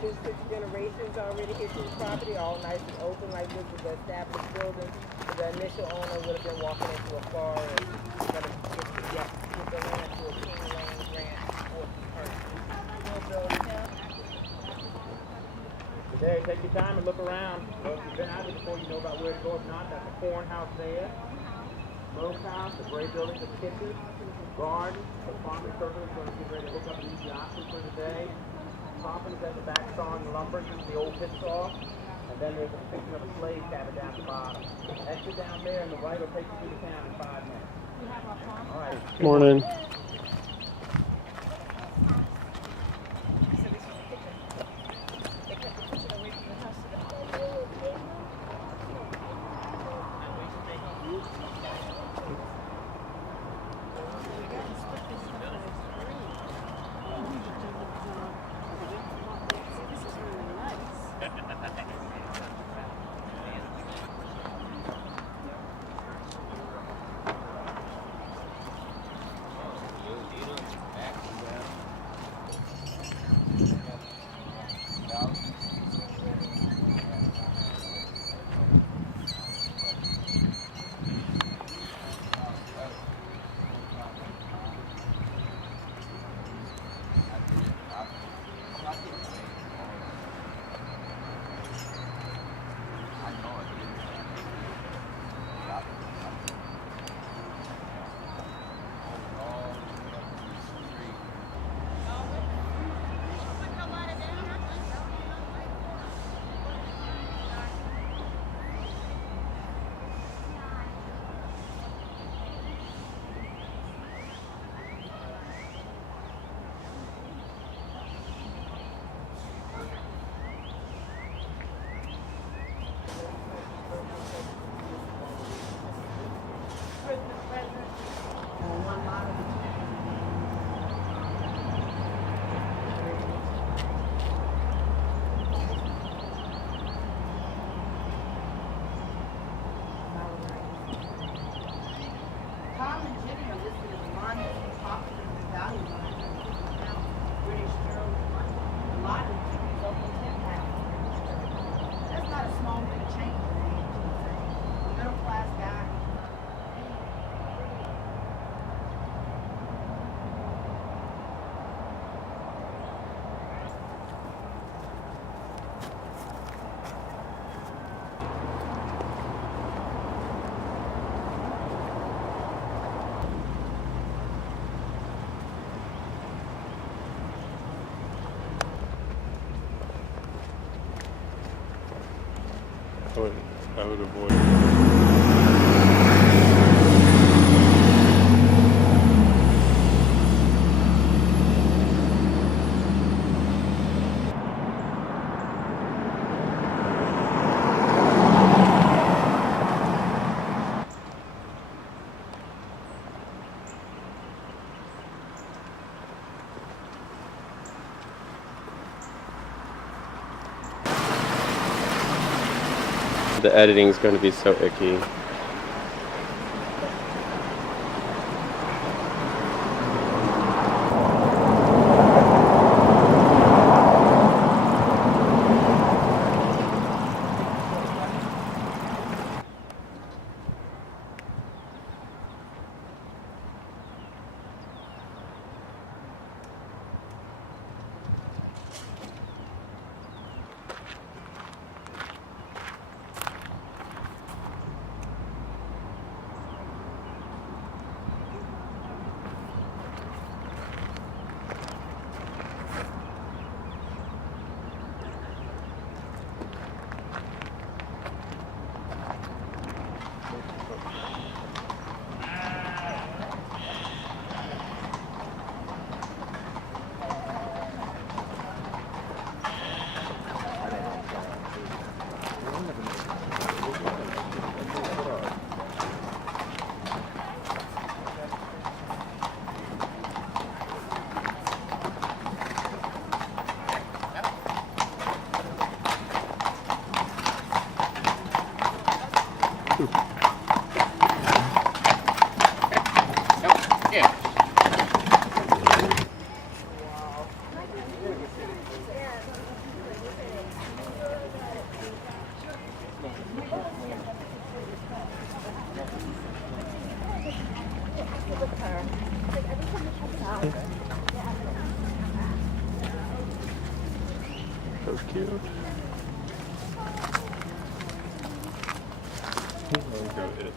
been 6 generations already here to the property, all nice and open like this with the established building. The initial owner would have been walking into a forest, going to get the land to a king land grant for purchase. Today, take your time and look around. Well, if you've been out here before, you know about where to go. If not, that's the corn house there. Smokehouse, the gray building, the kitchen, garden. The farming circle is going to get ready to hook up an easy option for today. Coffins at the back sawing lumber, this is the old pit saw. And then there's a picture of a slave cabin down at the bottom. Exit down there and the right will take you through the town in 5 minutes. All right. Morning. I would avoid the editing is going to be so icky. So cute. I'll go it.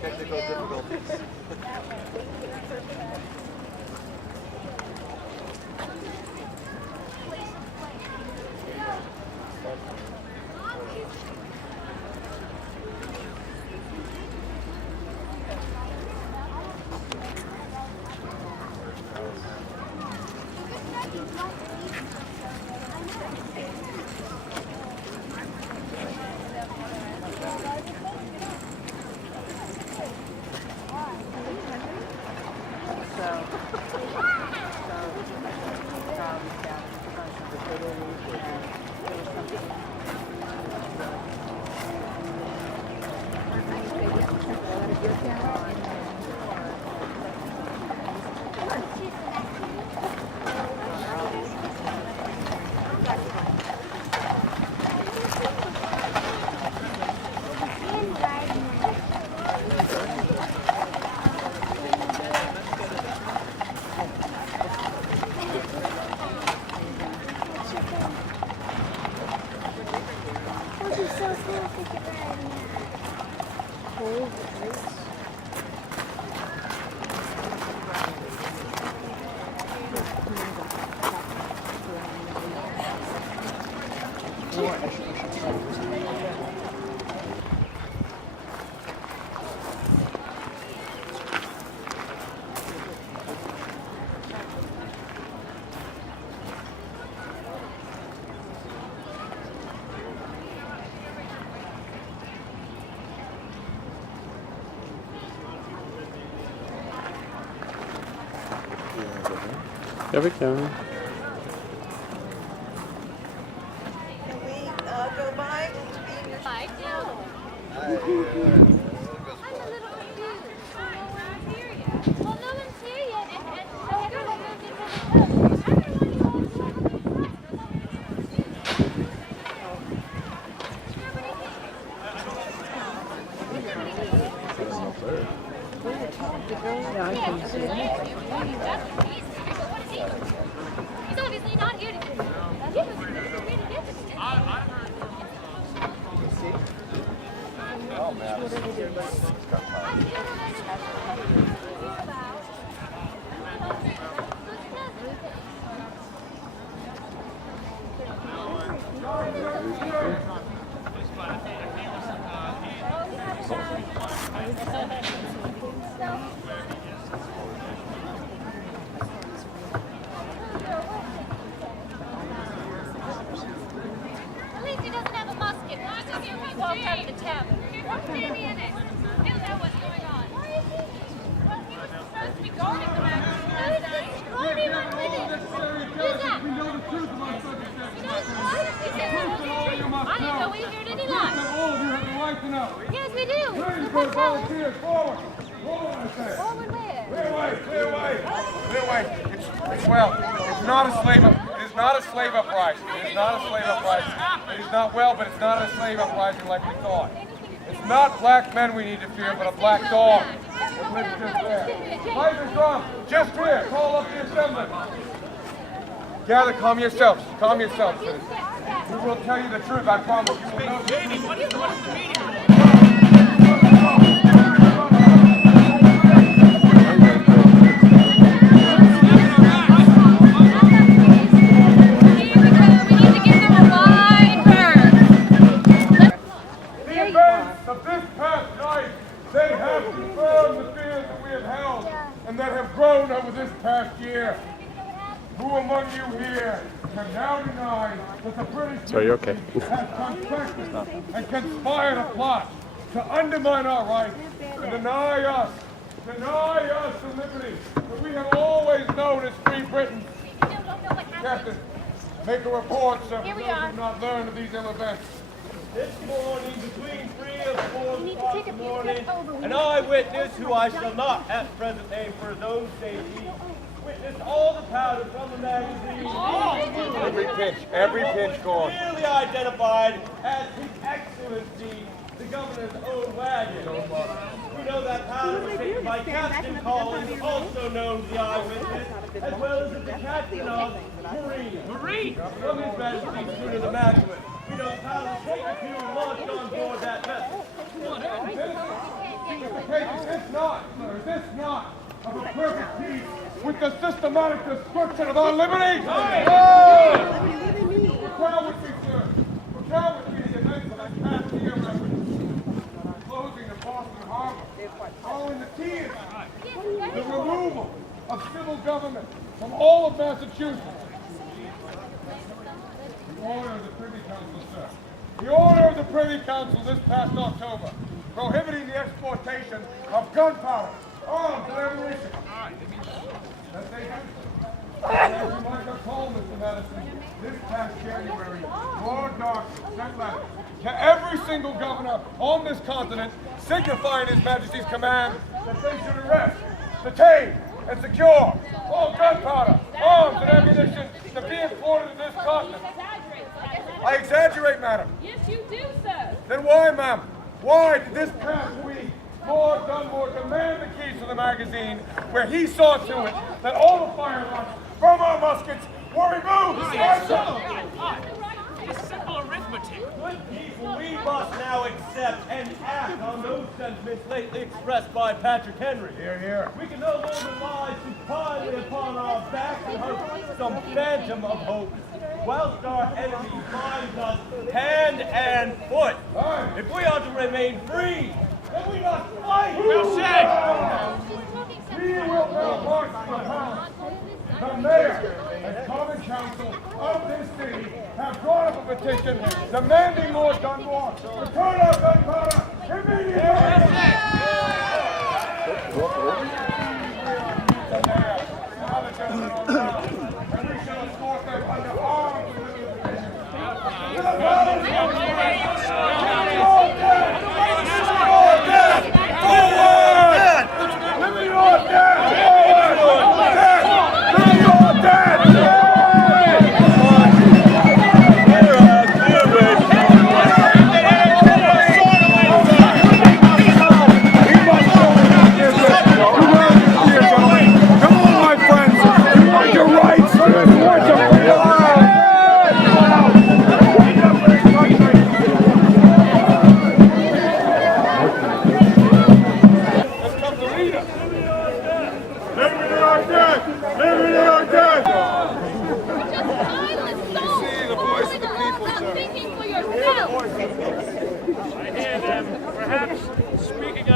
Technical difficulties. There we go. Can we go by to be in your I do. I'm a little confused. So no one's here yet. Well, no one's here yet, and everyone moved into the house. Everyone you all do He's obviously not here to get it. He was here to get it. Oh man. At least he doesn't have a musket. Why does he walk out of the tavern? What's Danny in it? He'll know what's going on. Why is he? Well, he was supposed to be guarding the man. Who's this guarding on with him? Who's that? We know the truth about such and such. You know what? He said he was I didn't know we heard any lies. All of you have the right to know. Yes, we do. Please, The for hotel. volunteers, forward. Forward, I say. Forward where? Clear way, clear way. Clear way. It's well. It's not a slave up. It is not a slave uprising. It is not a slave uprising. It is not well, but it's not a slave uprising like we thought. It's not black men we need to fear, but a black dog that lives just there. Pipe and drum, just here. Call up the assembly. Gather, calm yourselves. Calm yourselves, citizens. We will tell you the truth. I promise you will know the truth. What is the meeting? and that have grown over this past year. Who among you here can now deny that the British So you're okay. has contracted and conspired a plot to undermine our rights and deny us the liberty that we have always known as free Britons? Captain, make a report, sir, for those who have not learned of these ill events. This morning, between 3 and 4 o'clock in the morning, an eyewitness, who I shall not at present name for his own safety, witnessed all the powder from the magazine. Every pinch gone. Clearly identified as His Excellency, the Governor's own wagon. We know that powder was taken by Captain Collins, also known as the eyewitness, as well as the captain of Marine. From His Majesty's schooner, the Magdalene. We know powder was taken to and launched on board that vessel. Is this not of a perfect piece with the systematic destruction of our liberty? Recall with me, sir. Recall with me the events of that past year, Reverend. Closing the Boston Harbor. Following the tea issue. The removal of civil government from all of Massachusetts. The order of the Privy Council, sir. The order of the Privy Council this past October, prohibiting the exportation of gunpowder, arms, and ammunition. That they do. As you might recall, Mr. Madison, this past January, Lord Darcy sent letters to every single governor on this continent, signifying His Majesty's command that they should arrest, detain, and secure all gunpowder, arms, and ammunition to be imported to this continent. I exaggerate, madam. Yes, you do, sir. Then why, ma'am? Why did this past week Lord Dunmore demand the keys to the magazine, where he saw to it that all the firearms from our muskets were removed? It's simple arithmetic. Good people, we must now accept and act on those sentiments lately expressed by Patrick Henry. Here, here. We can no longer lie supinely upon our backs and hope some phantom of hope, whilst our enemy binds us hand and foot. If we are to remain free, then we must fight! Well said! We will now march to the palace. The mayor and common council of this city have drawn up a petition demanding Lord Dunmore return our gunpowder immediately! And we shall escort them under arms to the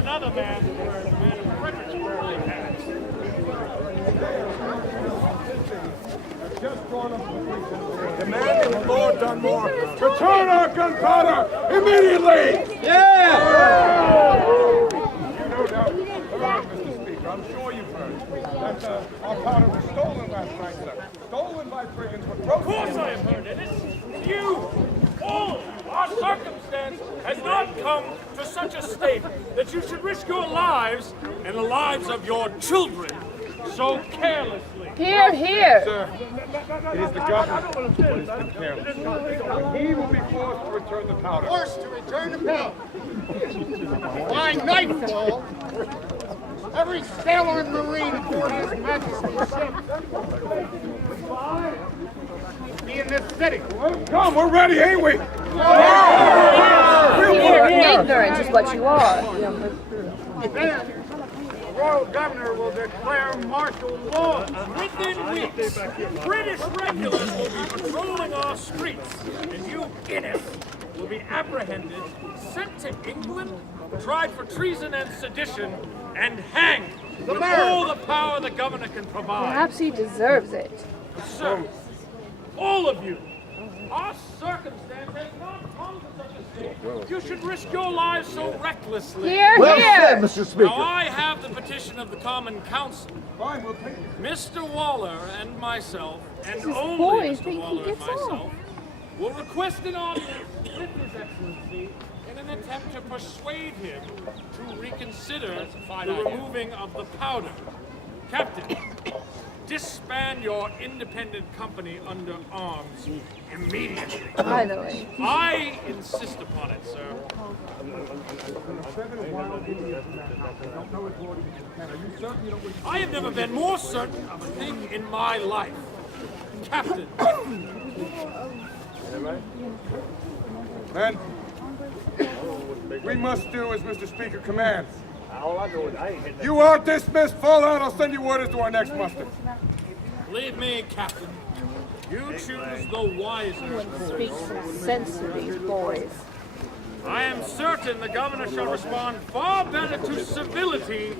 another man wearing a man of Fredericksburg hats. Just drawn up a petition demanding Lord Dunmore return our gunpowder immediately! Yeah! You no doubt heard, Mr. Speaker. I'm sure you've heard that our powder was stolen last night, sir. Stolen by brigands with Of course I have heard it. It's you, all our circumstance has not come to such a state that you should risk your lives and the lives of your children so carelessly. Here, here. Sir, it is the government who has been careless. He will be forced to return the powder. Forced to return the powder? By nightfall, every sailor and marine aboard His Majesty's ship be in this city. Come, we're ready, ain't we? Ignorant is what you are. Then the royal governor will declare martial law. Within weeks, British regulars will be patrolling our streets, and you, Guinness, will will be apprehended, sent to England, tried for treason and sedition, and hanged with all the power the governor can provide. Perhaps he deserves it. Sir, all of you, our circumstance has not come to such a state. You should risk your lives so recklessly. Here, Well here. said, Mr. Speaker. Now I have the petition of the Common Council. Fine, we'll take it. Mr. Waller and myself, and This only boy Mr. think he Waller and gets off. myself, will request an audience with His Excellency in an attempt to persuade him to reconsider the removing of the powder. Captain, disband your independent company under arms immediately. By the way. I insist upon it, sir. I have never been more certain of a thing in my life. Captain. Men, we must do as Mr. Speaker commands. All I know is I ain't hitting You are dismissed. Fall out. I'll send you orders to our next muster. Believe me, Captain. You choose the wiser Speak course. some sense to these boys. I am certain the governor shall respond far better to civility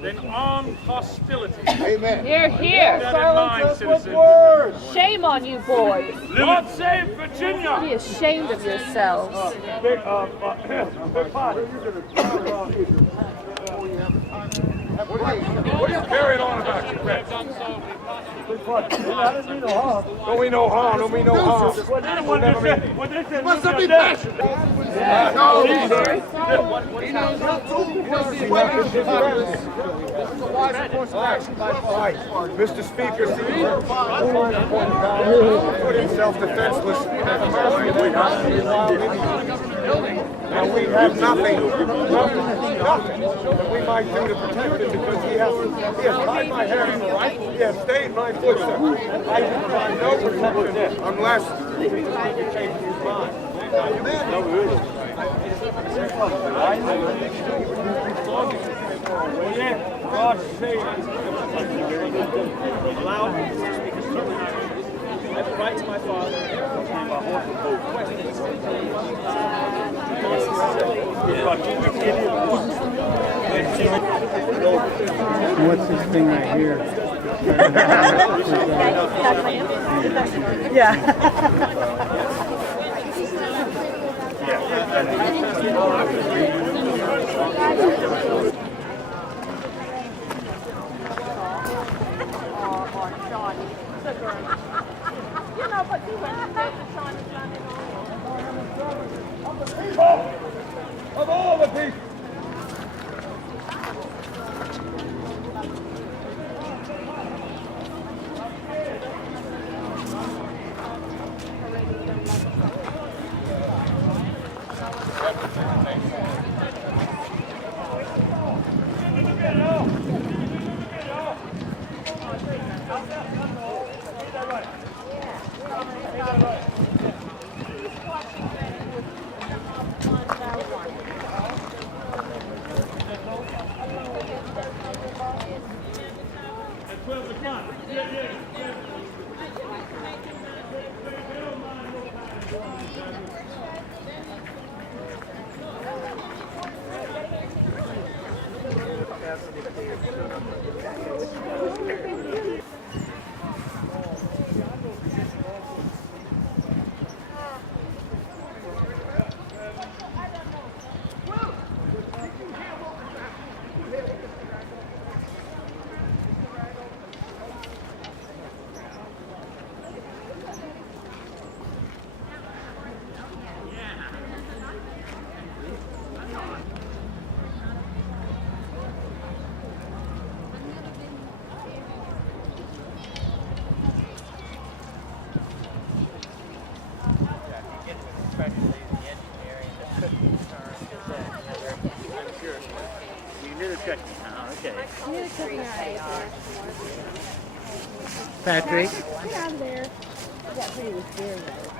than armed hostility. Amen. Here, here. Keep that in mind, citizens. Shame on you boys. God save Virginia! Be ashamed of yourselves. Big pot. What are you carrying on about, you wretch? Don't mean no harm. Don't mean no harm. Don't mean no harm. Must not be passionate. Mr. Speaker, put himself defenseless. And we have nothing that we might do to protect him because he has tied my hands, he has stained my footsteps. I can provide no protection unless he changes his mind. God save allow Mr. Speaker to come I have a right to my father. What's this thing I hear? You know, but you went to Sean is running Of all the people. Patrick. Get out of there. That pretty was very good.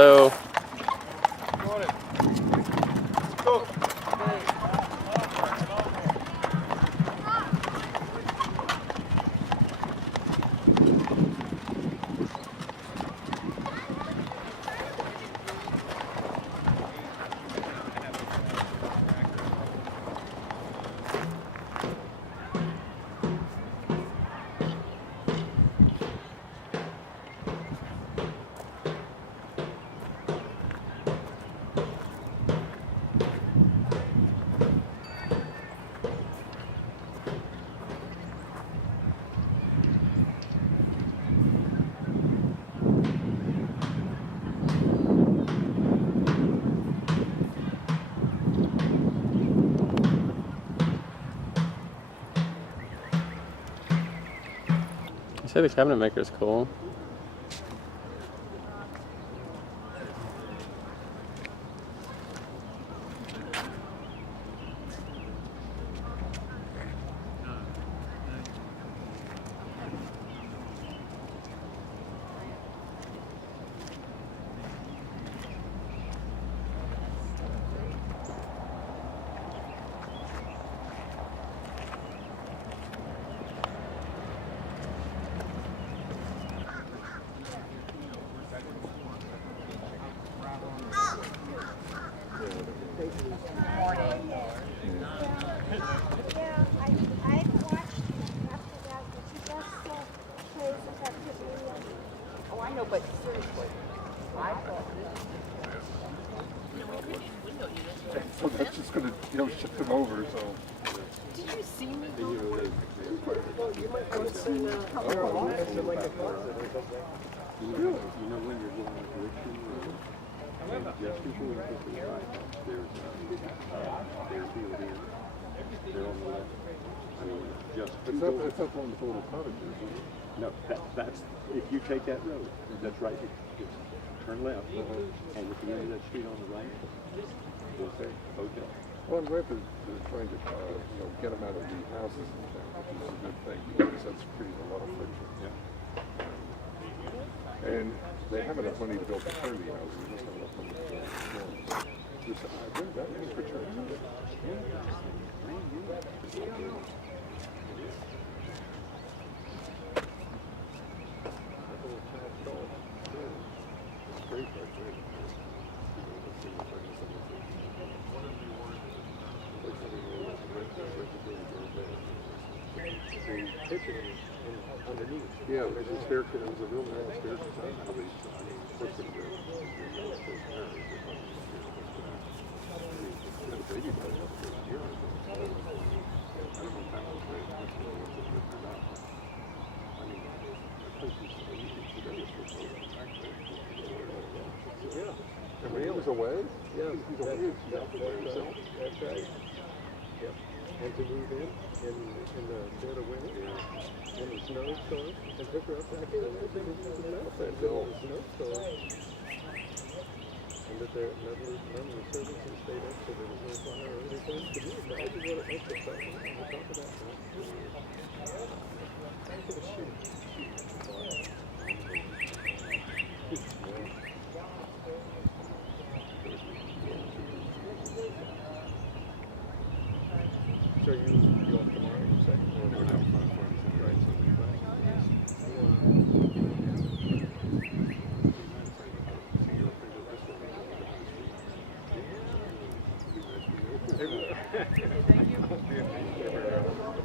Hello. You say the cabinet maker is cool. Oh, I know, but seriously, I thought So that's just going to, shift them over, so. Did you see me? Really? You know when you're going to Richmond, and just before you get to the right, there's field here. They're on the left. I mean, just it's up on the total cottages, isn't it? No, that's, if you take that road, that's right, just turn left, and at the end of that street on the right, you'll say hotel. Well, I'm glad they're trying to, get them out of the houses and things, which is a good thing, because that's creating a lot of friction. Yeah. And they have enough money to build fraternity houses. They just have enough money to build There's that many fraternities. Underneath. Yeah, there's a staircase. It was a real narrow staircase. I don't know how they worked it there. Baby died up there a year ago. I don't know if that was very much of a or not. I mean, that place is today is for yeah. And when he was away? Yeah. He's away. That's right. Yep. And to move in the dead of winter, when the snowstorm, and took her up back in and that bill the snowstorm. And that none of the services stayed up, so there was no fire or anything. To me, that is what it makes it so. On top of that, So you off tomorrow, you say? Or no, right, so we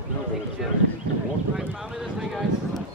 no, but it's you can walk right, follow me this way, guys.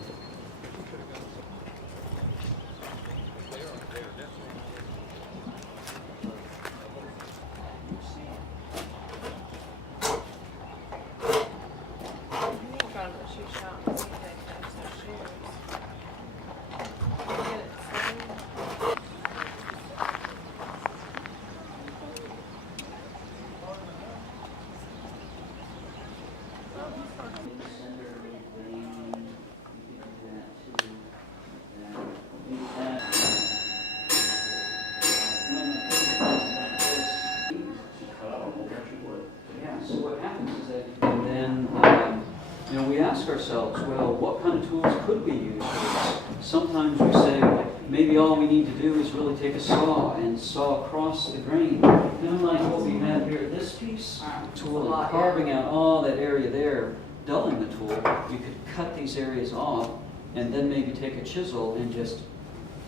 we ask ourselves, well, what kind of tools could we use for this? Sometimes we say, like, maybe all we need to do is really take a saw and saw across the grain. Kind of like what we have here at this piece, tool and carving out all that area there, dulling the tool, you could cut these areas off and then maybe take a chisel and just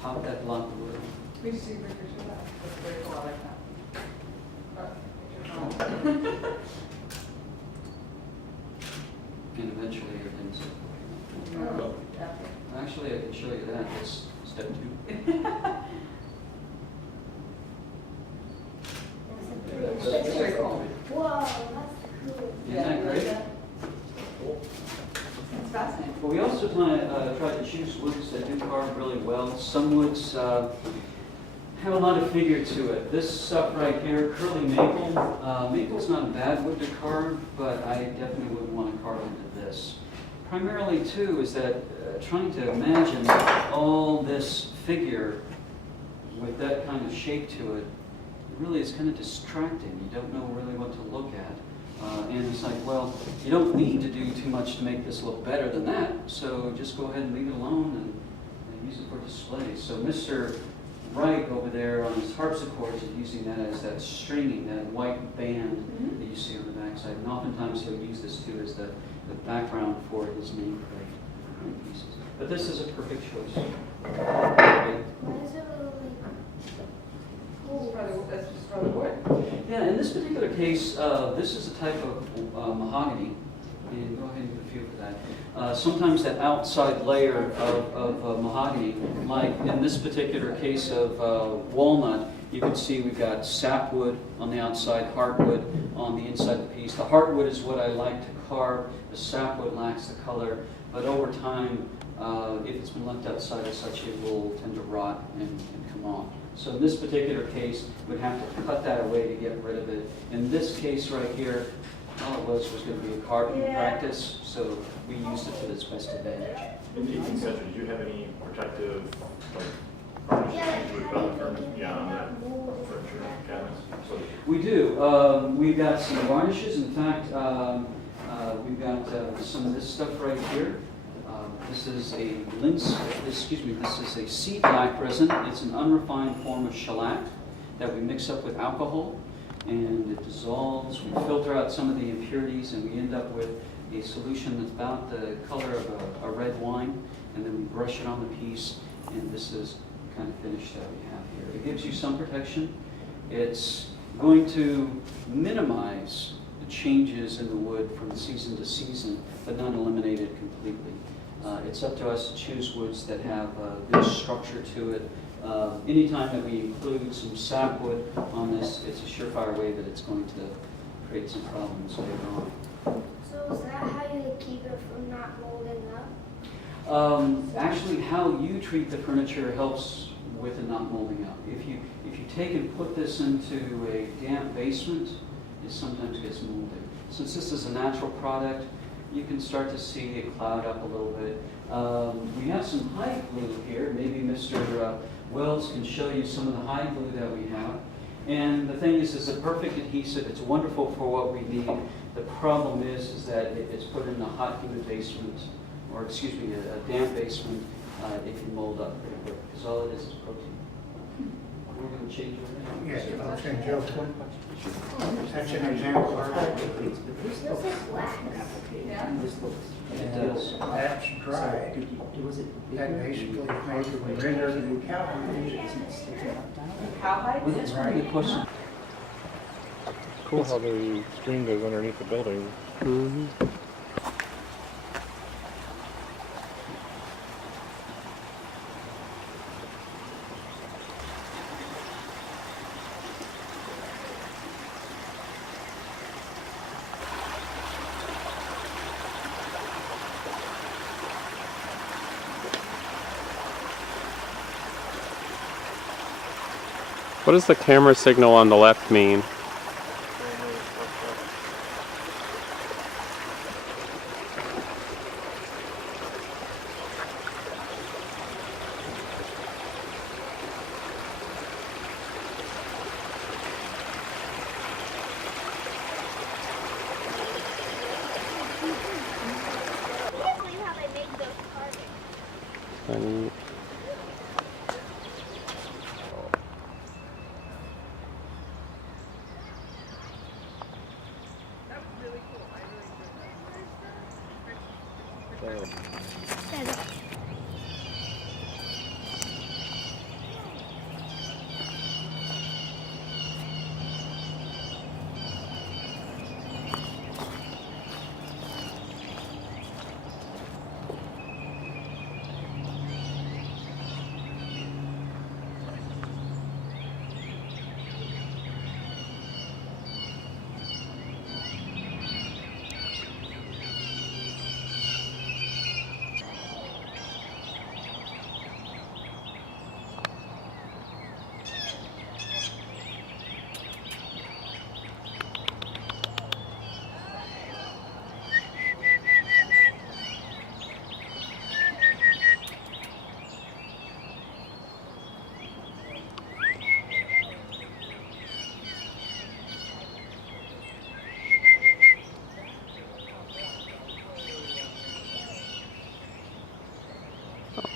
pop that block of wood. We see pictures of that. That's very cool. I like that. And eventually everything's. Actually, I can show you that. That's step 2. That's very cool. Whoa, that's cool. Isn't that great? It's fascinating. Well, we also try to choose woods that do carve really well. Some woods have a lot of figure to it. This stuff right here, curly maple. Maple's not a bad wood to carve, but I definitely wouldn't want to carve into this. Primarily, too, is that trying to imagine all this figure with that kind of shape to it, really is kind of distracting. You don't know really what to look at. And it's like, well, you don't need to do too much to make this look better than that, so just go ahead and leave it alone and use it for display. So Mr. Wright over there on his harpsichord is using that as that stringing, that white band that you see on the backside. And oftentimes he'll use this too as the background for his nameplate pieces. But this is a perfect choice. That's just from the wood. Yeah, in this particular case, this is a type of mahogany. And go ahead and get a feel for that. Sometimes that outside layer of mahogany, like in this particular case of walnut, you can see we've got sapwood on the outside, heartwood on the inside of the piece. The heartwood is what I like to carve. The sapwood lacks the color, but over time, if it's been left outside as such, it will tend to rot and come off. So in this particular case, we'd have to cut that away to get rid of it. In this case right here, all it was going to be a carving practice, so we used it to its best advantage. In the 18th century, did you have any protective, furnishings you would put on the furniture, on the furniture cabinets? So we do. We've got some varnishes. In fact, we've got some of this stuff right here. This is a this is a sea black resin. It's an unrefined form of shellac that we mix up with alcohol, and it dissolves. We filter out some of the impurities, and we end up with a solution that's about the color of a red wine, and then we brush it on the piece, and this is the kind of finish that we have here. It gives you some protection. It's going to minimize the changes in the wood from season to season, but not eliminate it completely. It's up to us to choose woods that have good structure to it. Anytime that we include some sapwood on this, it's a surefire way that it's going to create some problems later on. So is that how you keep it from not molding up? Actually, how you treat the furniture helps with it not molding up. If you take and put this into a damp basement, it sometimes gets molded. Since this is a natural product, you can start to see it cloud up a little bit. We have some hide glue here. Maybe Mr. Wells can show you some of the hide glue that we have. And the thing is, it's a perfect adhesive. It's wonderful for what we need. The problem is that if it's put in a hot, humid basement, or excuse me, a damp basement, it can mold up pretty quick, because all it is protein. We're going to change it. Yes, I'll change it. That's an example. This looks like wax. Yeah. It does. That's dry. That basically is made from rendered Cowhide? Well, that's a really good question. Cool how the screen goes underneath the building. Mm-hmm. What does the camera signal on the left mean? I can't believe how they make those carvings.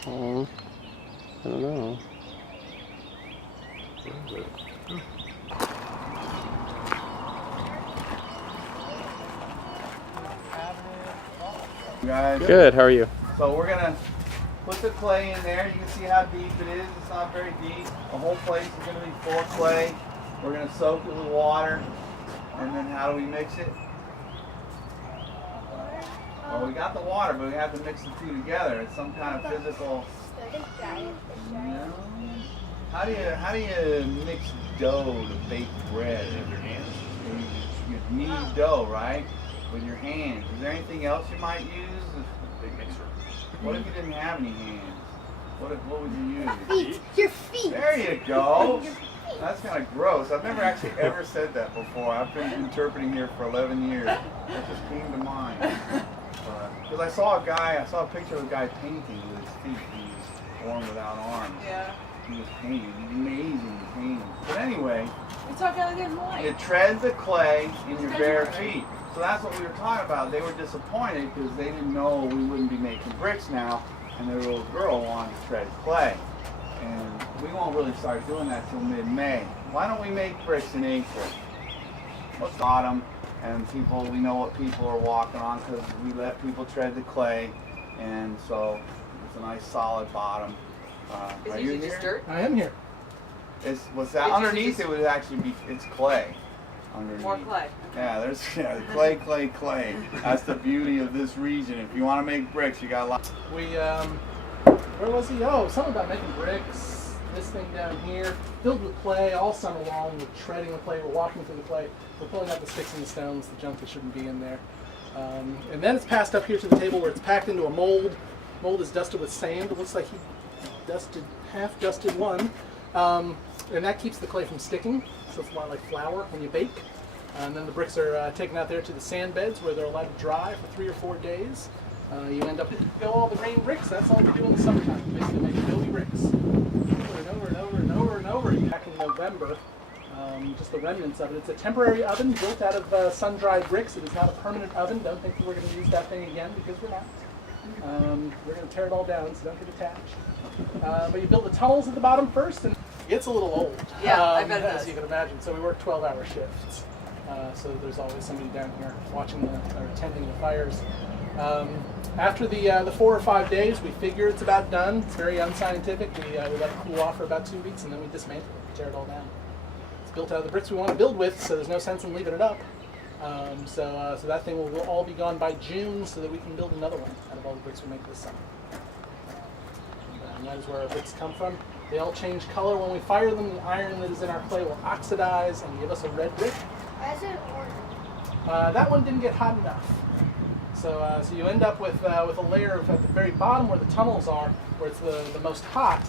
Oh, I don't know. Guys. Good, how are you? So we're gonna put the clay in there. You can see how deep it is. It's not very deep. The whole place is gonna be full of clay. We're gonna soak it with water. And then how do we mix it? Well, we got the water, but we have to mix the two together. It's some kind of physical. No. How do you mix dough to bake bread? With your hands. You knead dough, right? With your hands. Is there anything else you might use? Big mixer. What if you didn't have any hands? What would you use? Feet. Your feet. There you go. That's kind of gross. I've never actually ever said that before. I've been interpreting here for 11 years. It just came to mind. Because I saw a picture of a guy painting with his feet. He was born without arms. Yeah. He was painting. Amazing painting. But anyway, It's all kind of good light. you tread the clay in your bare feet. So that's what we were talking about. They were disappointed because they didn't know we wouldn't be making bricks now, and their little girl wanted to tread clay. And we won't really start doing that till mid-May. Why don't we make bricks in April? Let's autumn, and we know what people are walking on because we let people tread the clay, and so it's a nice solid bottom. Is Are it you usually just here? dirt? I am here. What's that? It's Underneath just- it would actually be, it's clay. Underneath. More clay. Yeah, there's clay, clay, clay. That's the beauty of this region. If you want to make bricks, you got a lot. We, where was he? Oh, something about making bricks. This thing down here, filled with clay all summer long. We're treading the clay, we're walking through the clay, we're pulling out the sticks and the stones, the junk that shouldn't be in there. And then it's passed up here to the table where it's packed into a mold. Mold is dusted with sand. It looks like he half dusted one. And that keeps the clay from sticking, so it's a lot like flour when you bake. And then the bricks are taken out there to the sand beds where they're allowed to dry for 3 or 4 days. You end up with all the green bricks. That's all we do in the summertime. We basically make adobe bricks over and over and over and over and over. Back in November, just the remnants of it. It's a temporary oven built out of sun-dried bricks. It is not a permanent oven. Don't think we're going to use that thing again because we're not. We're going to tear it all down, so don't get attached. But you build the tunnels at the bottom first, and it gets a little old. Yeah, I bet it as does. you can imagine. So we work 12-hour shifts. So there's always somebody down here watching or attending the fires. After the 4 or 5 days, we figure it's about done. It's very unscientific. We let it cool off for about 2 weeks, and then we dismantle it, tear it all down. It's built out of the bricks we want to build with, so there's no sense in leaving it up. So that thing will all be gone by June, so that we can build another one out of all the bricks we make this summer. And that is where our bricks come from. They all change color when we fire them. The iron that is in our clay will oxidize and give us a red brick. As an orange. That one didn't get hot enough. So you end up with a layer of, at the very bottom where the tunnels are, where it's the most hot,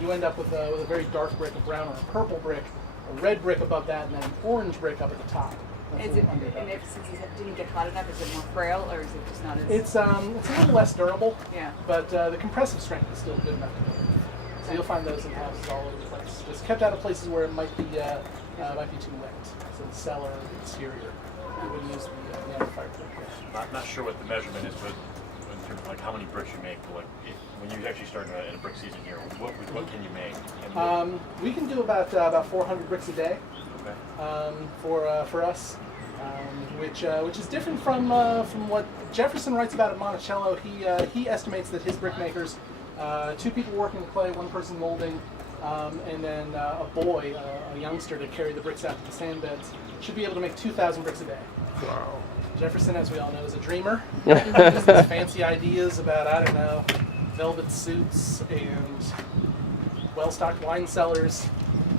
you end up with a very dark brick, a brown or a purple brick, a red brick above that, and then an orange brick up at the top. That's Is a it, little under and that. if since it didn't get hot enough, is it more frail or is it just not as? It's a little less durable, Yeah. but the compressive strength is still good enough to build. So you'll find those in houses all over the place. Just kept out of places where it might be too wet. So the cellar, the exterior, you wouldn't use the under fire brick. Not sure what the measurement is, but in terms of like how many bricks you make, like when you actually start in a brick season here, what can you make? And We can do about 400 bricks a day. okay. For us. which is different from what Jefferson writes about at Monticello. He estimates that his brickmakers, 2 people working the clay, 1 person molding, and then a boy, a youngster, to carry the bricks out to the sand beds, should be able to make 2,000 bricks a day. Wow. Jefferson, as we all know, is a dreamer. Just these fancy ideas about, I don't know, velvet suits and well-stocked wine cellars.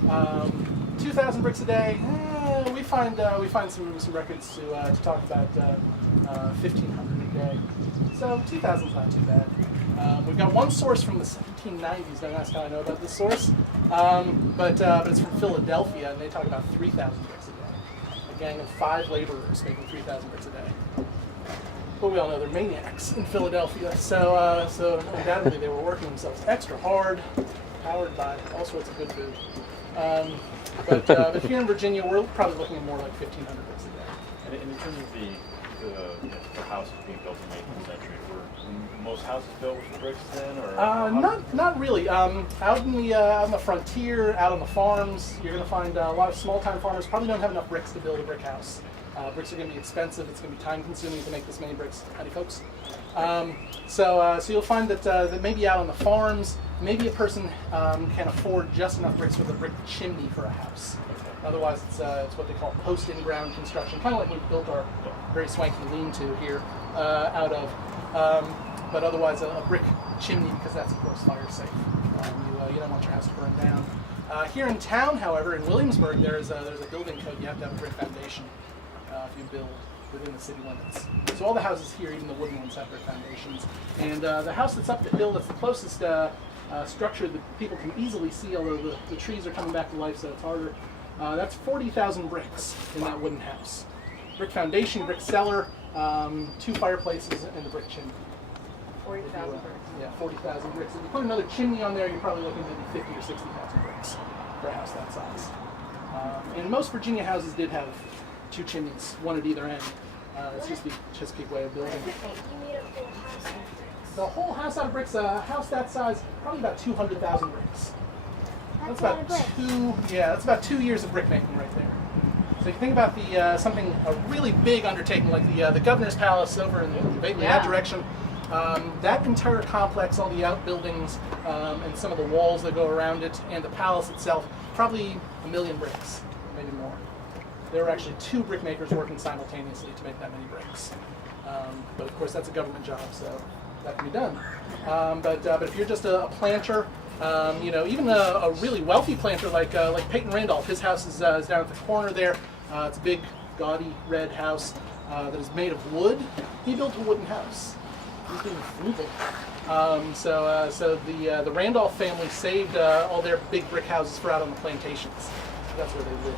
2,000 bricks a day. We find some records to talk about 1,500 a day. So 2,000 is not too bad. We've got one source from the 1790s. Don't ask how I know about this source, but it's from Philadelphia, and they talk about 3,000 bricks a day. A gang of 5 laborers making 3,000 bricks a day. But we all know they're maniacs in Philadelphia, so undoubtedly they were working themselves extra hard, powered by all sorts of good food. But here in Virginia, we're probably looking at more like 1,500 bricks a day. And in terms of the houses being built in the 18th century, were most houses built with bricks then, or not really. Out in the frontier, out on the farms, you're going to find a lot of small-time farmers probably don't have enough bricks to build a brick house. Bricks are going to be expensive. It's going to be time-consuming to make this many bricks. Howdy, folks. So you'll find that maybe out on the farms, maybe a person can afford just enough bricks with a brick chimney for a house. Otherwise, it's what they call post-in-ground construction, kind of like we built our very swanky lean-to here out of. But otherwise, a brick chimney, because that's, of course, fire safe. You don't want your house to burn down. Here in town, however, in Williamsburg, there's a building code. You have to have a brick foundation if you build within the city limits. So all the houses here, even the wooden ones, have brick foundations. And the house that's up the hill, that's the closest structure that people can easily see, although the trees are coming back to life, so it's harder. That's 40,000 bricks in that wooden house. Brick foundation, brick cellar, 2 fireplaces, and a brick chimney. 40,000 bricks. Yeah, 40,000 bricks. If you put another chimney on there, you're probably looking at maybe 50 or 60,000 bricks for a house that size. And most Virginia houses did have 2 chimneys, 1 at either end. It's just the Chesapeake way of building. You made a whole house out of bricks. The whole house out of bricks, a house that size, probably about 200,000 bricks. That's about that's about 2 years of brickmaking right there. So if you think about a really big undertaking like the Governor's Palace over in vaguely that direction, that entire complex, all the outbuildings, and some of the walls that go around it, and the palace itself, probably 1 million bricks, maybe more. There were actually 2 brickmakers working simultaneously to make that many bricks. But of course, that's a government job, so that can be done. But if you're just a planter, even a really wealthy planter like Peyton Randolph, his house is down at the corner there. It's a big, gaudy red house that is made of wood. He built a wooden house. He's being frugal. So the Randolph family saved all their big brick houses for out on the plantations. That's where they live.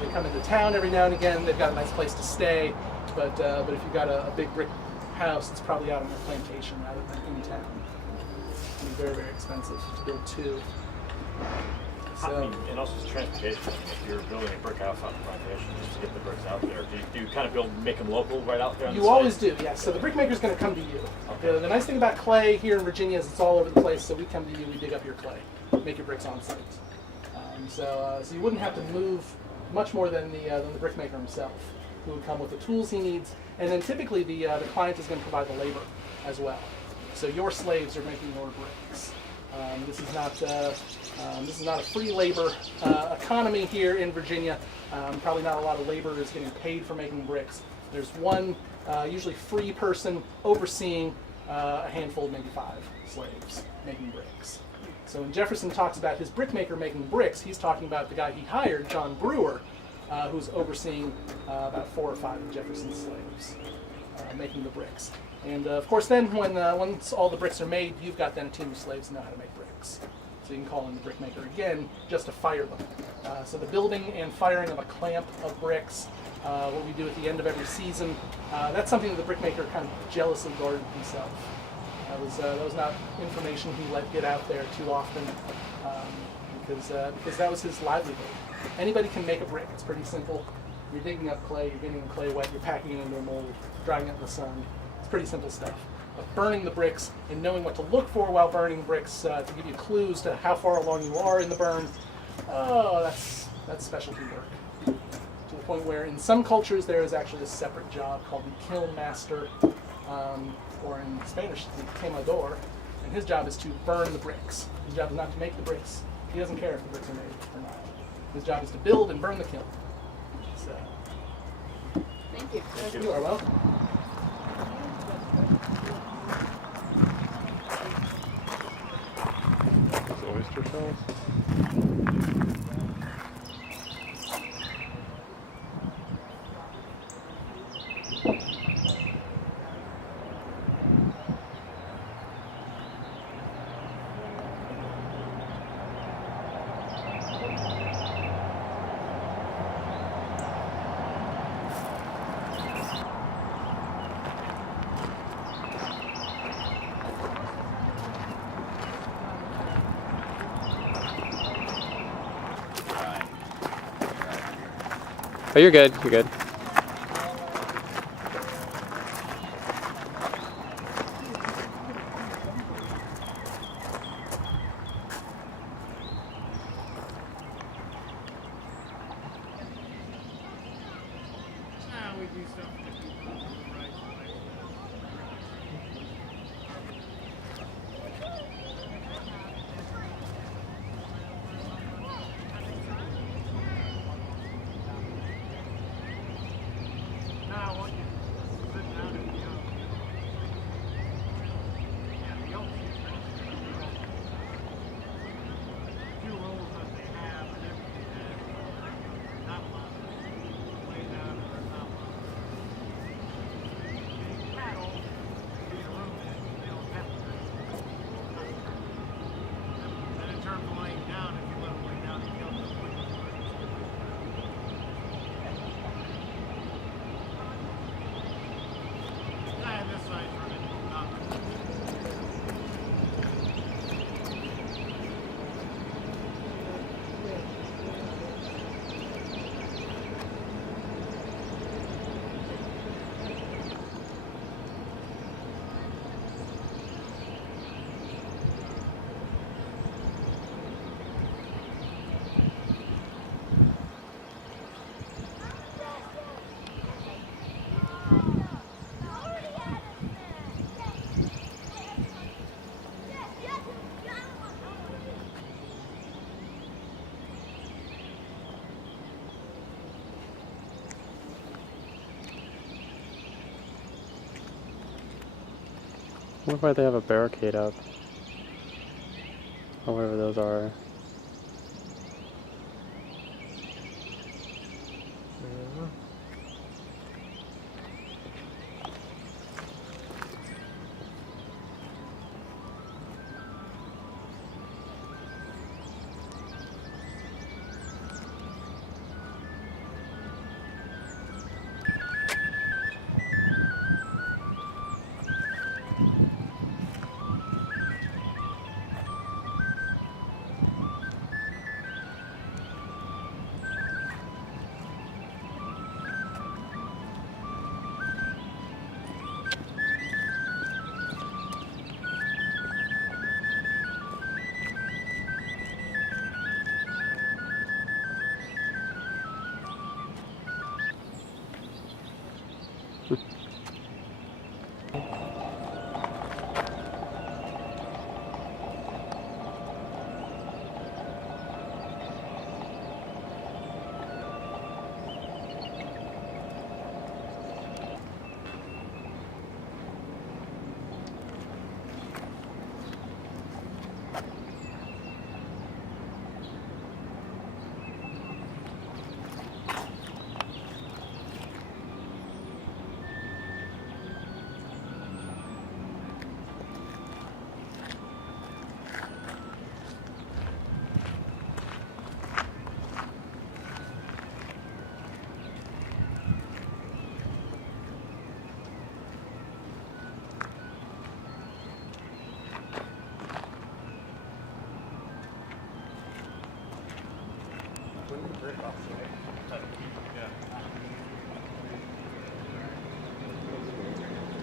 They come into town every now and again. They've got a nice place to stay. But if you've got a big brick house, it's probably out on their plantation rather than in town. It's very, very expensive to build 2. So, and also it's transportation. If you're building a brick house on the plantation, just to get the bricks out there, do you kind of make them local right out there on the site? You always do, yes. So the brickmaker's going to come to you. Okay. The nice thing about clay here in Virginia is it's all over the place, so we come to you, we dig up your clay, make your bricks on site. So you wouldn't have to move much more than the brickmaker himself, who would come with the tools he needs, and then typically the client is going to provide the labor as well. So your slaves are making your bricks. This is not a free labor economy here in Virginia. Probably not a lot of labor is getting paid for making bricks. There's one usually free person overseeing a handful, maybe 5 slaves making bricks. So when Jefferson talks about his brickmaker making bricks, he's talking about the guy he hired, John Brewer, who's overseeing about 4 or 5 of Jefferson's slaves making the bricks. And of course then once all the bricks are made, you've got then a team of slaves who know how to make bricks. So you can call in the brickmaker again just to fire them. So the building and firing of a clamp of bricks, what we do at the end of every season, that's something that the brickmaker kind of jealously guarded himself. That was not information he let get out there too often because that was his livelihood. Anybody can make a brick. It's pretty simple. You're digging up clay, you're getting the clay wet, you're packing it into a mold, drying it in the sun. It's pretty simple stuff. But burning the bricks and knowing what to look for while burning bricks to give you clues to how far along you are in the burn, that's specialty work. To the point where in some cultures there is actually a separate job called the kiln master, or in Spanish, the quemador, and his job is to burn the bricks. His job is not to make the bricks. He doesn't care if the bricks are made or not. His job is to build and burn the kiln. So, Thank you. you are welcome. Those oyster shells? Oh, you're good. You're good. Now we do something to keep on the right way. Now I want you to sit down and go. Yeah, the old system. Two roles that they have and everything has not a lot laid out or not a lot. Cattle, in a room that they don't have to. And in terms of laying down, if you let them lay down, you kill them. I have this side running, not I wonder why they have a barricade up. Or whatever those are.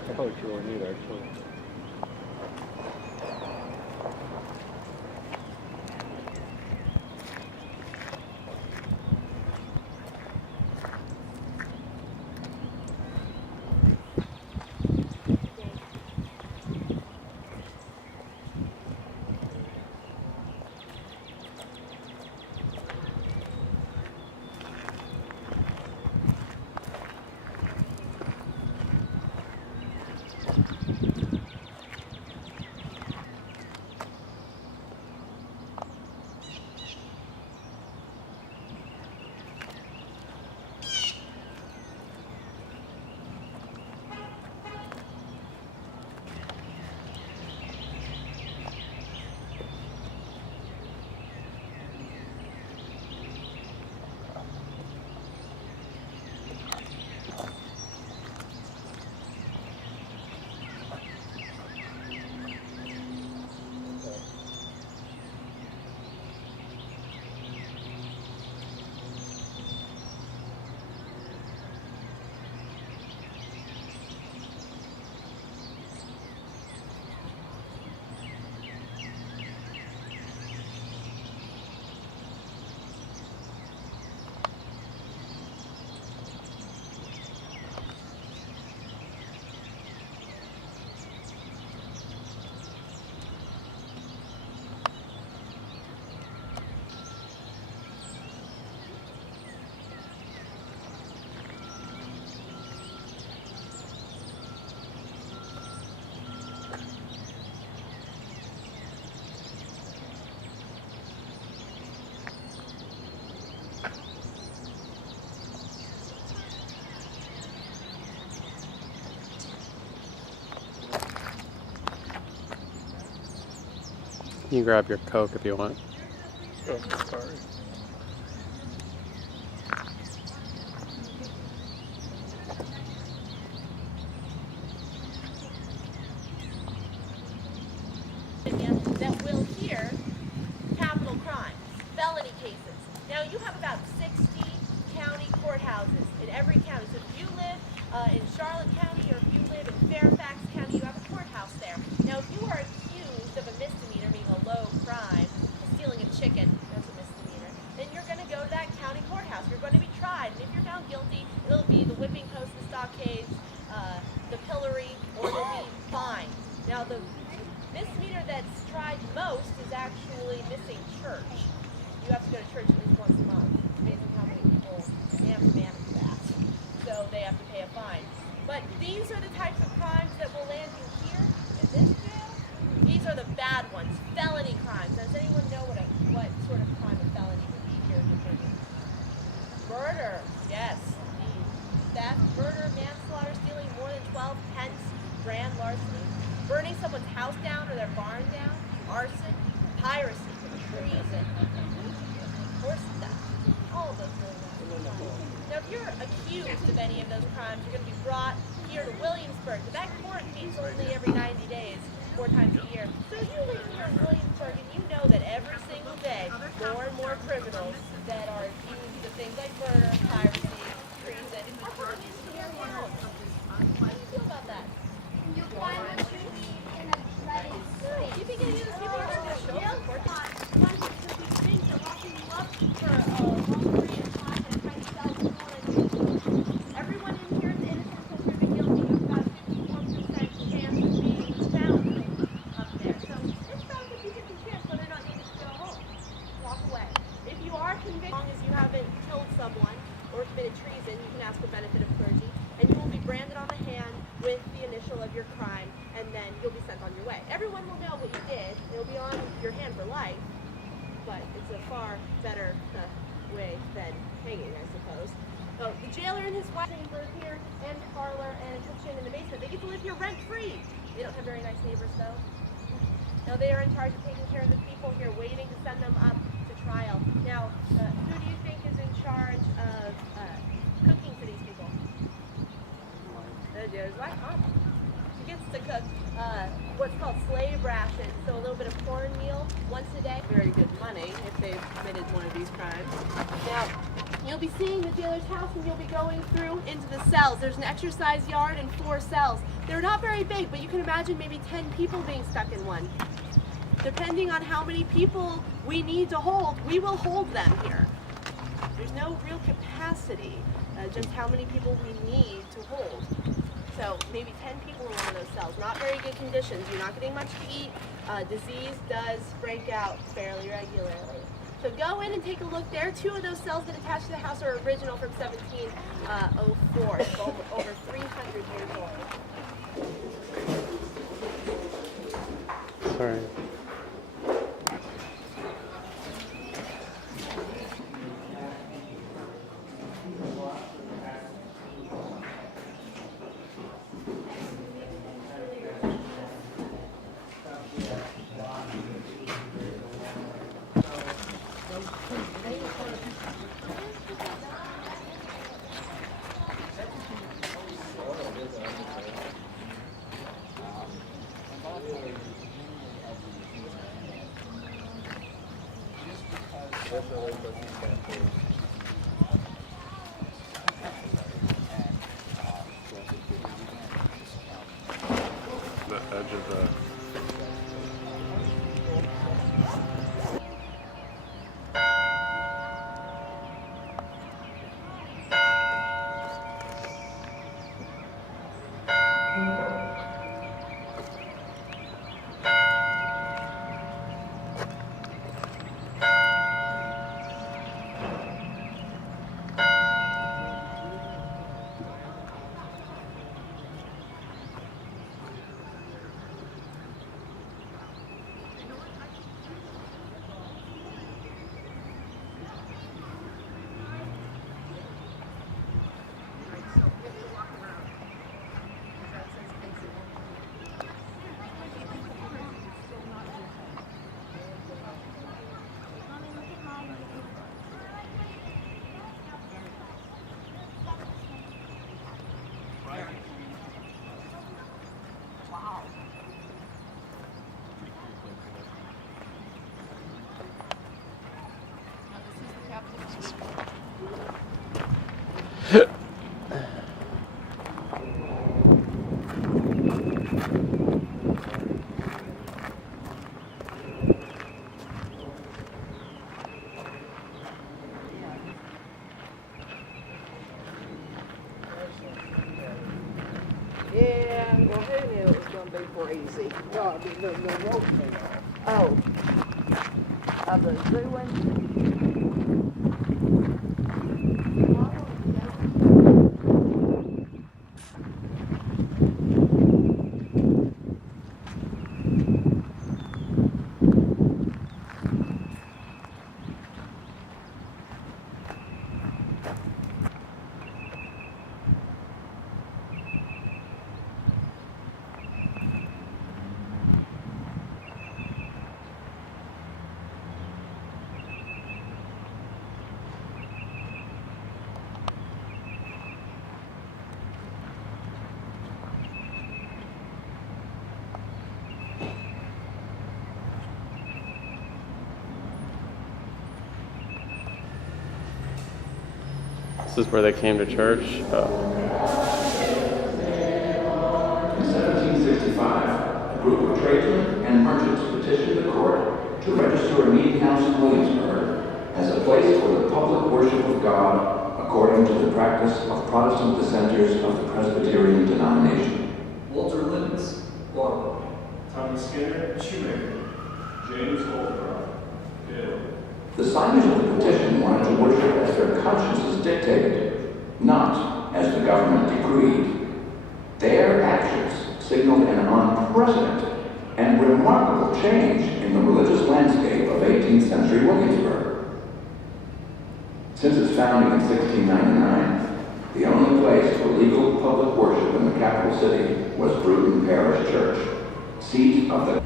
I probably should really need actually. You can grab your Coke if you want. Oh, sorry. That will hear capital crimes, felony cases. Now you have about 60 county courthouses in every county. So if you live in Charlotte County or if you live in Fairfax County, you have a courthouse there. Now if you are accused of a misdemeanor, meaning a low crime, stealing a chicken, that's a misdemeanor, then you're going to go to that county courthouse. You're going to be tried. And if you're found guilty, it'll be the whipping post, the stockades, the pillory, or it'll be fined. Now the misdemeanor that's tried most is actually missing church. You have to go to church at least once a month. It's amazing how many people have to manage that. So they have to pay a fine. But these are the types of crimes that will land you here in this jail. These are the bad ones, felony crimes. Does anyone know what sort of crime a felony would be here in New Jersey? Murder, yes. Theft, murder, manslaughter, stealing more than 12 pence, grand larceny, burning someone's house down or their barn down, arson, piracy, treason, horse theft, all of those really bad crimes. Now if you're accused of any of those crimes, you're going to be brought here to Williamsburg. But that court meets only every 90 days, 4 times a year. So you live here in Williamsburg and you know that every single day, more and more criminals that are accused of things like murder, piracy, treason, are brought into your town. How do you feel about that? You find what you need and then let it slip. You think any of those people are going to show up for court? Everyone in here is innocent until proven guilty. You have about 54% chance of being found up there. So it's about a 50-50 chance whether or not you'll get to go home. Walk away. If you are convicted, as long as you haven't killed someone or committed treason, you can ask for benefit of clergy, and you will be branded on the hand with the initial of your crime, and then you'll be sent on your way. Everyone will know what you did. It'll be on your hand for life, but it's a far better way than hanging, I suppose. So the jailer and his wife live here, and parlor, and a kitchen in the basement. They get to live here rent-free. They don't have very nice neighbors, though. Now they are in charge of taking care of the people here, waiting to send them up to trial. Now, who do you think is in charge of cooking for these people? The jailer's wife, huh? She gets to cook what's called slave rations, so a little bit of cornmeal once a day. Very good money if they've committed one of these crimes. Now, you'll be seeing the jailer's house and you'll be going through into the cells. There's an exercise yard and 4 cells. They're not very big, but you can imagine maybe 10 people being stuck in one. Depending on how many people we need to hold, we will hold them here. There's no real capacity, just how many people we need to hold. So maybe 10 people in one of those cells. Not very good conditions. You're not getting much to eat. Disease does break out fairly regularly. So go in and take a look there. 2 of those cells that attach to the house are original from 1704. So over 300 years old. Sorry. The edge of the Yeah, well, Colonial is going to be crazy. No, the road thing. Oh. Of the blue one? This is where they came to church. In 1765, a group of tradesmen and merchants petitioned the court to register a meeting house in Williamsburg as a place for the public worship of God according to the practice of Protestant dissenters of the Presbyterian denomination. Walter Lippitz, barber. Thomas Skinner, shoemaker. James Holcroft, tailor. The signers of the petition wanted to worship as their consciences dictated, not as the government decreed. Their actions signaled an unprecedented and remarkable change in the religious landscape of 18th century Williamsburg. Since its founding in 1699, the only place for legal public worship in the capital city was Bruton Parish Church, seat of the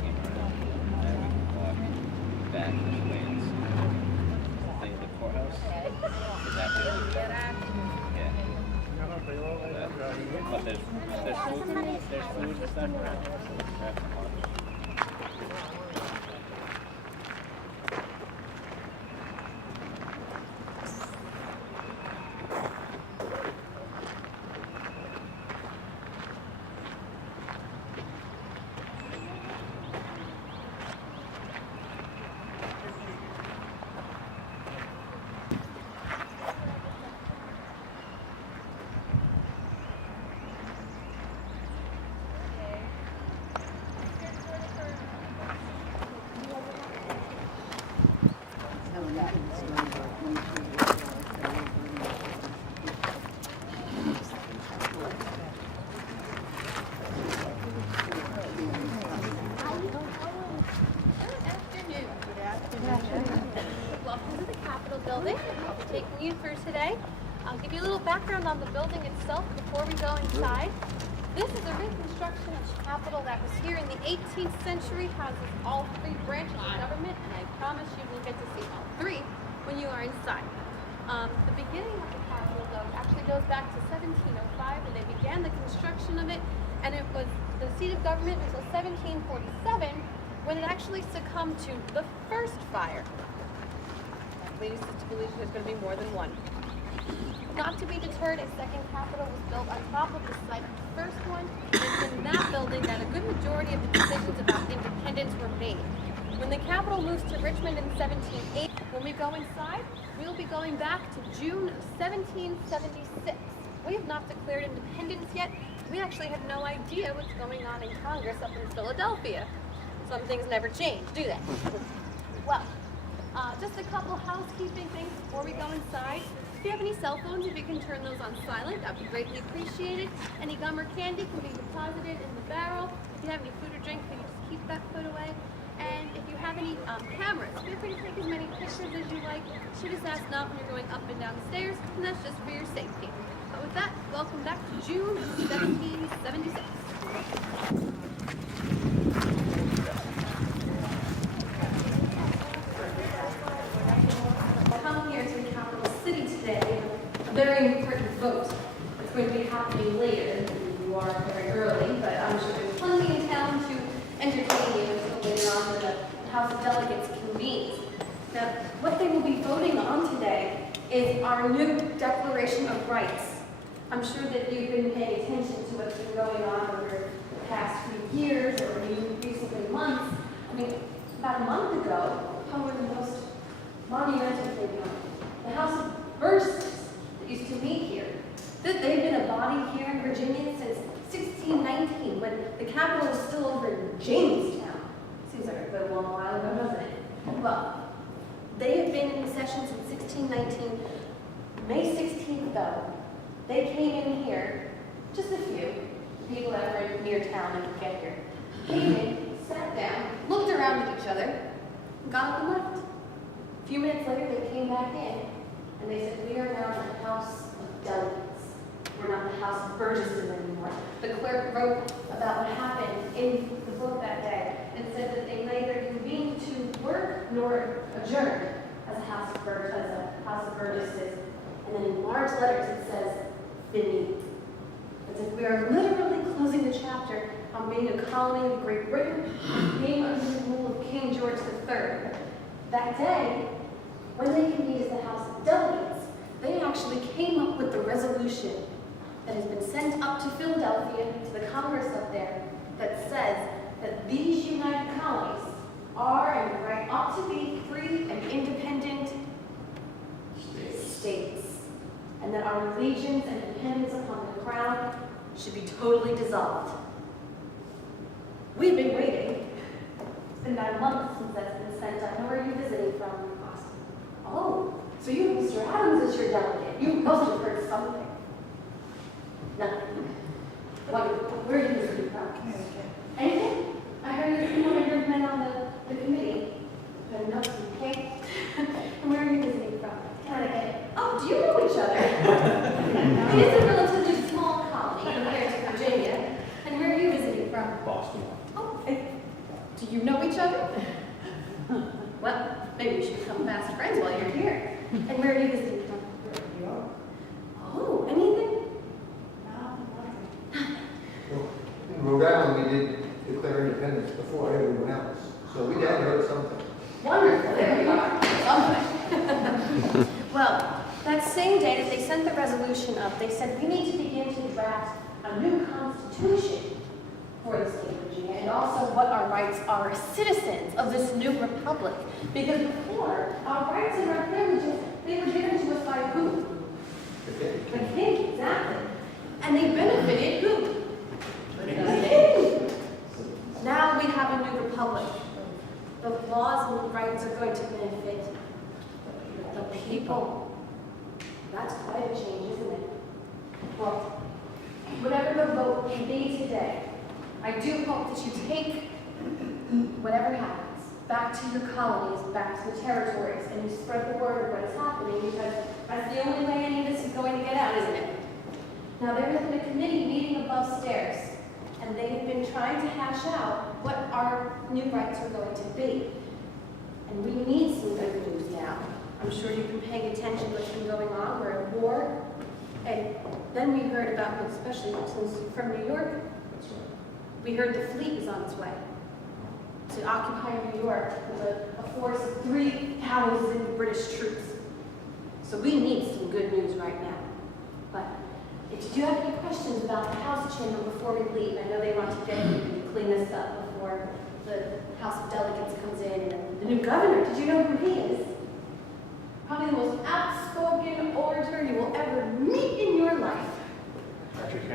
But there's food and stuff. Welcome to the Capitol building. I'll be taking you through today. I'll give you a little background on the building itself before we go inside. This is a reconstruction of the Capitol that was here in the 18th century, houses all three branches of government, and I promise you will get to see all three when you are inside. The beginning of the Capitol, though, actually goes back to 1705 when they began the construction of it, and it was the seat of government until 1747 when it actually succumbed to the first fire. That leads us to believe there's going to be more than one. Not to be deterred, a second Capitol was built on top of the site of the first one. It's in that building that a good majority of the decisions about independence were made. When the Capitol moves to Richmond in 1780, when we go inside, we'll be going back to June of 1776. We have not declared independence yet. We actually have no idea what's going on in Congress up in Philadelphia. Some things never change, do they? Well, just a couple housekeeping things before we go inside. If you have any cell phones, if you can turn those on silent, that would be greatly appreciated. Any gum or candy can be deposited in the barrel. If you have any food or drink, can you just keep that put away? And if you have any cameras, feel free to take as many pictures as you like. Should just ask not when you're going up and down the stairs, and that's just for your safety. But with that, welcome back to June 1776. Come here to the capital city today, a very important vote. It's going to be happening later. You are very early, but I'm sure there's plenty in town to entertain you until later on when the House of Delegates convenes. Now, what they will be voting on today is our new Declaration of Rights. I'm sure that you've been paying attention to what's been going on over the past few years or even recently months. I mean, about a month ago, probably the most monumental thing on the House of Burgesses that used to meet here. They've been a body here in Virginia since 1690. the capital was still over in Jamestown. Seems like a good long while ago, doesn't it? Well, they have been in session since 1619. May 16th, though, they came in here, just a few people that were near town and could get here, came in, sat down, looked around at each other, got up and left. A few minutes later, they came back in, and they said, we are now the House of Delegates. We're not the House of Burgesses anymore. The clerk wrote about what happened in the book that day and said that they neither convened to work nor adjourned as a House of Burgesses. And then in large letters it says, "Fini." As if we are literally closing the chapter on being a colony of Great Britain, being under the rule of King George III. That day, when they convened as the House of Delegates, they actually came up with the resolution that has been sent up to Philadelphia, to the Congress up there, that says that these united colonies are and right ought to be free and independent states, and that our allegiance and dependence upon the crown should be totally dissolved. We've been waiting. It's been about a month since that's been sent up. Now, where are you visiting from? Boston. Oh, so you have Mr. Adams as your delegate. You must have heard something. Nothing. Where are you visiting from? Anything? I heard you one of your men on the committee. But no, okay? And where are you visiting from? Connecticut. Oh, do you know each other? It is a relatively small colony compared to Virginia. And where are you visiting from? Boston. Oh, do you know each other? Well, maybe we should become fast friends while you're here. And where are you visiting from? Oh, anything? In Rhode Island, we did declare independence before everyone else. So we definitely heard something. Wonderful, there we are. Something. Well, that same day that they sent the resolution up, they said we need to begin to draft a new constitution for the state of Virginia, and also what our rights are as citizens of this new republic. Because before, our rights and our privileges, they were given to us by who? The king, exactly. And they benefited who? The king. Now we have a new republic. The laws and rights are going to benefit the people. That's quite a change, isn't it? Well, whatever the vote may be today, I do hope that you take whatever happens back to your colonies, back to the territories, and you spread the word of what is happening, because that's the only way any of this is going to get out, isn't it? Now, there has been a committee meeting above stairs, and they have been trying to hash out what our new rights are going to be. And we need some good news now. I'm sure you've been paying attention to what's been going on. We're at war. And then we heard about, especially since you're from New York, we heard the fleet is on its way to occupy New York with a force of 3,000 British troops. So we need some good news right now. But if you do have any questions about the House chamber before we leave, I know they want to get you to clean this up before the House of Delegates comes in. And the new governor, did you know who he is? Probably the most outspoken orator you will ever meet in your life.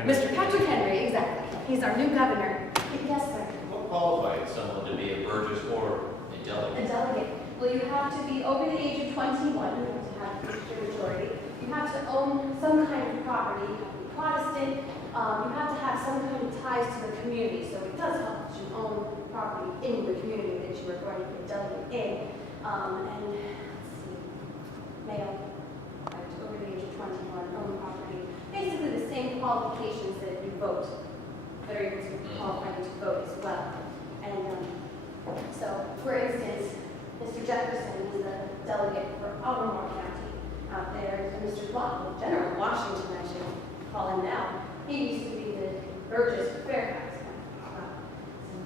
Mr. Patrick Henry, exactly. He's our new governor. Yes, sir. What qualifies someone to be a Burgess or a delegate? A delegate. Well, you have to be over the age of 21. You have to have the majority. You have to own some kind of property. You have to be Protestant. You have to have some kind of ties to the community. So it does help that you own property in the community that you are going to be a delegate in. And let's see, male, over the age of 21, own property. Basically the same qualifications that you vote, that are able to qualify you to vote as well. And so, for instance, Mr. Jefferson is a delegate for Albemarle County out there. And Mr. General Washington, I should call him now. He used to be the Burgess for Fairfax County.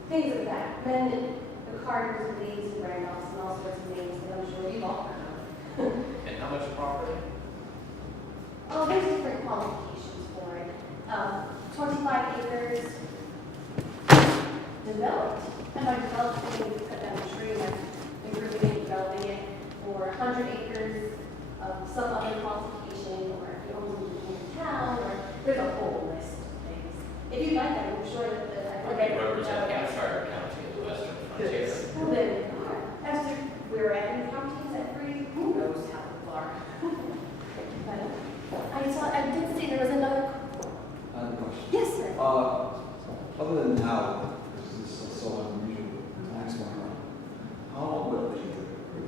Things like that. Then the Carters and Lees and Randolphs and all sorts of names that I'm sure you've all heard of. And how much property? Oh, there's different qualifications for it. 25 acres developed. And by developing, you cut down a tree and improving it, developing it, or 100 acres of some other qualification, or if you own something in town, or there's a whole list of things. If you'd like that, I'm sure that get You represent Hampshire County in the western frontier. Well, then, as to where at in counties at free, who knows how far. But I did see there was another. I have a question. Yes, sir. Other than now, because this is so unusual, tax going on, how long will the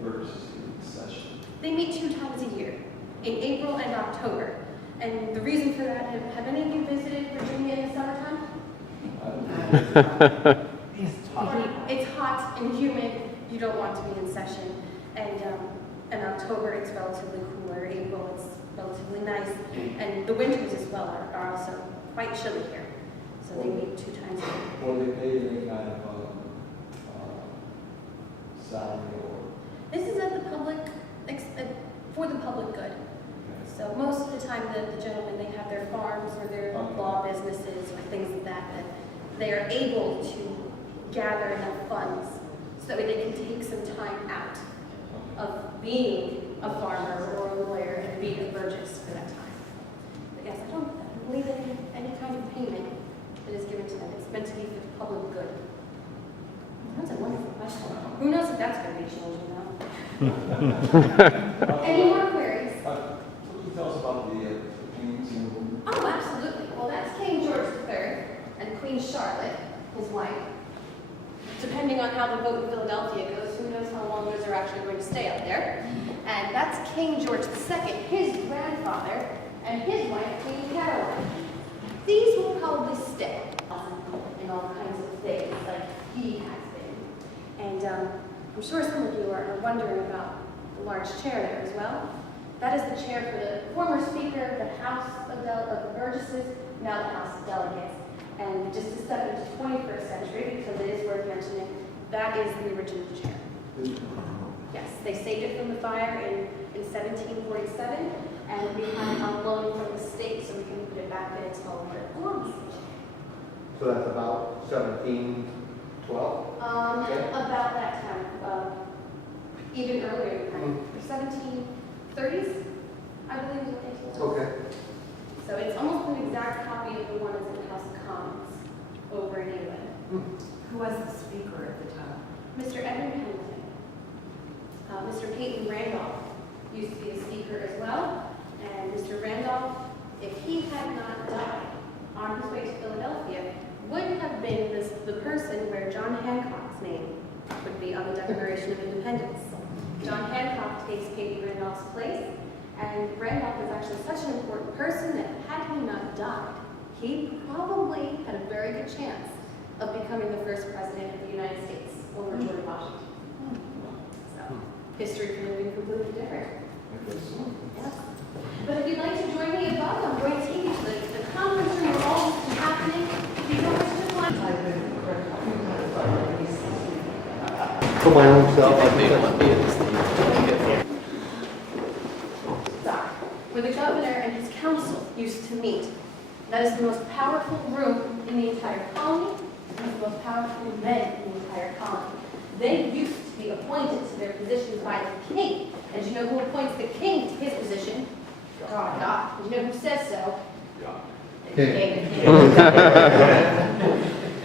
burgesses be in session? They meet 2 times a year, in April and October. And the reason for that, have any of you visited Virginia in the summertime? It's hot and humid. You don't want to be in session. And in October, it's relatively cooler. April, it's relatively nice. And the winters as well are also quite chilly here. So they meet 2 times a year. Or they pay any kind of salary or? This is at the public, for the public good. So most of the time, the gentlemen, they have their farms or their law businesses or things like that, that they are able to gather enough funds so that way they can take some time out of being a farmer or a lawyer and being a burgess for that time. But yes, I don't believe any kind of payment that is given to them. It's meant to be for the public good. That's a wonderful question. Who knows if that's going to be changing now? Any more queries? Can you tell us about the kings and? Oh, absolutely. Well, that's King George III and Queen Charlotte, his wife. Depending on how the vote in Philadelphia goes, who knows how long those are actually going to stay out there. And that's King George II, his grandfather, and his wife, Queen Caroline. These will probably stay in all kinds of things, like he has been. And I'm sure some of you are wondering about the large chair there as well. That is the chair for the former Speaker of the House of the Burgesses, now the House of Delegates. And just to step into the 21st century, because it is worth mentioning, that is the original chair. Yes, they saved it from the fire in 1747, and we had it on loan from the state, so we can put it back in its home where it belongs. So that's about 1712? About that time, even earlier, the 1730s, I believe is what they told us. Okay. So it's almost an exact copy of the one that's in the House of Commons over in England. Who was the speaker at the time? Mr. Edmund Hamilton. Mr. Peyton Randolph used to be a speaker as well. And Mr. Randolph, if he had not died on his way to Philadelphia, would have been the person where John Hancock's name would be on the Declaration of Independence. John Hancock takes Peyton Randolph's place, and Randolph was actually such an important person that had he not died, he probably had a very good chance of becoming the first president of the United States over George Washington. So, history could have been completely different. Yes. But if you'd like to join me above, I'm going to take you to the conference room where all this is happening. If you don't wish to climb. For my own self, I think where the governor and his council used to meet. That is the most powerful room in the entire colony, and the most powerful men in the entire colony. They used to be appointed to their positions by the king. And do you know who appoints the king to his position? God. Do you know who says so? King.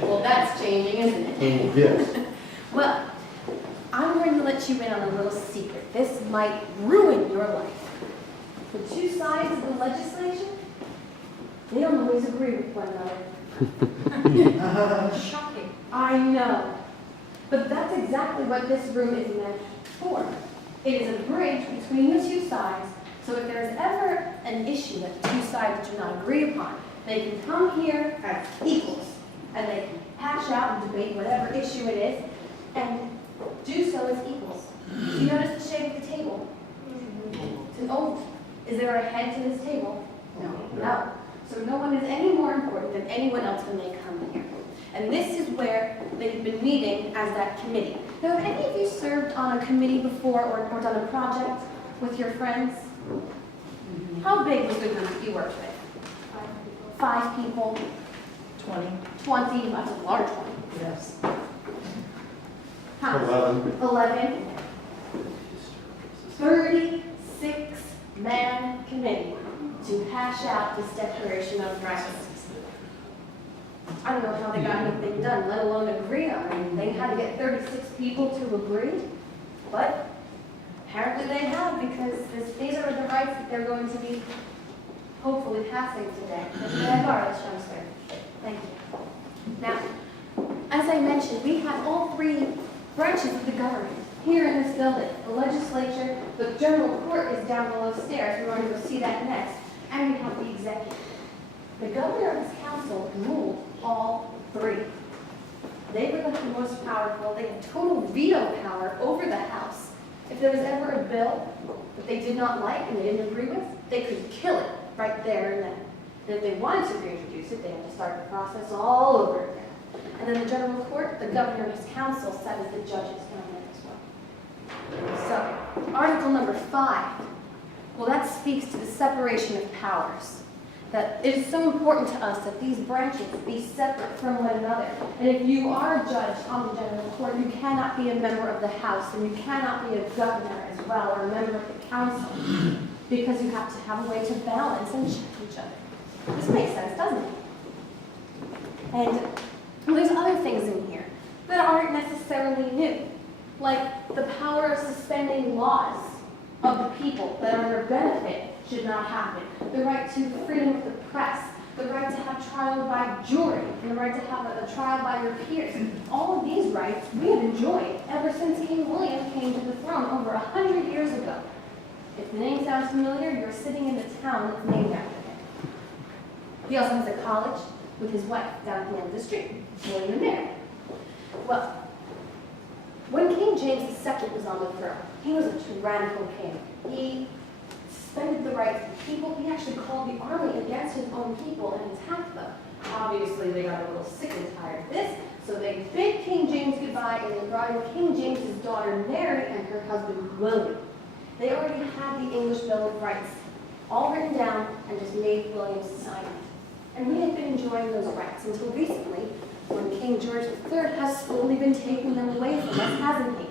Well, that's changing, isn't it? Yes. Well, I'm going to let you in on a little secret. This might ruin your life. The two sides of the legislation, they don't always agree with one another. Shocking. I know. But that's exactly what this room is meant for. It is a bridge between the two sides, so if there's ever an issue that the two sides do not agree upon, they can come here as equals, and they can hash out and debate whatever issue it is, and do so as equals. Do you notice the shape of the table? It's an oval. Is there a head to this table? No. So no one is any more important than anyone else when they come here. And this is where they've been meeting as that committee. Now, have any of you served on a committee before or done a project with your friends? How big was the group that you worked with? 5 people? 20. 20, that's a large one. Yes. Huh? 11. 36-man committee to hash out this Declaration of Rights. I don't know how they got anything done, let alone agree on anything. Had to get 36 people to agree. But apparently they have, because these are the rights that they're going to be hopefully passing today. May I borrow this, youngster? Thank you. Now, as I mentioned, we have all three branches of the government here in this building. The legislature, the general court is down below stairs. We're going to go see that next. And we have the executive. The governor and his council ruled all three. They were the most powerful. They had total veto power over the House. If there was ever a bill that they did not like and they didn't agree with, they could kill it right there and then. And if they wanted to reintroduce it, they had to start the process all over again. And then the general court, the governor and his council sat as the judges down there as well. So, article number 5. Well, that speaks to the separation of powers. That it is so important to us that these branches be separate from one another. And if you are a judge on the general court, you cannot be a member of the House, and you cannot be a governor as well, or a member of the council, because you have to have a way to balance and check each other. This makes sense, doesn't it? And well, there's other things in here that aren't necessarily new, like the power of suspending laws of the people that are their benefit should not happen. The right to freedom of the press, the right to have trial by jury, and the right to have a trial by your peers. All of these rights we have enjoyed ever since King William came to the throne over 100 years ago. If the name sounds familiar, you're sitting in the town that's named after him. He also has a college with his wife down at the end of the street, William and Mary. Well, when King James II was on the throne, he was a tyrannical king. He suspended the rights of the people. He actually called the army against his own people and attacked them. Obviously, they got a little sick and tired of this, so they bid King James goodbye and they brought in King James's daughter Mary and her husband William. They already had the English Bill of Rights all written down and just made William sign it. And we have been enjoying those rights until recently, when King George III has slowly been taking them away from us, hasn't he?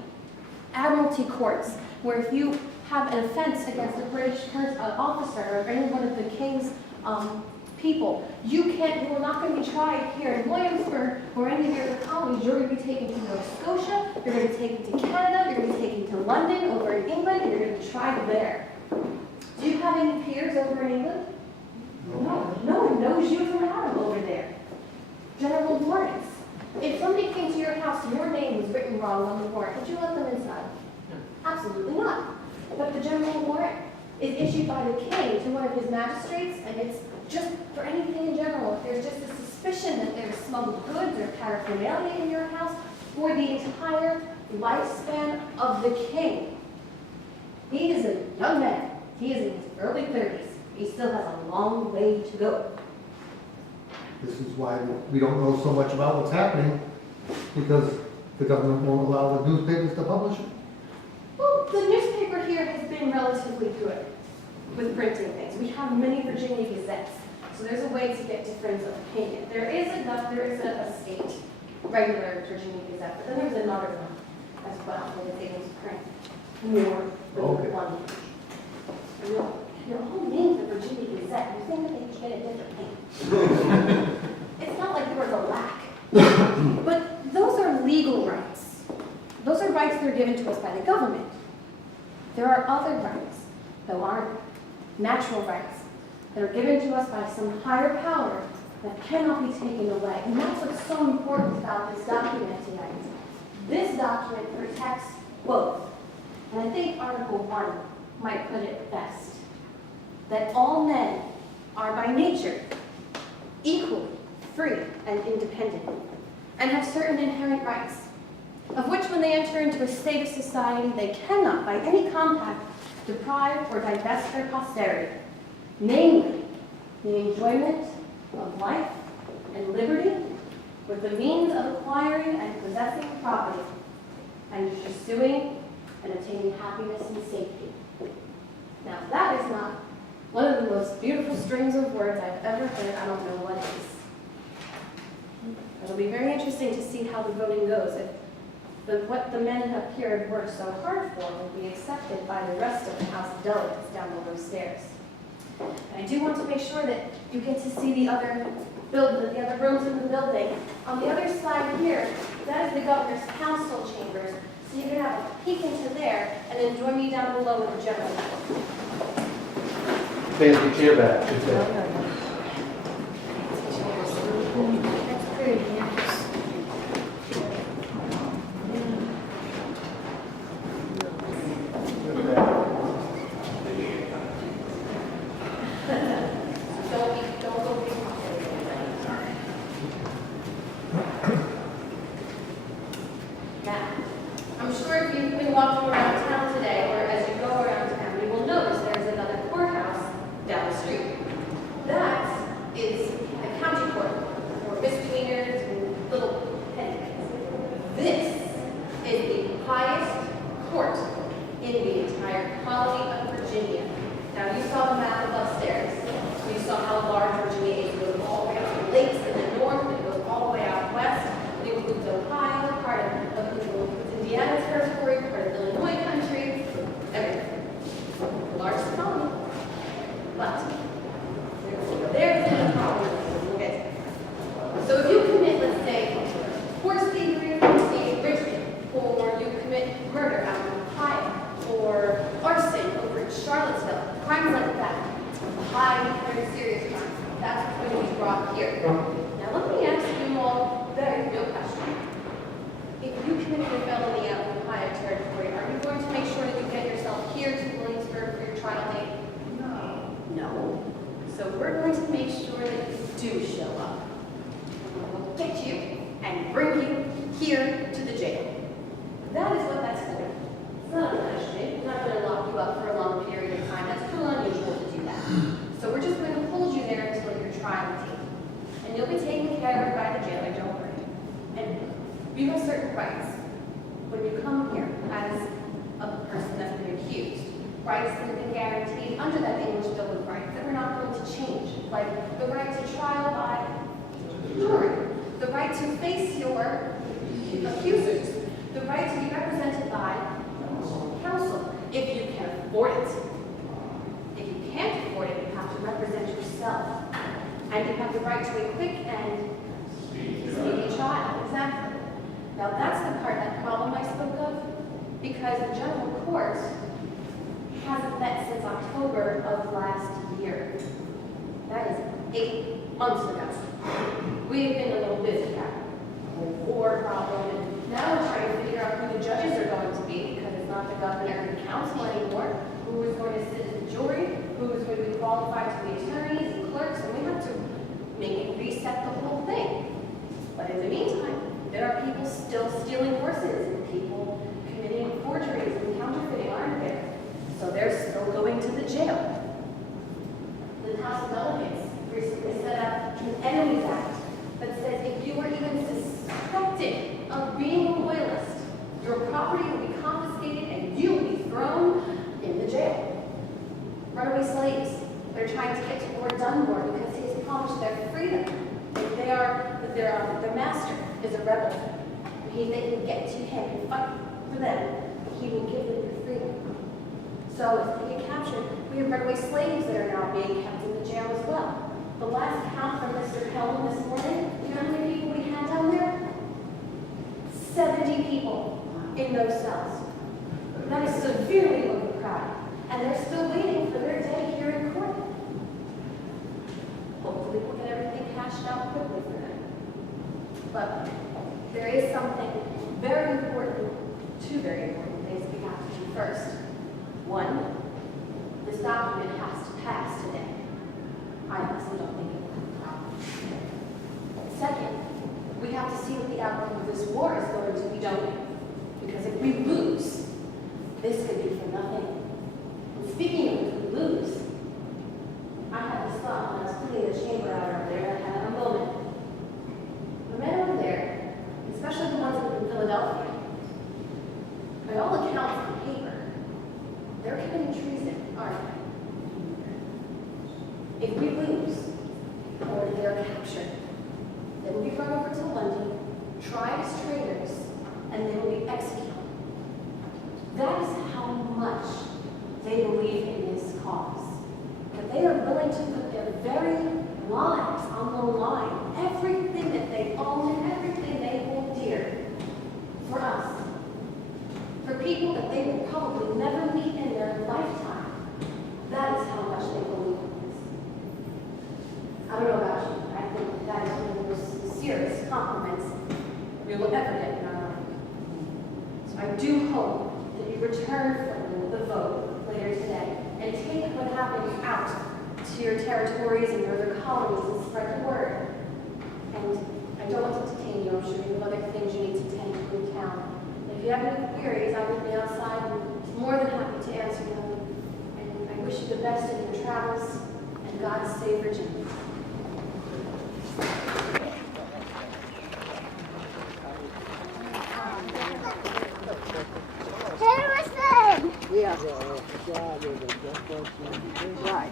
Admiralty courts, where if you have an offense against a British officer or any one of the king's people, you are not going to be tried here in Williamsburg or any of your other colonies. You're going to be taken to Nova Scotia, you're going to be taken to Canada, you're going to be taken to London, over in England, and you're going to be tried there. Do you have any peers over in England? No. No one knows you from Adam over there. General warrants. If somebody came to your house and your name was written wrong on the warrant, would you let them inside? Absolutely not. But the general warrant is issued by the king to one of his magistrates, and it's just for anything in general. If there's just a suspicion that there's smuggled goods or paraphernalia in your house for the entire lifespan of the king. He is a young man. He is in his early 30s. He still has a long way to go. This is why we don't know so much about what's happening, because the government won't allow the newspapers to publish it. Well, the newspaper here has been relatively good with printing things. We have many Virginia Gazettes, so there's a way to get difference of opinion. There is a state regular Virginia Gazette, but then there's another one as well that is able to print more than one. You're all named the Virginia Gazette. You think that they could get a different name? It's not like there was a lack. But those are legal rights. Those are rights that are given to us by the government. There are other rights, though aren't natural rights, that are given to us by some higher power that cannot be taken away. And that's what's so important about this document tonight. This document protects both. And I think Article 1 might put it best. That all men are by nature equally free and independent, and have certain inherent rights, of which when they enter into a state of society, they cannot by any compact deprive or divest their posterity, namely the enjoyment of life and liberty, with the means of acquiring and possessing property, and pursuing and attaining happiness and safety. Now, if that is not one of the most beautiful strings of words I've ever heard, I don't know what is. It'll be very interesting to see how the voting goes. If what the men up here have worked so hard for will be accepted by the rest of the House of Delegates down below stairs. And I do want to make sure that you get to see the other rooms in the building. On the other side here, that is the governor's council chambers. So you can have a peek into there and then join me down below with the general. Fancy chair back. Good job. That's pretty, yeah. Now, I'm sure if you've been walking around town today, or as you go around town, you will notice there's another courthouse down the street. That is the county court, for misdemeanors and little petty things. This is the highest court in the entire colony of Virginia. Now, you saw the map of upstairs. You saw how large Virginia is. It goes all the way out to the lakes in the north, and it goes all the way out west. It includes Ohio, part of Indiana territory, part of Illinois country, everything. The largest colony. But there's the problem. We'll get to it. So if you commit, let's say, horse thievery in Richmond, or you commit murder out in Ohio, or arson over in Charlottesville, crimes like that, high, very serious crimes, that's what's going to be brought here. Now let me ask you all a very real question. If you commit a felony out in Ohio territory, are you going to make sure that you get yourself here to Williamsburg for your trial date? No. No. So we're going to make sure that you do show up. We'll get you and bring you here to the jail. That is what that's for. It's not a punishment. We're not going to lock you up for a long period of time. That's too unusual to do that. So we're just going to hold you there until your trial date. And you'll be taken care of by the jailer, don't worry. And you have certain rights when you come here as a person that's been accused. Rights that have been guaranteed under that English Bill of Rights that we're not going to change, like the right to trial by jury, the right to face your accusers, the right to be represented by counsel, if you can afford it. If you can't afford it, you have to represent yourself. And you have the right to a quick and speedy trial. Exactly. Now that's the part, that problem I spoke of, because the general court hasn't met since October of last year. That is 8 months ago. We've been a little busy now. War problem, and now we're trying to figure out who the judges are going to be, because it's not the governor and the council anymore. Who is going to sit as the jury, who is going to be qualified to be attorneys and clerks, and we have to maybe reset the whole thing. But in the meantime, there are people still stealing horses and people committing forgeries and counterfeiting, aren't there? So they're still going to the jail. The House of Delegates recently set up an Enemies Act that says if you were even suspected of being a loyalist, your property will be confiscated and you will be thrown in the jail. Runaway slaves, they're trying to get to Lord Dunmore because he has promised their freedom. If they are, if their master is a rebel, they can get to him and fight for them. He will give them their freedom. So if they get captured, we have runaway slaves that are now being kept in the jail as well. The last count from Mr. Helen this morning, you know how many people we had down there? 70 people in those cells. That is severely overcrowded. And they're still waiting for their day here in court. Hopefully we'll get everything hashed out quickly for them. But there is something very important, two very important things we have to do first. One, this document has to pass today. I honestly don't think it will have a problem. Second, we have to see what the outcome of this war is going to be, don't we? Because if we lose, this could be for nothing. And speaking of if we lose, I had this thought when I was cleaning the chamber out over there, I had a moment. The men over there, especially the ones that live in Philadelphia, by all accounts on paper, they're committing treason, aren't they? If we lose, or if they're captured, they will be brought over to London, tried as traitors, and they will be executed. That is how much they believe in this cause. That they are we will ever get in our mind. So I do hope that you return from the vote later today and take what happens out to your territories and your other colonies and spread the word. And I don't want to detain you. I'm sure you have other things you need to tend to in town. If you have any queries, I will be outside and more than happy to answer them. And I wish you the best in your travels, and God save Virginia. Yeah. Right.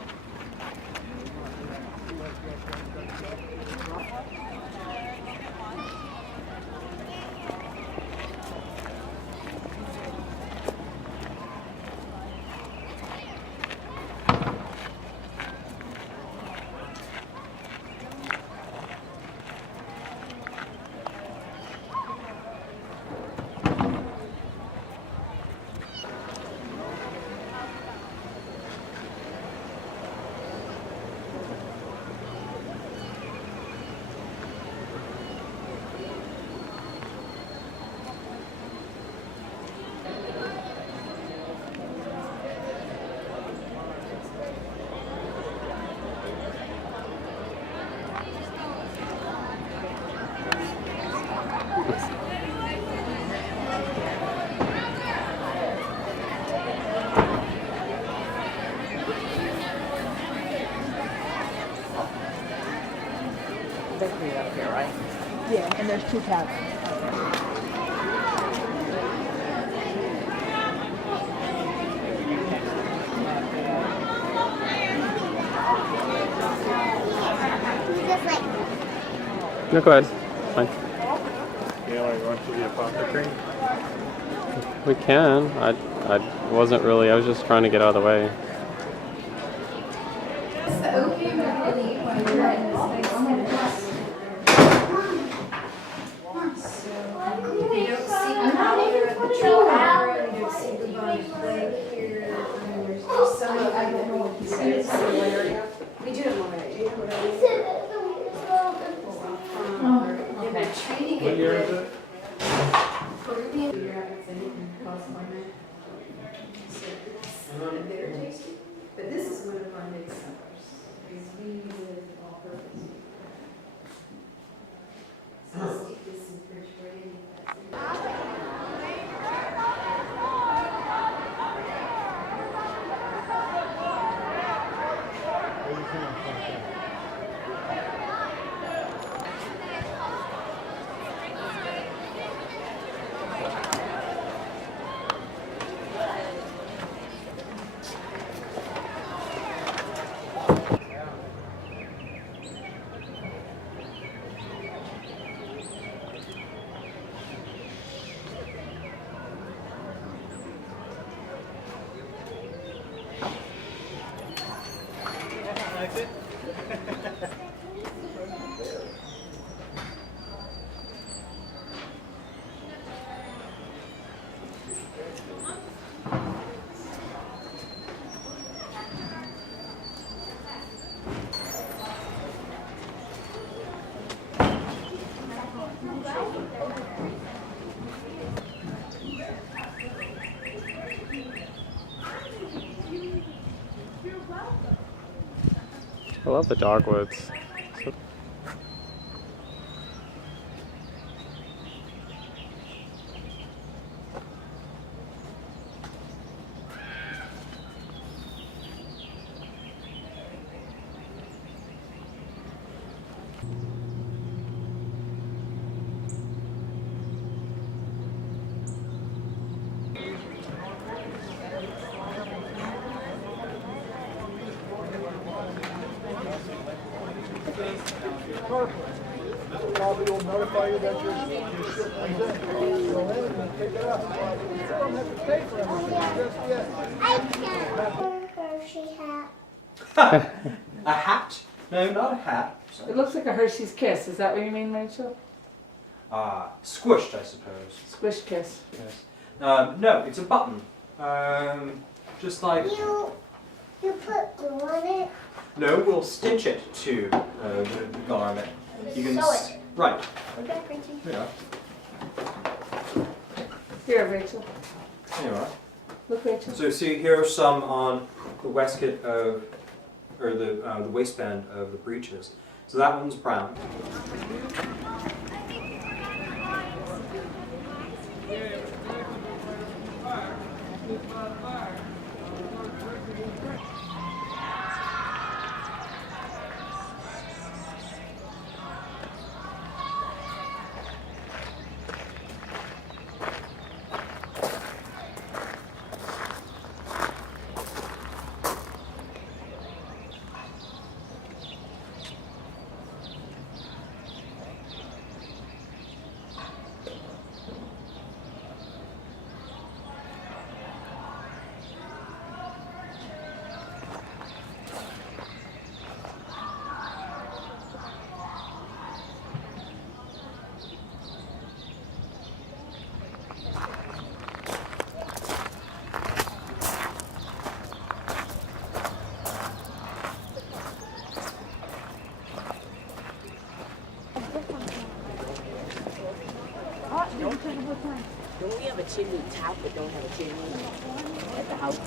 Bakery up here, right? Yeah, and there's 2 taverns. No, go ahead. Fine. Yeah, like going to the apothecary? We can. I wasn't really. I was just trying to get out of the way. We do have malaria. What year is it? They're tasty. But this is one of our big sellers. Because we use it all purpose. So I'll stick this in the fridge for you. I love the dogwoods. So Probably will notify you that your shipment is in. Go in and pick it up. You still don't have to pay for everything just yet. I can't. Hershey hat. A hat? No, not a hat. It looks like a Hershey's Kiss. Is that what you mean, Rachel? Squished, I suppose. Squish Kiss. Yes. No, it's a button. Just like... You put glue on it? No, we'll stitch it to the garment. You can sew it. Right. Okay, Richie. Yeah. Here, Rachel. Anyway. Look, Rachel. So see, here are some on the waistcoat of, or the waistband of the breeches. So that one's brown. Don't we have a chimney top but don't have a chimney at the house?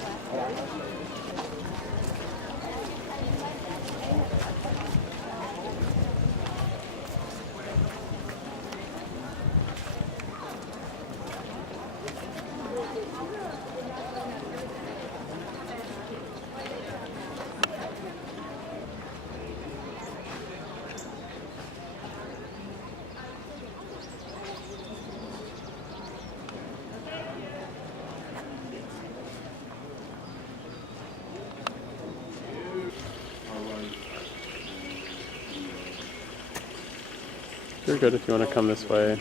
You're good if you want to come this way.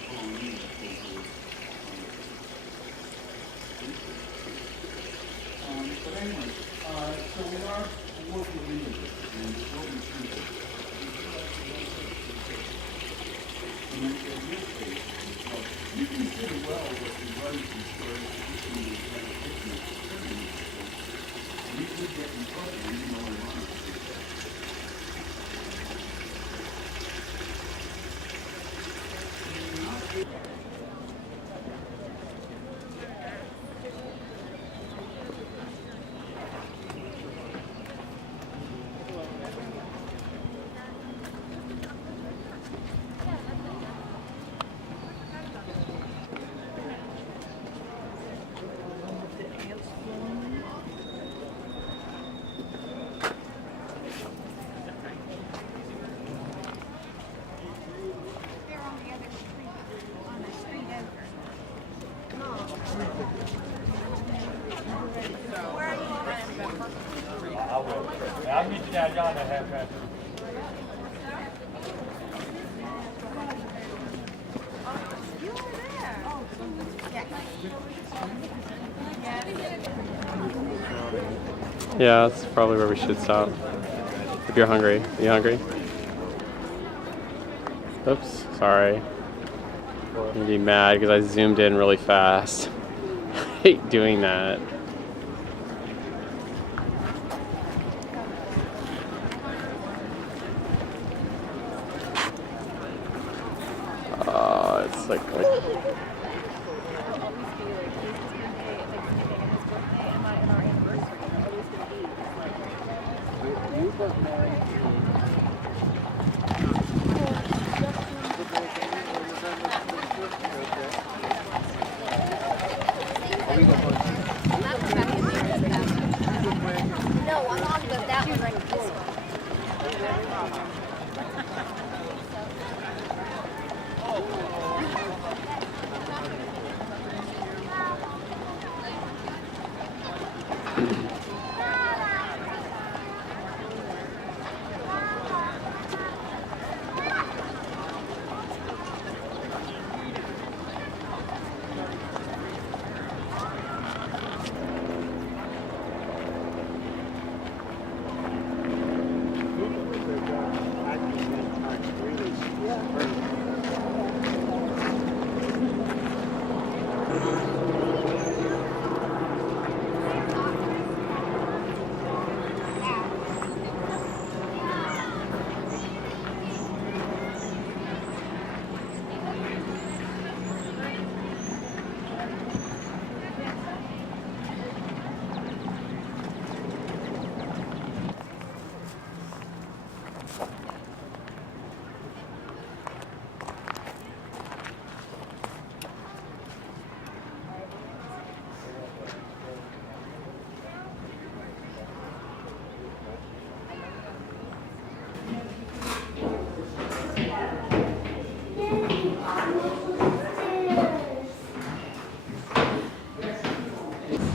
I'll meet you down yonder at half past. Yeah, that's probably where we should stop. If you're hungry. Are you hungry? Oops, sorry. I'm gonna be mad because I zoomed in really fast. I hate doing that. It's like No, I'm talking about that one right this one.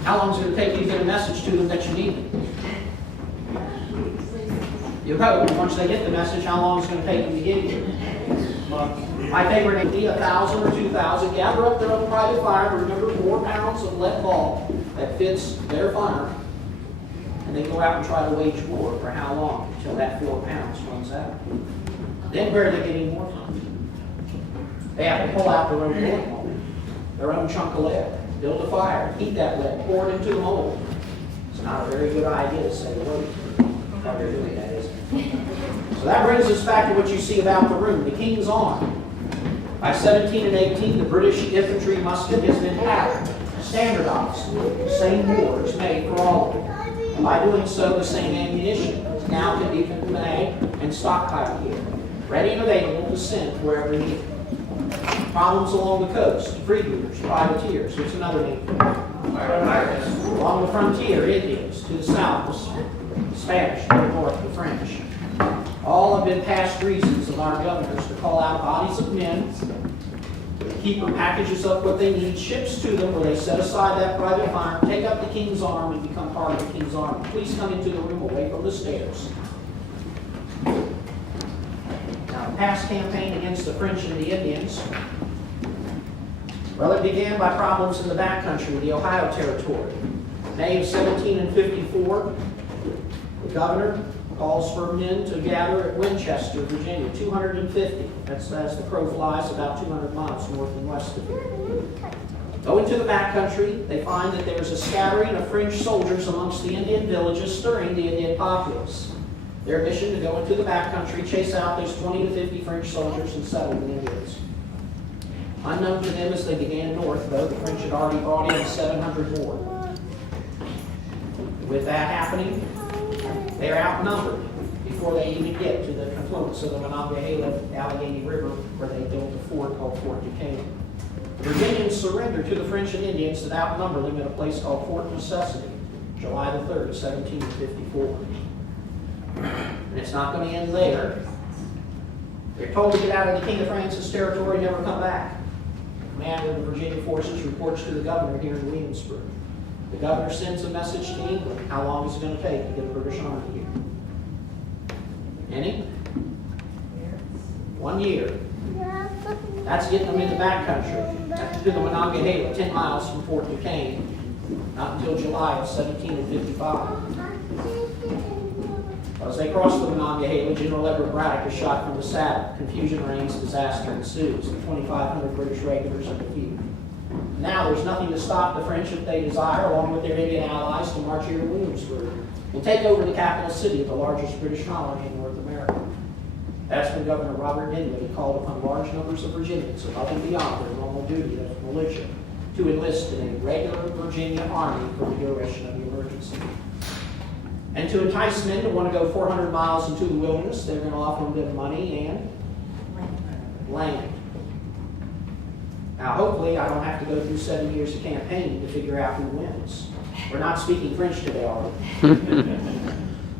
How long is it going to take you to get a message to them that you need them? You hope, once they get the message, how long is it going to take them to get it? My favorite idea, 1,000 or 2,000, gather up their own private fire, remember 4 pounds of lead ball that fits their fire, and they go out and try to wage war for how long? Until that 4 pounds runs out. Then where are they getting more from? They have to pull out their own bullet mold, their own chunk of lead, build a fire, heat that lead, pour it into the mold. It's not a very good idea to say, wait, how they're doing that, is it? So that brings us back to what you see about the room, the King's Arm. By 17 and 18, the British infantry musket has been patterned, standardized. The same war is made for all of them. And by doing so, the same ammunition now can be made and stockpiled here, ready and available to send wherever needed. Problems along the coast, freebooters, privateers, what's another name for them? Pirates. Along the frontier, Indians. To the south, the Spanish. To the north, the French. All have been past reasons of our governors to call out bodies of men, keep packages up what they need, ships to them where they set aside that private fire, take up the King's Arm and become part of the King's Army. Please come into the room away from the stairs. Now, the past campaign against the French and the Indians, well, it began by problems in the backcountry, the Ohio Territory. May of 1754, the governor calls for men to gather at Winchester, Virginia, 250. That's as the crow flies, about 200 miles north and west of here. Going to the backcountry, they find that there's a scattering of French soldiers amongst the Indian villages, stirring the Indian populace. Their mission to go into the backcountry, chase out those 20 to 50 French soldiers and settle the Indians. Unknown to them as they began north, though, the French had already brought in 700 more. With that happening, they're outnumbered before they even get to the confluence of the Monongahela-Allegheny River, where they built a fort called Fort Duquesne. The Virginians surrendered to the French and Indians that outnumbered them at a place called Fort Necessity, July the 3rd, 1754. And it's not going to end there. They're told to get out of the King of France's territory and never come back. The commander of the Virginia forces reports to the governor here in Williamsburg. The governor sends a message to England. How long is it going to take to get a British army here? Any? 1 year. That's getting them in the backcountry. That's to the Monongahela, 10 miles from Fort Duquesne. Not until July of 1755. As they cross the Monongahela, General Everett Braddock is shot from the saddle. Confusion reigns, disaster ensues. The 2,500 British regulars are defeated. Now there's nothing to stop the French if they desire, along with their Indian allies, to march here to Williamsburg and take over the capital city of the largest British colony in North America. That's when Governor Robert Dinwiddie called upon large numbers of Virginians above and beyond their normal duty as militia to enlist in a regular Virginia army for the duration of the emergency. And to entice men to want to go 400 miles into the wilderness, they're going to offer them money and land. Now, hopefully, I don't have to go through 7 years of campaigning to figure out who wins. We're not speaking French today, are we?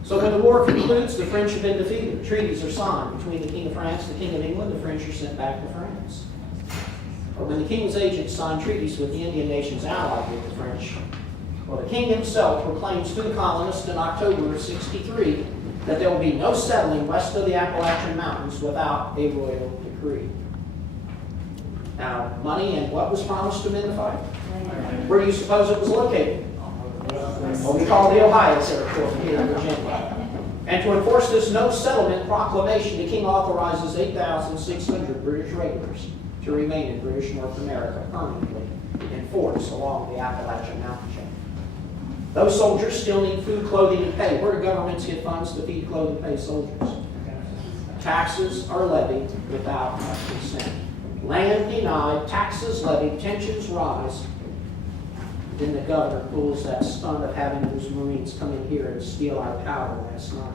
So when the war concludes, the French have been defeated. Treaties are signed between the King of France and the King of England. The French are sent back to France. But when the King's agents signed treaties with the Indian nations allied with the French, well, the King himself proclaims to the colonists in October of '63 that there will be no settling west of the Appalachian Mountains without a royal decree. Now, money and what was promised to them in the fight? Where do you suppose it was located? What we call the Ohio Territory here in Virginia. And to enforce this no settlement proclamation, the King authorizes 8,600 British regulars to remain in British North America permanently in forts along the Appalachian Mountain chain. Those soldiers still need food, clothing, and pay. Where do governments get funds to feed, clothe, and pay soldiers? Taxes are levied without consent. Land denied, taxes levied, tensions rise. Then the governor pulls that stunt of having those Marines come in here and steal our power last night.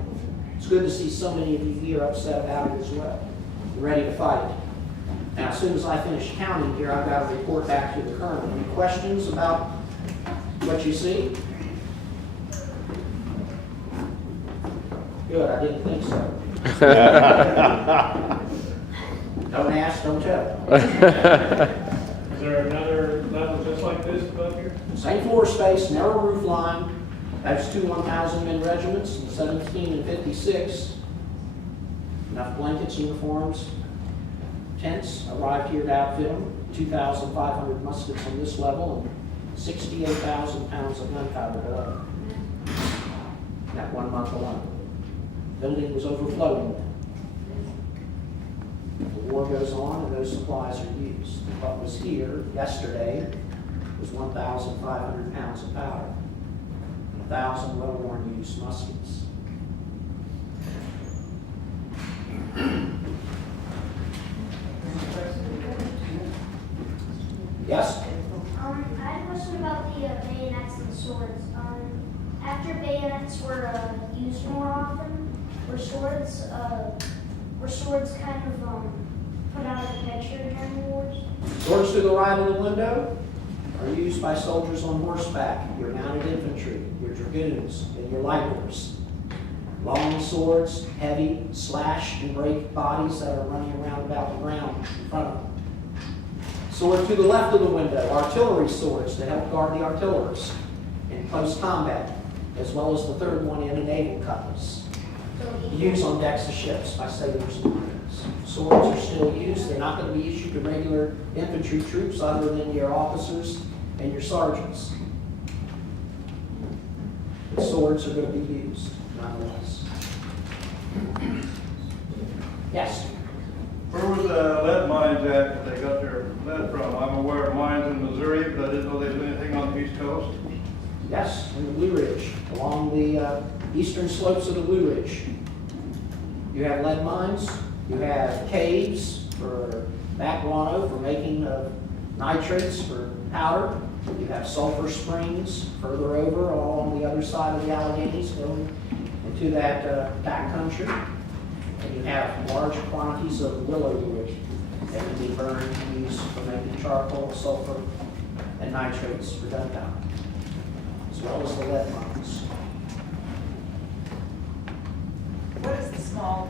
It's good to see so many of you here upset about it as well. You're ready to fight. Now, as soon as I finish counting here, I've got to report back to the colonel. Any questions about what you see? Good, I didn't think so. Don't ask, don't tell. Is there another level just like this above here? Same floor space, narrow roof line. That's two 1,000 men regiments in 17 and 56. Enough blankets, uniforms, tents arrived here to outfit them. 2,500 muskets on this level and 68,000 pounds of gunpowder below. That 1 month alone. Building was overflowing. The war goes on and those supplies are used. What was here yesterday was 1,500 pounds of powder, 1,000 well-worn used muskets. Yes? I had a question about the bayonets and swords. After bayonets were used more often, were swords kind of put out of the picture during the wars? Swords to the right of the window are used by soldiers on horseback, your mounted infantry, your dragoons, and your light horse. Long swords, heavy, slash and break bodies that are running around about the ground in front of them. Sword to the left of the window, artillery swords to help guard the artillerists in close combat, as well as the third one in a naval cutlass. Used on decks of ships by sailors and marines. Swords are still used. They're not going to be issued to regular infantry troops other than your officers and your sergeants. But swords are going to be used, nonetheless. Yes? Where were the lead mines at that they got their lead from? I'm aware of mines in Missouri, but I didn't know they did anything on the East Coast. Yes, in the Blue Ridge, along the eastern slopes of the Blue Ridge. You have lead mines, you have caves for back guano for making nitrates for powder. You have sulfur springs further over along the other side of the Alleghenies going into that back country. And you have large quantities of willow wood that can be burned and used for making charcoal, sulfur, and nitrates for gunpowder, as well as the lead mines. What is the small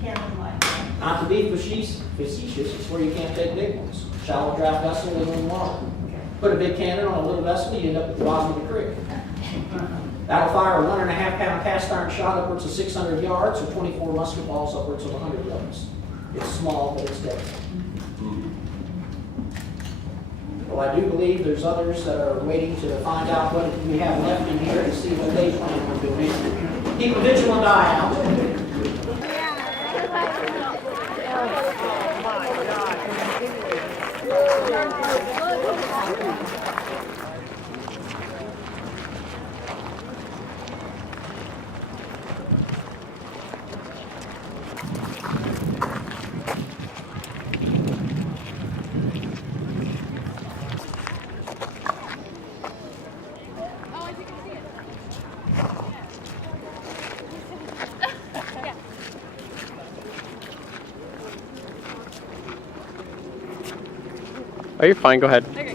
cannon like? Not to be facetious, it's where you can't take big ones. Shallow draft vessel living in water. Put a big cannon on a little vessel, you end up at the bottom of the creek. That'll fire a 1.5-pound cast iron shot upwards of 600 yards, or 24 musket balls upwards of 100 yards. It's small, but it's deadly. Well, I do believe there's others that are waiting to find out what we have left in here to see what they plan on doing. Keep a vigilant eye out. Oh, you're fine. Go ahead. Okay.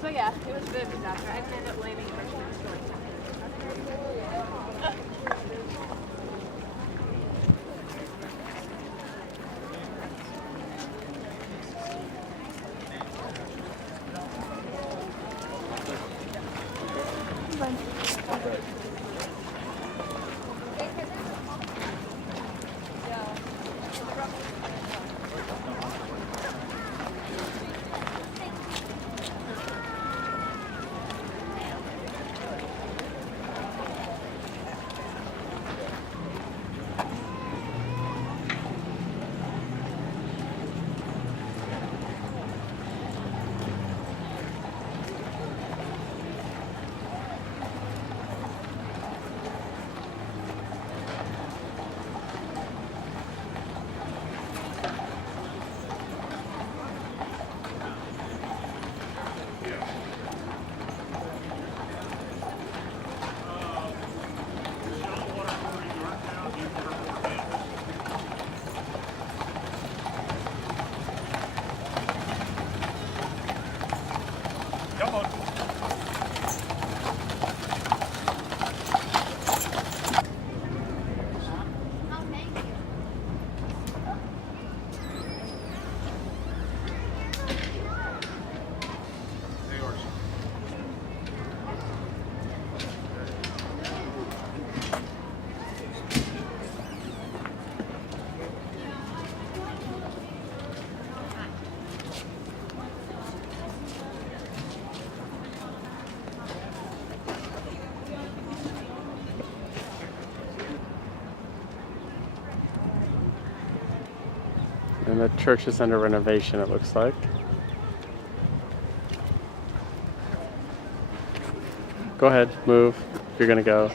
So yeah, it was a bit of a disaster. I ended up landing first in the story. And the church is under renovation, it looks like. Go ahead, move if you're gonna go.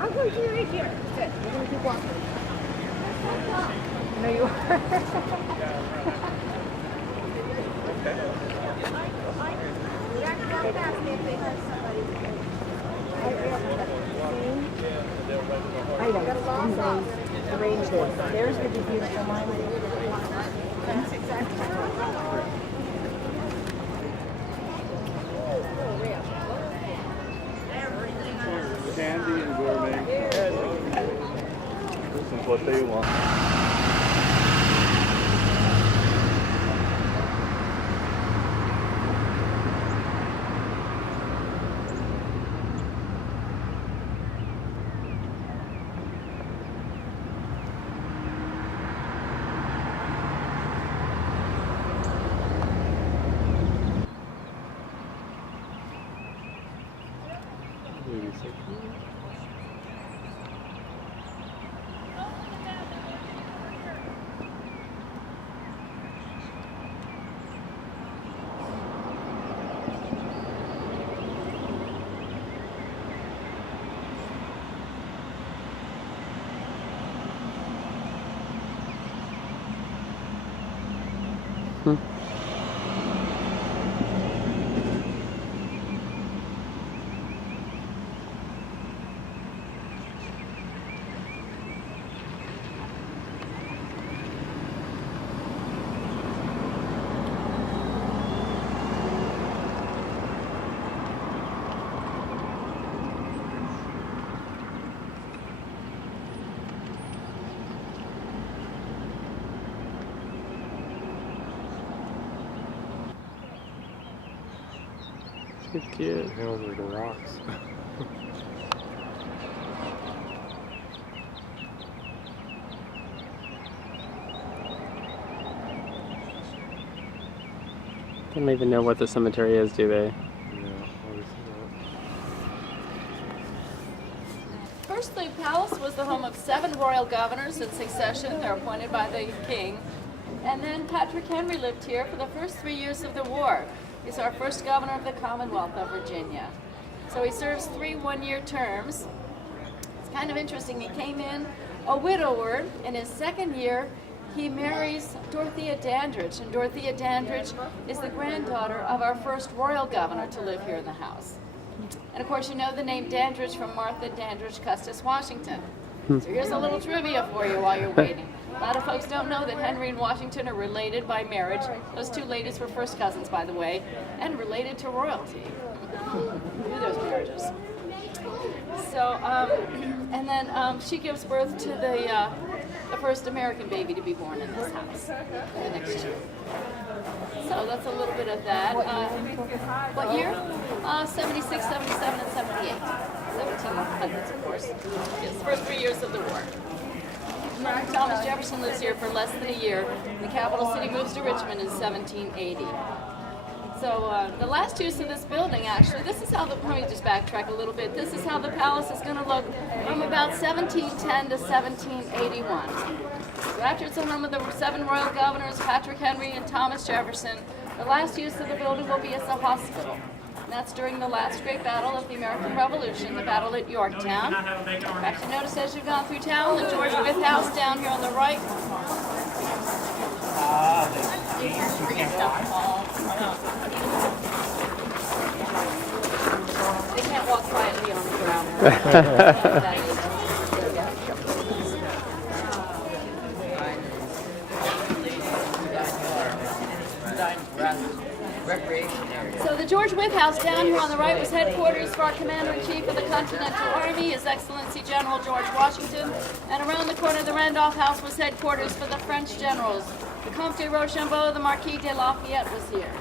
I'm going to be right here. Good. We're going to keep walking. No, you are. I know. Arrange this. There's the beautiful line. That's exactly Candy and gourmet. This is what they want. Good kid. The hills are the rocks. They don't even know what the cemetery is, do they? Yeah, obviously not. First, the palace was was the home of 7 royal governors in succession. They're appointed by the king. And then Patrick Henry lived here for the first 3 years of the war. He's our first governor of the Commonwealth of Virginia. So he serves 3 one-year terms. It's kind of interesting. He came in a widower. In his 2nd year, he marries Dorothea Dandridge, and Dorothea Dandridge is the granddaughter of our first royal governor to live here in the house. And of course, you know the name Dandridge from Martha Dandridge Custis Washington. So here's a little trivia for you while you're waiting. A lot of folks don't know that Henry and Washington are related by marriage. Those 2 ladies were first cousins, by the way, and related to royalty through those marriages. So, and then she gives birth to the first American baby to be born in this house the next year. So that's a little bit of that. What year? 76, 77, and 78. 1700s, of course. Yes, first 3 years of the war. Thomas Jefferson lives here for less than a year. The capital city moves to Richmond in 1780. So the last use of this building, actually, this is how let me just backtrack a little bit. This is how the palace is going to look from about 1710 to 1781. So after it's the home of the 7 royal governors, Patrick Henry and Thomas Jefferson, the last use of the building will be as a hospital. And that's during the last great battle of the American Revolution, the battle at Yorktown. Perhaps you notice as you've gone through town, the George Wythe House down here on the right. They can't walk quietly on the ground. So the George Wythe House down here on the right was headquarters for our Commander-in-Chief of the Continental Army, His Excellency General George Washington, and around the corner the Randolph House was headquarters for the French generals. The Comte de Rochambeau, the Marquis de Lafayette was here.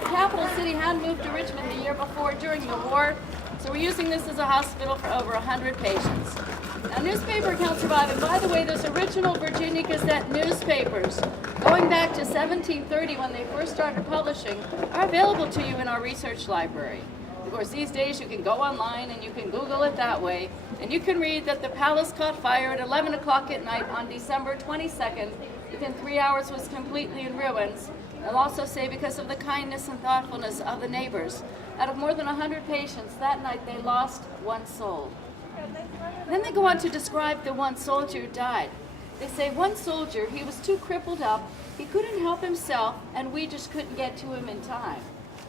The capital city had moved to Richmond the year before during the war, so we're using this as a hospital for over 100 patients. Now, newspaper accounts survive, and by the way, those original Virginia Gazette newspapers, going back to 1730 when they first started publishing, are available to you in our research library. Of course, these days you can go online and you can Google it that way, and you can read that the palace caught fire at 11 o'clock at night on December 22nd. Within 3 hours was completely in ruins. They'll also say because of the kindness and thoughtfulness of the neighbors. Out of more than 100 patients, that night they lost 1 soul. Then they go on to describe the 1 soldier who died. They say 1 soldier, he was too crippled up, he couldn't help himself, and we just couldn't get to him in time.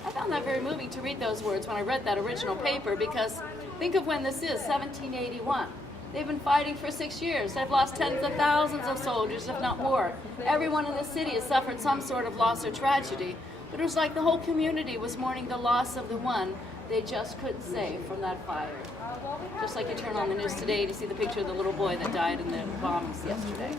I found that very moving to read those words when I read that original paper, because think of when this is, 1781. They've been fighting for 6 years. They've lost tens of thousands of soldiers, if not more. Everyone in the city has suffered some sort of loss or tragedy, but it was like the whole community was mourning the loss of the one they just couldn't save from that fire. Just like you turn on the news today to see the picture of the little boy that died in the bombings yesterday.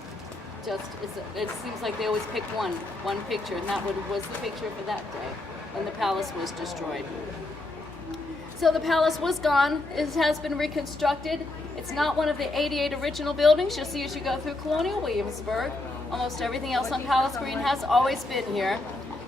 It seems like they always pick one picture, and that was the picture for that day when the palace was destroyed. So the palace was gone. It has been reconstructed. It's not one of the 88 original buildings you'll see as you go through Colonial, Williamsburg. Almost everything else on Palace Green has always been here.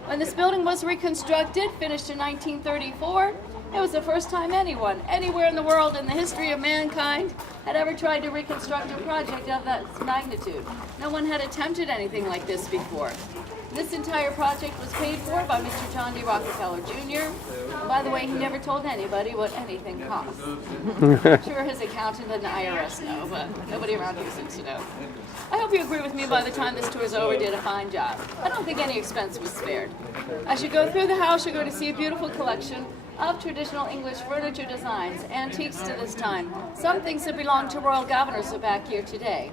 When this building was reconstructed, finished in 1934, it was the first time anyone, anywhere in the world in the history of mankind, had ever tried to reconstruct a project of that magnitude. No one had attempted anything like this before. This entire project was paid for by Mr. John D. Rockefeller Jr. And by the way, he never told anybody what anything cost. I'm sure his accountant and the IRS know, but nobody around here seems to know. I hope you agree with me, by the time this tour is over, did a fine job. I don't think any expense was spared. As you go through the house, you're going to see a beautiful collection of traditional English furniture designs, antiques to this time. Some things that belong to royal governors are back here today.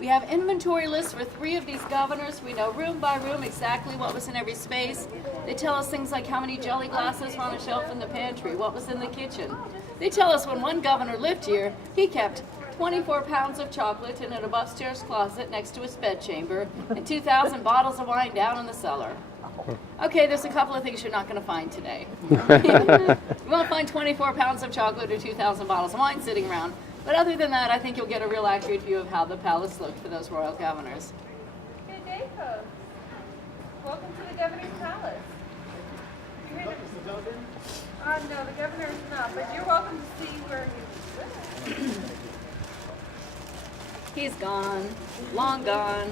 We have inventory lists for 3 of these governors. We know room by room exactly what was in every space. They tell us things like how many jelly glasses were on a shelf in the pantry, what was in the kitchen. They tell us when one governor lived here, he kept 24 pounds of chocolate in an above-stairs closet next to his bedchamber and 2,000 bottles of wine down in the cellar. Okay, there's a couple of things you're not going to find today. You won't find 24 pounds of chocolate or 2,000 bottles of wine sitting around. But other than that, I think you'll get a real accurate view of how the palace looked for those royal governors. Good day, folks. Welcome to the governor's palace. No, the governor is not, but you're welcome to see where he lives. He's gone. Long gone.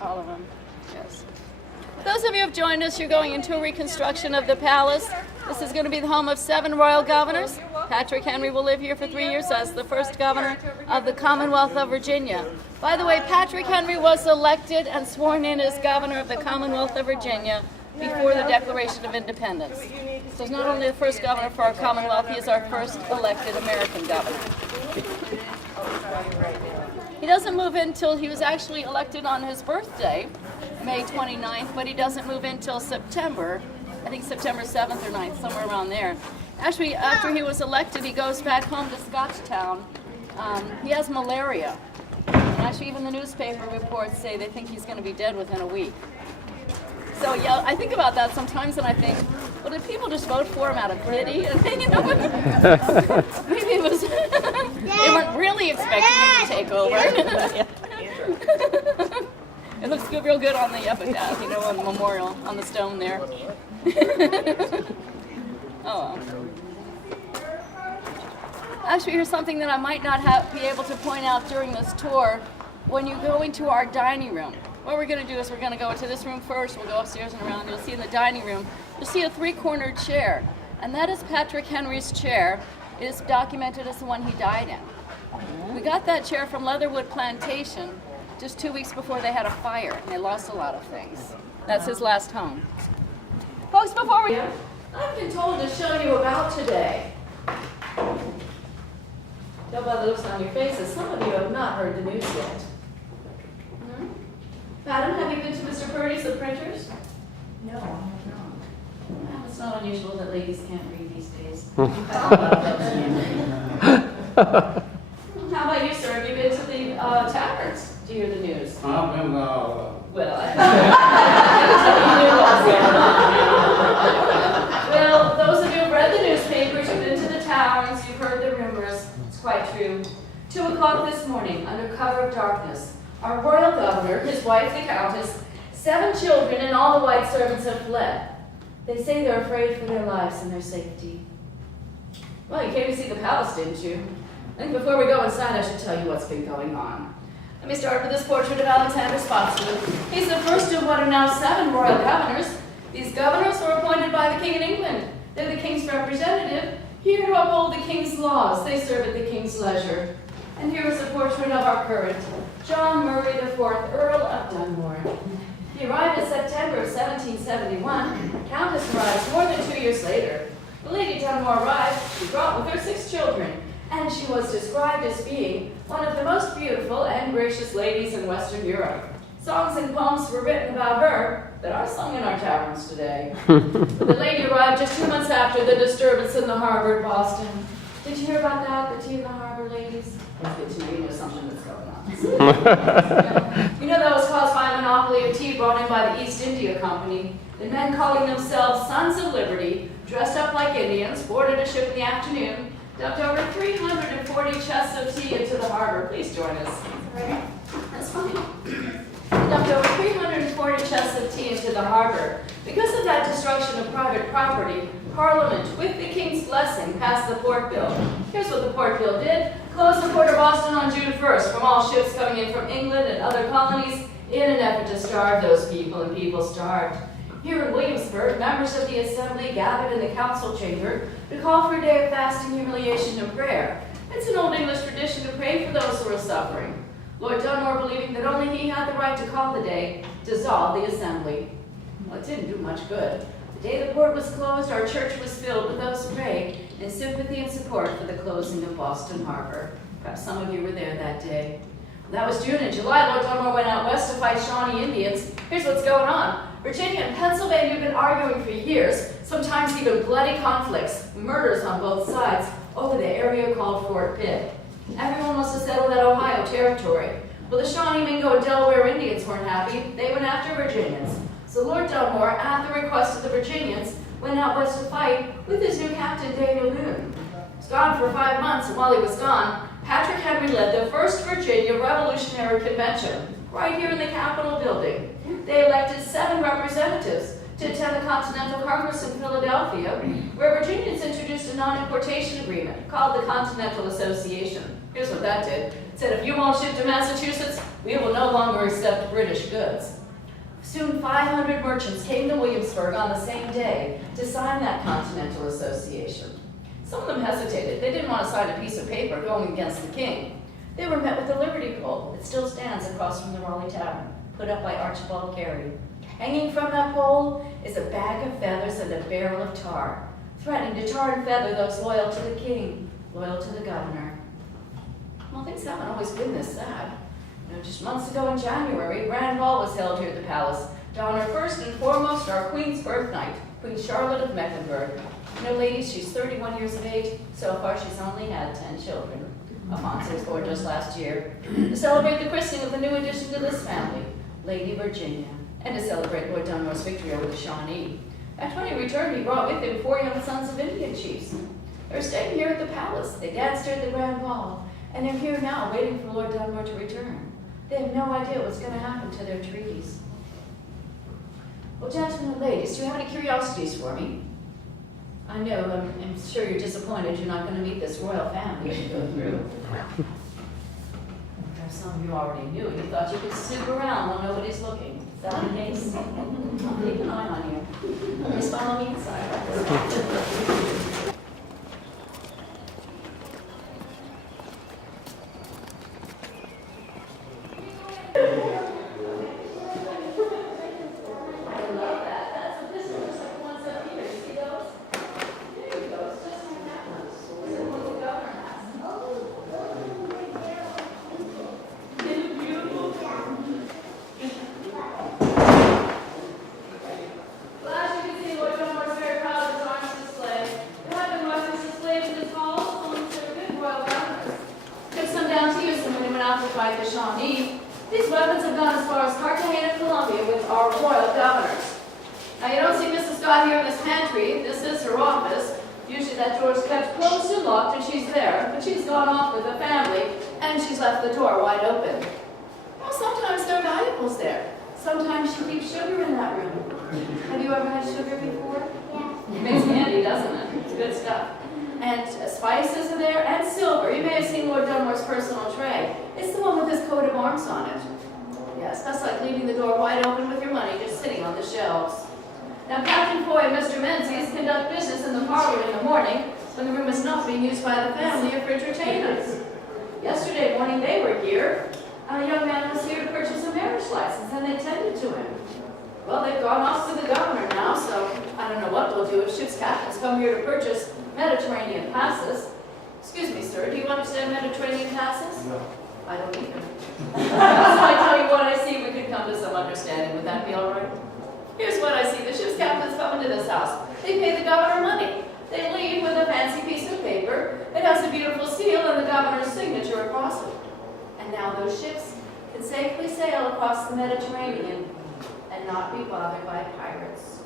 All of them. Yes. Those of you who have joined us, you're going into a reconstruction of the palace. This is going to be the home of 7 royal governors. Patrick Henry will live here for 3 years as the first governor of the Commonwealth of Virginia. By the way, Patrick Henry was elected and sworn in as governor of the Commonwealth of Virginia before the Declaration of Independence. So he's not only the first governor for our Commonwealth, he is our first elected American governor. He doesn't move in until he was actually elected on his birthday, May 29th, but he doesn't move in until September, I think September 7th or 9th, somewhere around there. Actually, after he was elected, he goes back home to Scotchtown. He has malaria. And actually, even the newspaper reports say they think he's going to be dead within a week. So, yeah, I think about that sometimes, and I think, well, did people just vote for him out of pity? And, you know, maybe it was, they weren't really expecting him to take over. It looks good, real good on the epitaph, you know, on the memorial, on the stone there. Oh. Actually, here's something that I might not be able to point out during this tour. When you go into our dining room, what we're going to do is we're going to go into this room first. We'll go upstairs and around. You'll see in the dining room, you'll see a 3-cornered chair. And that is Patrick Henry's chair. It is documented as the one he died in. We got that chair from Leatherwood Plantation just 2 weeks before they had a fire. And they lost a lot of things. That's his last home. Folks, before we... I've been told to show you about today. Tell by the looks on your faces, some of you have not heard the news yet. Madam, have you been to Mr. Purdy's, the printers? No, I have not. Well, it's not unusual that ladies can't read these days. How about you, sir? Have you been to the taverns to hear the news? I've been, well, well, those of you who have read the newspapers, you've been to the taverns, you've heard the rumors. It's quite true. 2 o'clock this morning, under cover of darkness, our royal governor, his wife, the countess, 7 children, and all the white servants have fled. They say they're afraid for their lives and their safety. Well, you came to see the palace, didn't you? I think before we go inside, I should tell you what's been going on. Let me start with this portrait of Alexander Spotswood. He's the first of what are now 7 royal governors. These governors were appointed by the King in England. They're the King's representative, here to uphold the King's laws. They serve at the King's leisure. And here is a portrait of our current, John Murray IV, Earl of Dunmore. He arrived in September of 1771. Countess arrived more than 2 years later. The Lady Dunmore arrived, she brought with her 6 children, and she was described as being one of the most beautiful and gracious ladies in Western Europe. Songs and poems were written about her that are sung in our taverns today. The lady arrived just 2 months after the disturbance in the harbor at Boston. Did you hear about that, the tea in the harbor, ladies? That's good to know. You know something that's going on. You know that was caused by a monopoly of tea brought in by the East India Company. The men calling themselves Sons of Liberty, dressed up like Indians, boarded a ship in the afternoon, dumped over 340 chests of tea into the harbor. Please join us. That's funny. Dumped over 340 chests of tea into the harbor. Because of that destruction of private property, Parliament, with the King's blessing, passed the Port Bill. Here's what the Port Bill did. Closed the port of Boston on June 1st from all ships coming in from England and other colonies in an effort to starve those people, and people starved. Here in Williamsburg, members of the Assembly gathered in the council chamber to call for a day of fasting, humiliation, and prayer. It's an old English tradition to pray for those who are suffering. Lord Dunmore, believing that only he had the right to call the day, dissolved the Assembly. Well, it didn't do much good. The day the port was closed, our church was filled with those who prayed in sympathy and support for the closing of Boston Harbor. Perhaps some of you were there that day. That was June. In July, Lord Dunmore went out west to fight Shawnee Indians. Here's what's going on. Virginia and Pennsylvania have been arguing for years, sometimes even bloody conflicts, murders on both sides, over the area called Fort Pitt. Everyone wants to settle that Ohio territory. Well, the Shawnee, Mingo, and Delaware Indians weren't happy. They went after Virginians. So Lord Dunmore, at the request of the Virginians, went out west to fight with his new captain, Daniel Boone. He was gone for 5 months, and while he was gone, Patrick Henry led the first Virginia Revolutionary Convention, right here in the Capitol building. They elected 7 representatives to attend the Continental Congress in Philadelphia, where Virginians introduced a non-importation agreement called the Continental Association. Here's what that did. It said, if you won't ship to Massachusetts, we will no longer accept British goods. Soon 500 merchants came to Williamsburg on the same day to sign that Continental Association. Some of them hesitated. They didn't want to sign a piece of paper going against the king. They were met with the Liberty Pole. It still stands across from the Raleigh Tavern, put up by Archibald Carey. Hanging from that pole is a bag of feathers and a barrel of tar, threatening to tar and feather those loyal to the king, loyal to the governor. Well, things haven't always been this sad. Just months ago in January, a grand ball was held here at the palace to honor first and foremost our Queen's birth night, Queen Charlotte of Mecklenburg. Ladies, she's 31 years of age. So far, she's only had 10 children. Alfonso was born just last year. To celebrate the christening of the new addition to this family, Lady Virginia, and to celebrate Lord Dunmore's victory over the Shawnee. After when he returned, he brought with him 4 young sons of Indian chiefs. They're staying here at the palace. They danced here at the grand ball, and they're here now waiting for Lord Dunmore to return. They have no idea what's going to happen to their treaties. Well, gentlemen and ladies, do you have any curiosities for me? I know, I'm sure you're disappointed you're not going to meet this royal family as you go through. Perhaps some of you already knew. You thought you could snoop around while nobody's looking. Is that the case? I'll keep an eye on you. Please follow me inside. The Shawnee. These weapons have gone as far as Cartagena, Colombia with our royal governors. Now you don't see Mrs. Scott here in this pantry. This is her office. Usually that door's kept closed and locked and she's there, but she's gone off with the family and she's left the door wide open. Well, sometimes there are valuables there. Sometimes she keeps sugar in that room. Have you ever had sugar before? Yeah. It makes candy, doesn't it? It's good stuff. And spices are there, and silver. You may have seen Lord Dunmore's personal tray. It's the one with his coat of arms on it. Yes, that's like leaving the door wide open with your money just sitting on the shelves. Now, Captain Foy and Mr. Menzies conduct business in the parlor in the morning when the room is not being used by the family or for entertainments. Yesterday morning they were here. A young man was here to purchase a marriage license, and they tended to him. Well, they've gone off with the governor now, so I don't know what we'll do if ship's captains come here to purchase Mediterranean passes. Excuse me, sir, do you understand Mediterranean passes? No. I don't either. So I tell you what I see, we could come to some understanding. Would that be all right? Here's what I see. The ship's captains come into this house. They pay the governor money. They leave with a fancy piece of paper. It has a beautiful seal and the governor's signature across it. And now those ships can safely sail across the Mediterranean and not be bothered by pirates.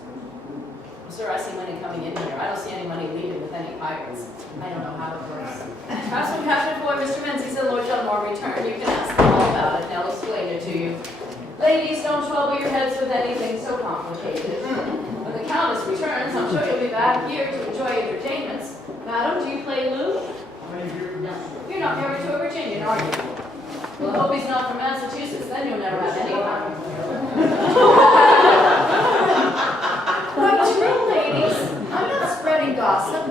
Sir, I see money coming in here. I don't see any money leaving with any pirates. I don't know how it works. Perhaps when Captain Foy, Mr. Menzies, and Lord Dunmore return, you can ask them all about it, and they'll explain it to you. Ladies, don't trouble your heads with anything so complicated. When the Countess returns, I'm sure you'll be back here to enjoy entertainments. Madam, do you play lute? No. You're not married to a Virginian, are you? Well, I hope he's not from Massachusetts, then you'll never have any fun. Quite true, ladies. I'm not spreading gossip.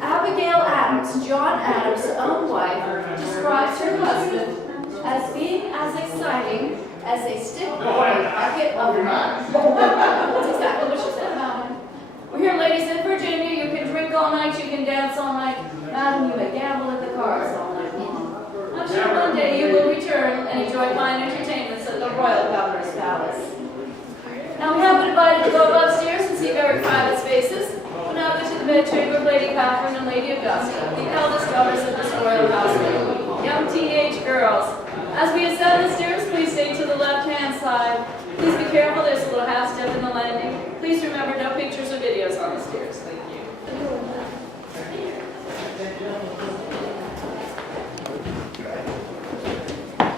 Abigail Adams, John Adams' own wife, describes her husband as being as exciting as a stick-bodied bucket of mud. That's exactly what she said about him. We're here, ladies, in Virginia. You can drink all night, you can dance all night. Madam, you may gamble at the cards all night long. I'm sure one day you will return and enjoy fine entertainments at the Royal Governor's Palace. Now, we have been invited to go upstairs and see very private spaces. We'll now go to the bedchamber of Lady Catherine and Lady Augusta, the eldest daughters of this royal household, young teenage girls. As we ascend the stairs, please stay to the left-hand side. Please be careful, there's a little half step in the landing. Please remember, no pictures or videos on the stairs. Thank you.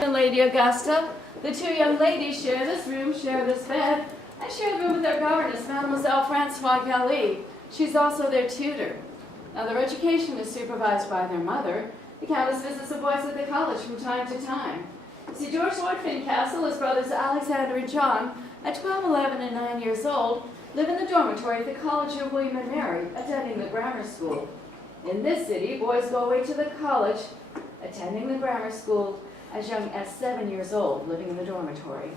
And Lady Augusta, the two young ladies share this room, share this bed. I share the room with their governess, Mademoiselle Francois Galli. She's also their tutor. Now, their education is supervised by their mother. The Countess visits the boys at the college from time to time. See, George Lord Fincastle, his brothers Alexander and John, at 12, 11, and 9 years old, live in the dormitory at the College of William and Mary, attending the grammar school. In this city, boys go away to the college, attending the grammar school, as young as 7 years old, living in the dormitory.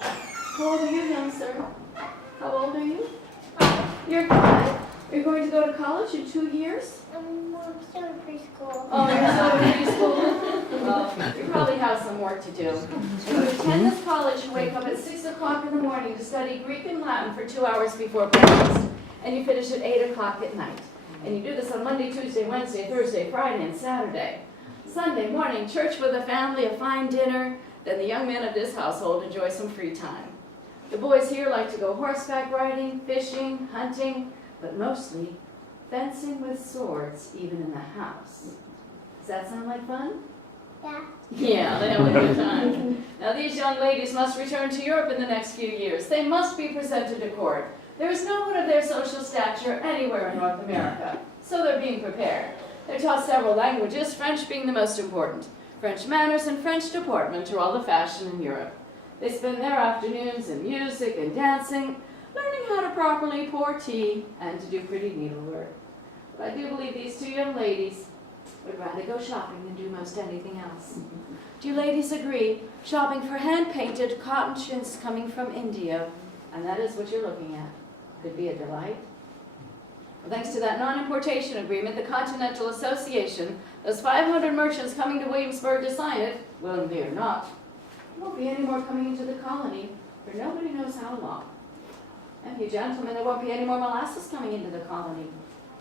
How old are you, young sir? How old are you? You're 5. Are you going to go to college in 2 years? I'm still in preschool. Oh, you're still in preschool? Well, you probably have some work to do. If you attend this college, you wake up at 6 o'clock in the morning to study Greek and Latin for 2 hours before breakfast, and you finish at 8 o'clock at night. And you do this on Monday, Tuesday, Wednesday, Thursday, Friday, and Saturday. Sunday morning, church with the family, a fine dinner. Then the young men of this household enjoy some free time. The boys here like to go horseback riding, fishing, hunting, but mostly fencing with swords, even in the house. Does that sound like fun? Yeah. Yeah, they have a good time. Now, these young ladies must return to Europe in the next few years. They must be presented to court. There is no one of their social stature anywhere in North America, so they're being prepared. They're taught several languages, French being the most important. French manners and French deportment are all the fashion in Europe. They spend their afternoons in music and dancing, learning how to properly pour tea and to do pretty needlework. But I do believe these 2 young ladies would rather go shopping than do most anything else. Do you ladies agree? Shopping for hand-painted cotton chintz coming from India, and that is what you're looking at. Could be a delight. Well, thanks to that non-importation agreement, the Continental Association, those 500 merchants coming to Williamsburg to sign it, willingly or not, there won't be any more coming into the colony for nobody knows how long. And you gentlemen, there won't be any more molasses coming into the colony.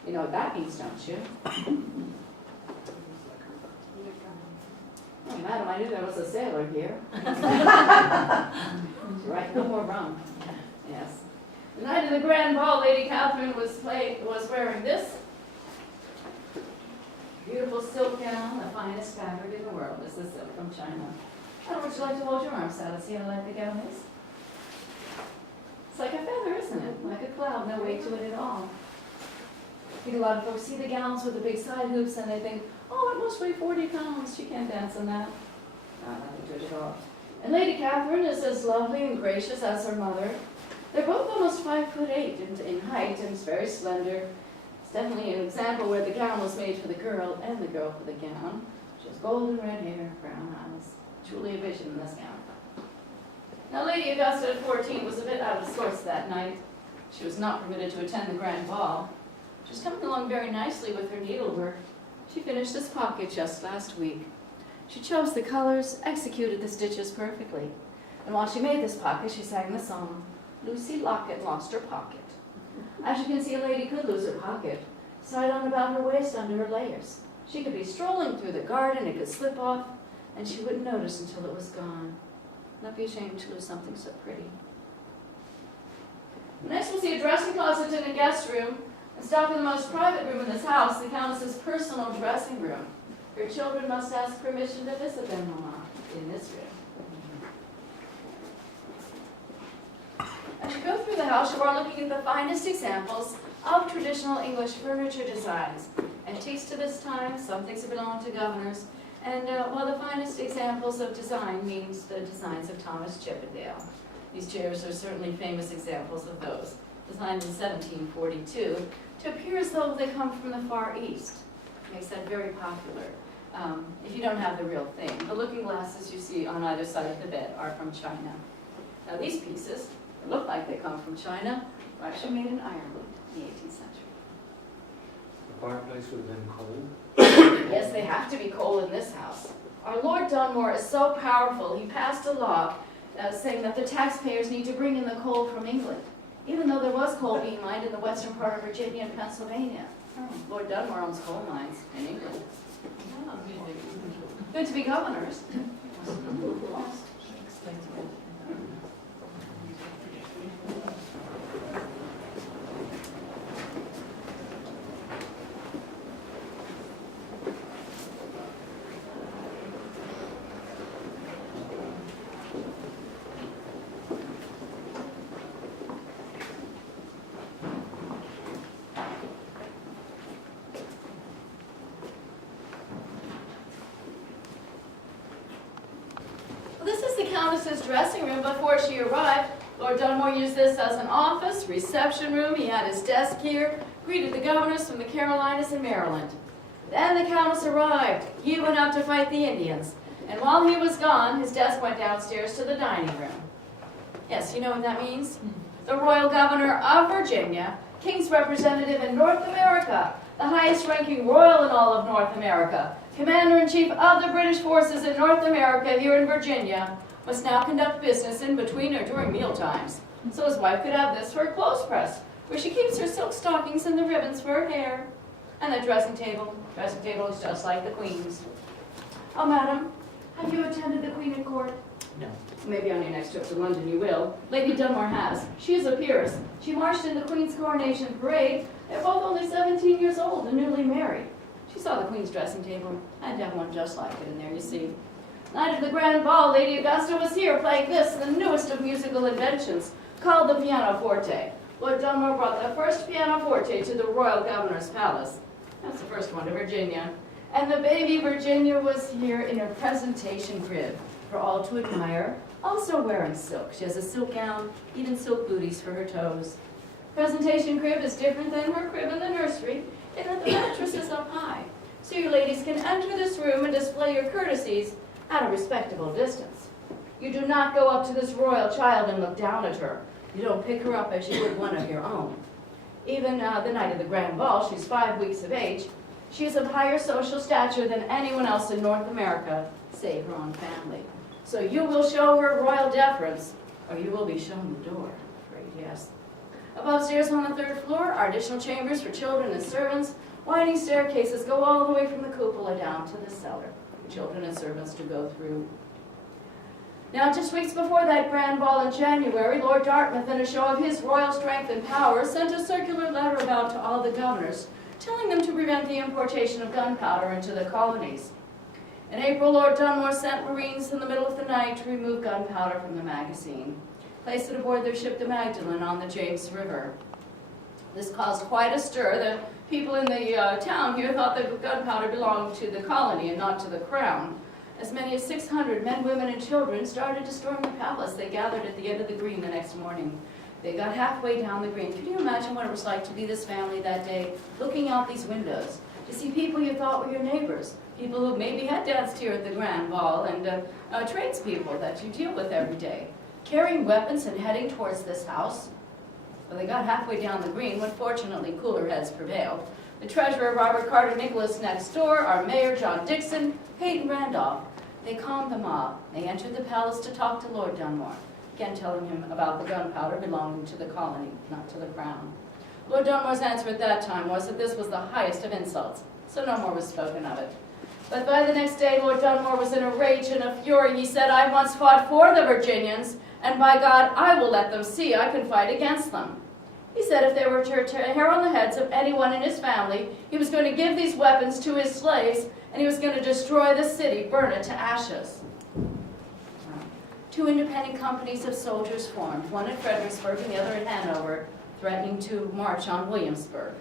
You know what that means, don't you? Oh, madam, I knew there was a sailor here. Right, no more rum. Yes. The night of the grand ball, Lady Catherine was wearing this beautiful silk gown, the finest fabric in the world. This is silk from China. How would you like to hold your arms out and see how light the gown is? It's like a feather, isn't it? Like a cloud, no weight to it at all. I think a lot of folks see the gowns with the big side hoops and they think, oh, it must weigh 40 pounds. She can't dance in that. Nothing to it at all. And Lady Catherine is as lovely and gracious as her mother. They're both almost 5'8" in height and very slender. It's definitely an example where the gown was made for the girl and the girl for the gown. She has golden red hair, brown eyes. Truly a vision in this gown. Now, Lady Augusta at 14 was a bit out of sorts that night. She was not permitted to attend the grand ball. She was coming along very nicely with her needlework. She finished this pocket just last week. She chose the colors, executed the stitches perfectly. And while she made this pocket, she sang the song, Lucy Locket Lost Her Pocket. As you can see, a lady could lose her pocket. Tied on about her waist under her layers. She could be strolling through the garden, it could slip off, and she wouldn't notice until it was gone. Not be ashamed to lose something so pretty. Next we'll see a dressing closet in a guest room, and stop in the most private room in this house, the Countess's personal dressing room. Her children must ask permission to visit their mama in this room. As you go through the house, you are looking at the finest examples of traditional English furniture designs. Antiques to this time, some things have belonged to governors, and well, the finest examples of design means the designs of Thomas Chippendale. These chairs are certainly famous examples of those, designed in 1742, to appear as though they come from the Far East. It makes that very popular. If you don't have the real thing. The looking glasses you see on either side of the bed are from China. Now these pieces, that look like they come from China, were actually made in Ireland in the 18th century. The fireplace would have been cold? Yes, they have to be cold in this house. Our Lord Dunmore is so powerful, he passed a law saying that the taxpayers need to bring in the coal from England, even though there was coal being mined in the western part of Virginia and Pennsylvania. Lord Dunmore owns coal mines in England. Good to be governors. dressing room before she arrived. Lord Dunmore used this as an office, reception room. He had his desk here, greeted the governors from the Carolinas and Maryland. Then the Countess arrived. He went out to fight the Indians. And while he was gone, his desk went downstairs to the dining room. Yes, you know what that means? The Royal Governor of Virginia, King's representative in North America, the highest-ranking royal in all of North America, Commander-in-Chief of the British forces in North America here in Virginia, must now conduct business in between or during meal times. So his wife could have this for her clothes press, where she keeps her silk stockings and the ribbons for her hair. And the dressing table is just like the Queen's. Oh, madam, have you attended the Queen at court? No. Maybe on your next trip to London you will. Lady Dunmore has. She is a peeress. She marched in the Queen's coronation parade. They're both only 17 years old and newly married. She saw the Queen's dressing table. I'd have one just like it in there, you see. Night of the grand ball, Lady Augusta was here playing this, the newest of musical inventions, called the pianoforte. Lord Dunmore brought the first pianoforte to the Royal Governor's Palace. That's the first one to Virginia. And the baby Virginia was here in her presentation crib for all to admire, also wearing silk. She has a silk gown, even silk booties for her toes. Presentation crib is different than her crib in the nursery in that the mattress is up high, so your ladies can enter this room and display your courtesies at a respectable distance. You do not go up to this royal child and look down at her. You don't pick her up as you would one of your own. Even the night of the grand ball, she's 5 weeks of age. She is of higher social stature than anyone else in North America, save her own family. So you will show her royal deference, or you will be shown the door, I'm afraid, yes. Above stairs on the 3rd floor are additional chambers for children and servants. Winding staircases go all the way from the cupola down to the cellar for children and servants to go through. Now, just weeks before that grand ball in January, Lord Dartmouth, in a show of his royal strength and power, sent a circular letter about to all the governors, telling them to prevent the importation of gunpowder into the colonies. In April, Lord Dunmore sent Marines in the middle of the night to remove gunpowder from the magazine, place it aboard their ship the Magdalene on the James River. This caused quite a stir. The people in the town here thought that gunpowder belonged to the colony and not to the crown. As many as 600 men, women, and children started to storm the palace. They gathered at the end of the green the next morning. They got halfway down the green. Can you imagine what it was like to be this family that day, looking out these windows, to see people you thought were your neighbors, people who maybe had danced here at the grand ball, and tradespeople that you deal with every day, carrying weapons and heading towards this house? Well, they got halfway down the green when fortunately cooler heads prevailed. The treasurer, Robert Carter Nicholas, next door, our mayor, John Dixon, Peyton Randolph. They calmed the mob. They entered the palace to talk to Lord Dunmore, again telling him about the gunpowder belonging to the colony, not to the crown. Lord Dunmore's answer at that time was that this was the highest of insults, so no more was spoken of it. But by the next day, Lord Dunmore was in a rage and a fury. He said, "I once fought for the Virginians, and by God, I will let them see I can fight against them." He said if they were to hair on the heads of anyone in his family, he was going to give these weapons to his slaves, and he was going to destroy the city, burn it to ashes. 2 independent companies of soldiers formed, one at Fredericksburg and the other in Hanover, threatening to march on Williamsburg.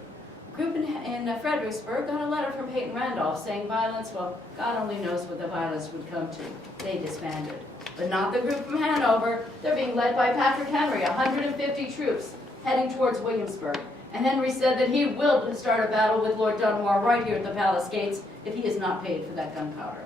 A group in Fredericksburg got a letter from Peyton Randolph saying violence, well, God only knows what the violence would come to. They disbanded. But not the group from Hanover. They're being led by Patrick Henry, 150 troops, heading towards Williamsburg. And Henry said that he will start a battle with Lord Dunmore right here at the palace gates if he is not paid for that gunpowder.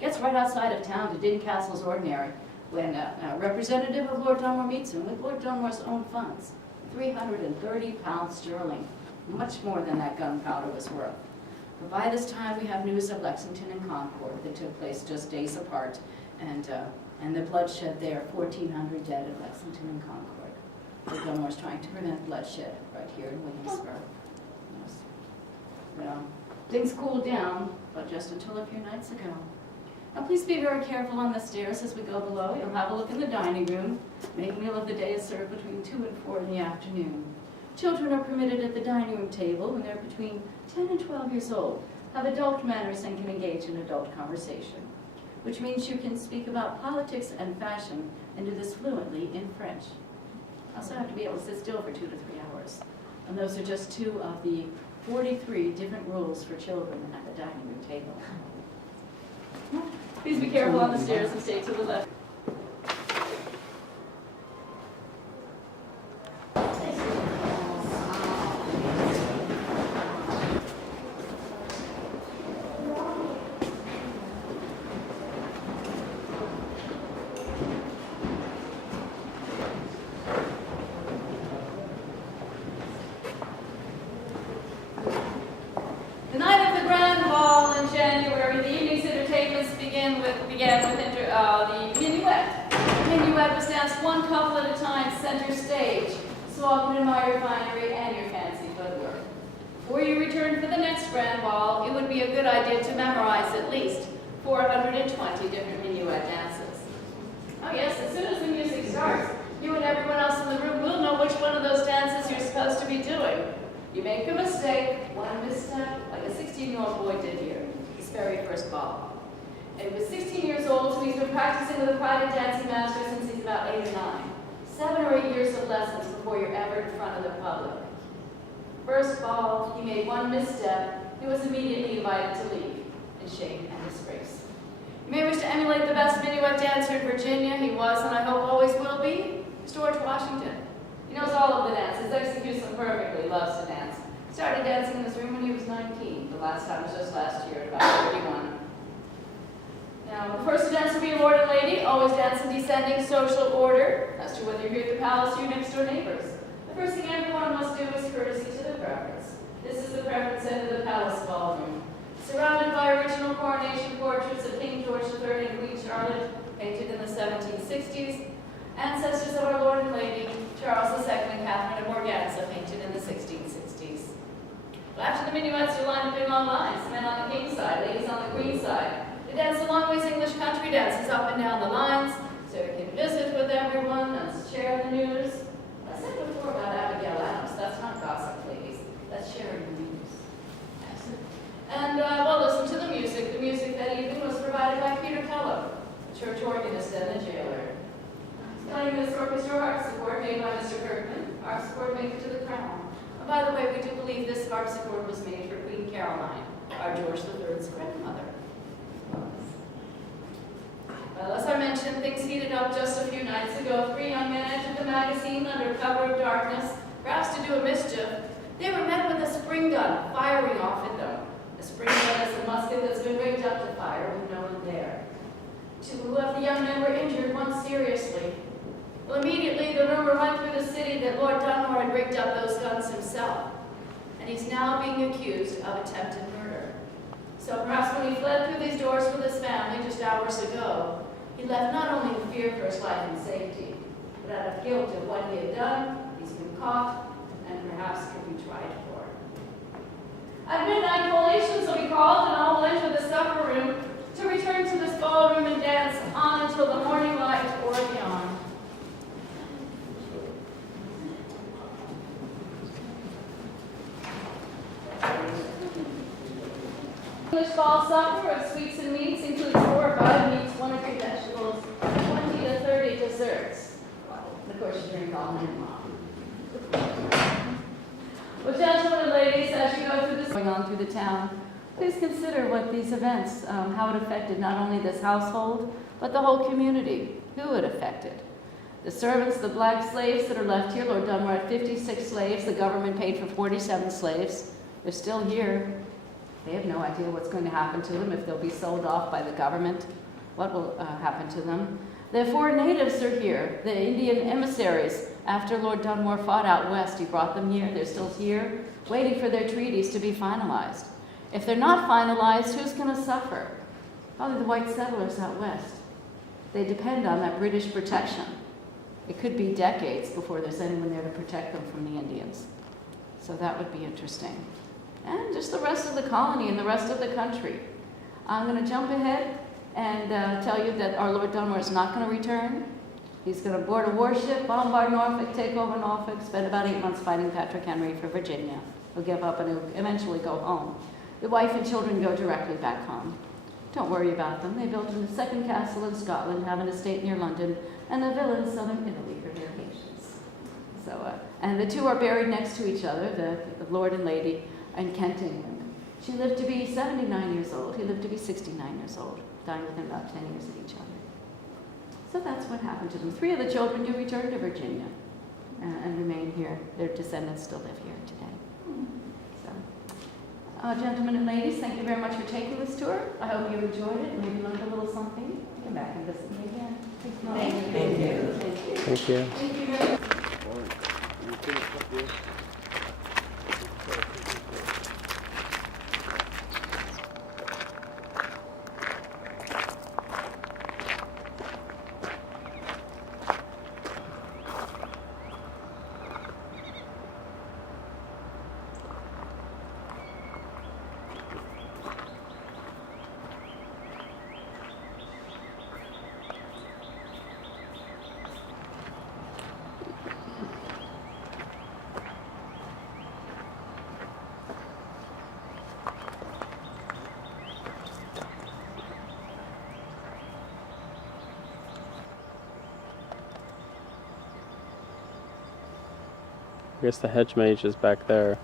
Gets right outside of town to Din Castle's Ordinary when a representative of Lord Dunmore meets him with Lord Dunmore's own funds, 330 pounds sterling, much more than that gunpowder was worth. But by this time we have news of Lexington and Concord that took place just days apart, and the bloodshed there, 1,400 dead at Lexington and Concord. Lord Dunmore's trying to prevent bloodshed right here in Williamsburg. Yes. Well, things cooled down, but just until a few nights ago. Now please be very careful on the stairs as we go below. You'll have a look in the dining room. Main meal of the day is served between 2 and 4 in the afternoon. Children are permitted at the dining room table when they're between 10 and 12 years old, have adult manners and can engage in adult conversation, which means you can speak about politics and fashion and do this fluently in French. You also have to be able to sit still for 2 to 3 hours. And those are just 2 of the 43 different rules for children at the dining room table. Please be careful on the stairs and stay to the left. dance one couple at a time center stage, so all can admire your finery and your fancy footwork. Before you return for the next grand ball, it would be a good idea to memorize at least 420 different minuet dances. Oh yes, as soon as the music starts, you and everyone else in the room will know which one of those dances you're supposed to be doing. You make a mistake, one misstep, like a 16-year-old boy did here, his very first ball. And he was 16 years old, so he's been practicing with a private dancing master since he's about 8 or 9. 7 or 8 years of lessons before you're ever in front of the public. First ball, he made one misstep. He was immediately invited to leave in shame and disgrace. You may wish to emulate the best minuet dancer in Virginia. He was, and I hope always will be, George Washington. He knows all of the dances, executes them perfectly, loves to dance. Started dancing in this room when he was 19. The last time was just last year, at about 31. Now, the first to dance will be a lord and lady, always dance in descending social order, as to whether you're here at the palace or your next door neighbors. The first thing everyone must do is courtesy to the preference. This is the preference end of the palace ballroom. Surrounded by original coronation portraits of King George III and Queen Charlotte, painted in the 1760s, ancestors of our Lord and Lady, Charles II and Catherine of Morganza, painted in the 1660s. After the minuets, you're lined up in long lines, men on the king's side, ladies on the queen's side. They dance the long ways English country dances up and down the lines, so you can visit with everyone and share the news. I said before about Abigail Adams, that's not gossip, ladies. That's sharing the news. And, well, listen to the music. The music that evening was provided by Peter Kellogg, the church organist and the jailer. Playing this orchestra harpsichord made by Mr. Kirkman, harpsichord maker to the crown. And by the way, we do believe this harpsichord was made for Queen Caroline, our George III's grandmother. As I mentioned, things heated up just a few nights ago. 3 young men entered the magazine under cover of darkness, perhaps to do a mischief. They were met with a spring gun firing off at them. A spring gun is a musket that's been rigged up to fire with no one there. 2 of the young men were injured, one seriously. Well, immediately the rumor went through the city that Lord Dunmore had rigged up those guns himself, and he's now being accused of attempted murder. So perhaps when he fled through these doors with his family just hours ago, he left not only in fear for his life and safety, but out of guilt of what he had done, he's been caught, and perhaps could be tried for. At midnight, collations will be called, and all will enter the supper room to return to this ballroom and dance on until the morning light or beyond. English ball supper of sweets and meats includes 4 or 5 meats, 1 or 2 vegetables, 20 to 30 desserts. And of course, you drink all night long. Well, gentlemen and ladies, as you go through this going on through the town, please consider what these events, how it affected not only this household, but the whole community, who it affected. The servants, the black slaves that are left here, Lord Dunmore had 56 slaves, the government paid for 47 slaves. They're still here. They have no idea what's going to happen to them, if they'll be sold off by the government, what will happen to them. The 4 natives are here, the Indian emissaries. After Lord Dunmore fought out west, he brought them here. They're still here, waiting for their treaties to be finalized. If they're not finalized, who's going to suffer? Probably the white settlers out west. They depend on that British protection. It could be decades before there's anyone there to protect them from the Indians. So that would be interesting. And just the rest of the colony and the rest of the country. I'm going to jump ahead and tell you that our Lord Dunmore is not going to return. He's going to board a warship, bombard Norfolk, take over Norfolk, spend about 8 months fighting Patrick Henry for Virginia. He'll give up and he'll eventually go home. The wife and children go directly back home. Don't worry about them. They built a second castle in Scotland, have an estate near London, and a villa in southern Italy for vacations. So, and the 2 are buried next to each other, the Lord and Lady, in Kent, England. She lived to be 79 years old. He lived to be 69 years old, dying within about 10 years of each other. So that's what happened to them. 3 of the children do return to Virginia and remain here. Their descendants still live here today. So, gentlemen and ladies, thank you very much for taking this tour. I hope you enjoyed it, maybe learned a little something. Come back and visit me again. Thank you. Thank you. Thank you very much. I guess the hedge mage is back there.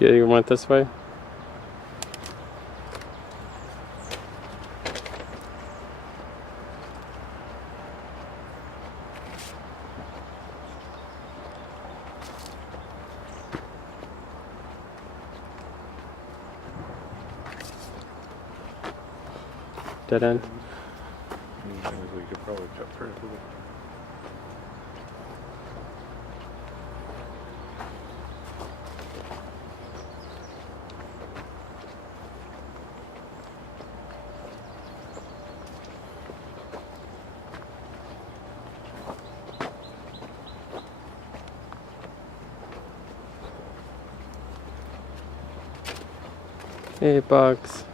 You went this way? Dead end? We could probably cut through it. Hey, bugs.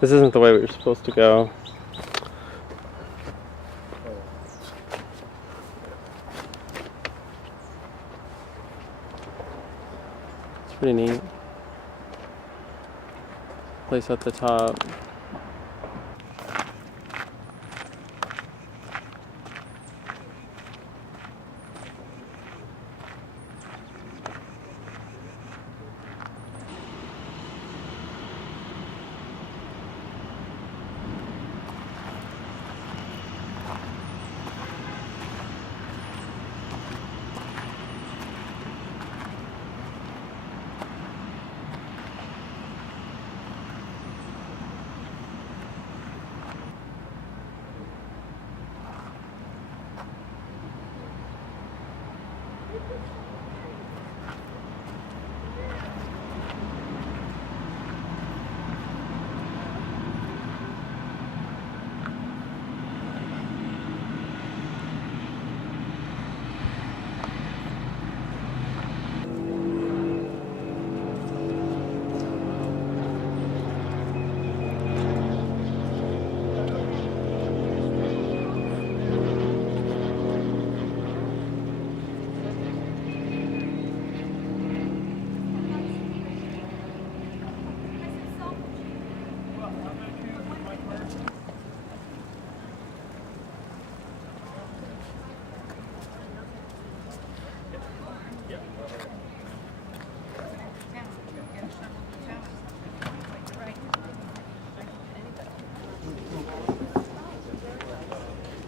This isn't the way we were supposed to go. It's pretty neat. Place at the top.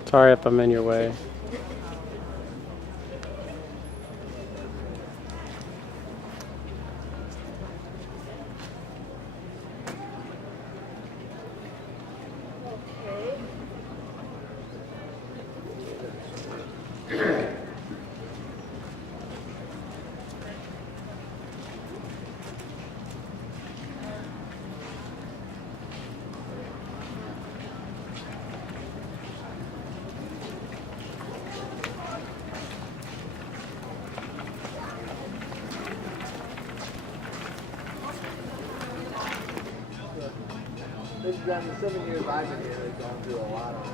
Sorry if I'm in your way. Mr. John, the 7 years I've been here, they've gone through a lot of.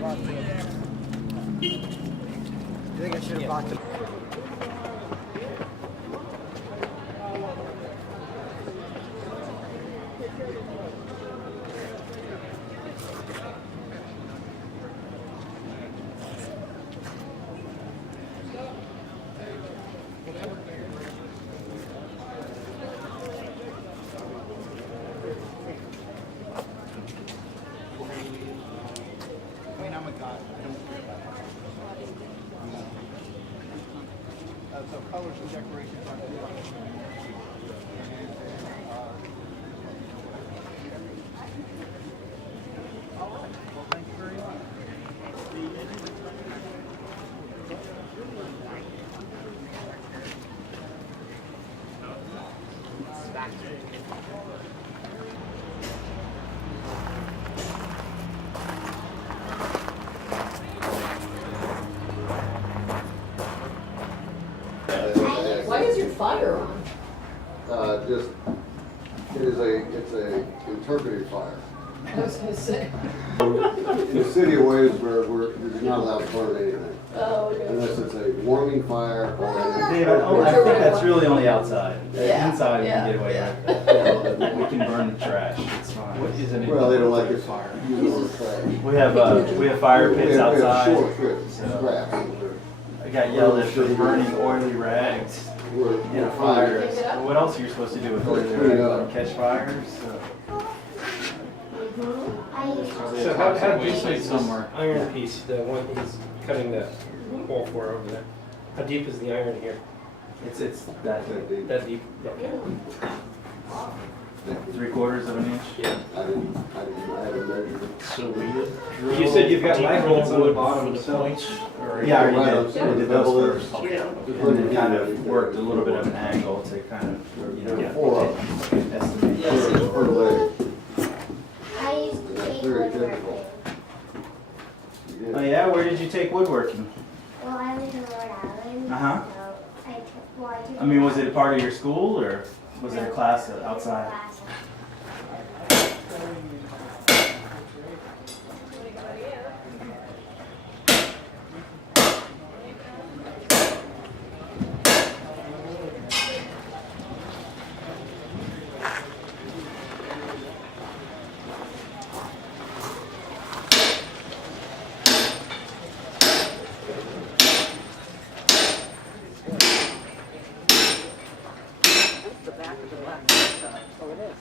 I think I should have bought them. So colors and decorations on all right. Well, thank you very much. Why is your fire on? It's a interpretive fire. I was gonna say. In the city of Williamsburg, you're not allowed to burn anything. Oh, okay. Unless it's a warming fire or Dave, I think that's really only outside. Yeah, Inside, we yeah, can get away yeah. with it. We can burn the trash, it's fine. Well, they don't like it fire. We have fire pits We have outside. short trips, scraps. I got yelled at for burning oily rags in a fire. Well, what else are you supposed to do with oily rags? Let them catch fires? So how deep is this somewhere? iron piece, the one he's cutting the hole for over there? How deep is the iron here? It's that deep. That deep? Okay. 3/4 of an inch? Yeah. I haven't measured it. So we drill. You said you've got light holes on the wood bottom for of the the points? Or Yeah, Right, we did those first. Yeah. And then kind of worked a little bit of an angle to kind of, you know, Four of them. estimate. Per leg. I used to That's take very woodworking. difficult. Oh yeah, where did you take woodworking? Well, I live in Rhode Island. Uh-huh. So I took I mean, was it a part of your school or was it a class outside? The back of the black laptop. Oh, it is.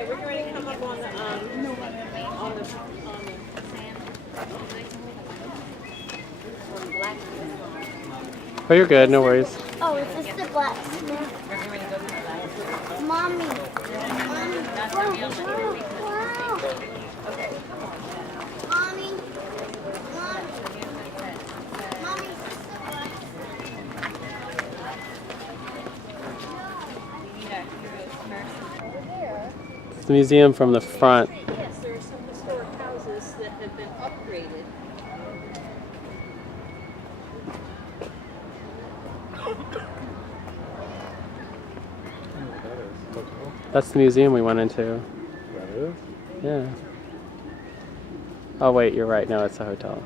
Okay, we're ready to come up on the Oh, you're good. No worries. Oh, is this the blacksmith? Mommy. Mommy. Wow. Okay. Mommy. Mommy. Mommy, is this the Over there, It's the museum from the front. yes, there are some historic houses that have been upgraded. That's the museum we went into. That is? Yeah. Oh wait, you're right. No, it's a hotel.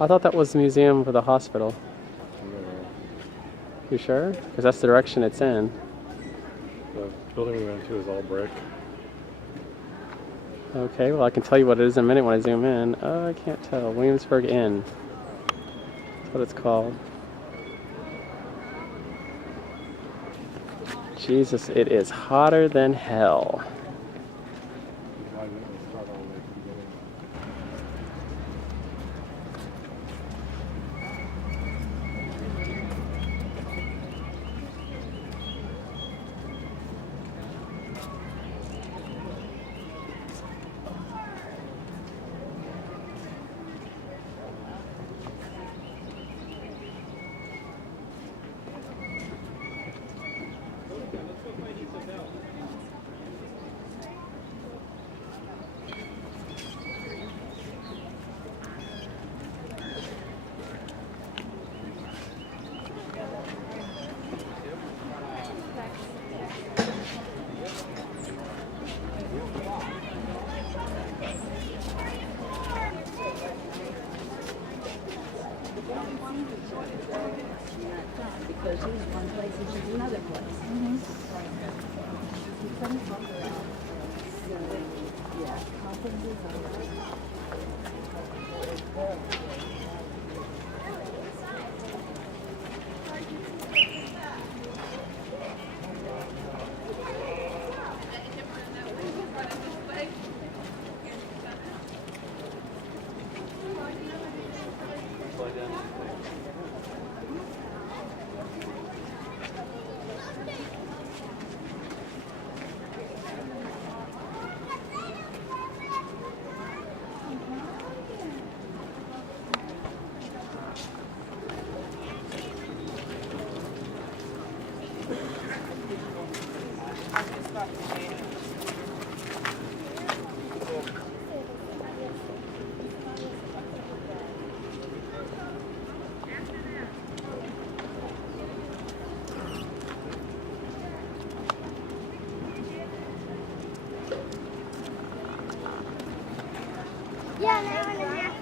I thought that was the museum for the hospital. You sure? Because that's the direction it's in. The building we went to is all brick. Okay, well I can tell you what it is in a minute when I zoom in. Oh, I can't tell. Williamsburg Inn. That's what it's called. Jesus, it is hotter than hell. Why didn't we start all the way at the beginning? Because he's one place and she's another place. Yeah, now in there.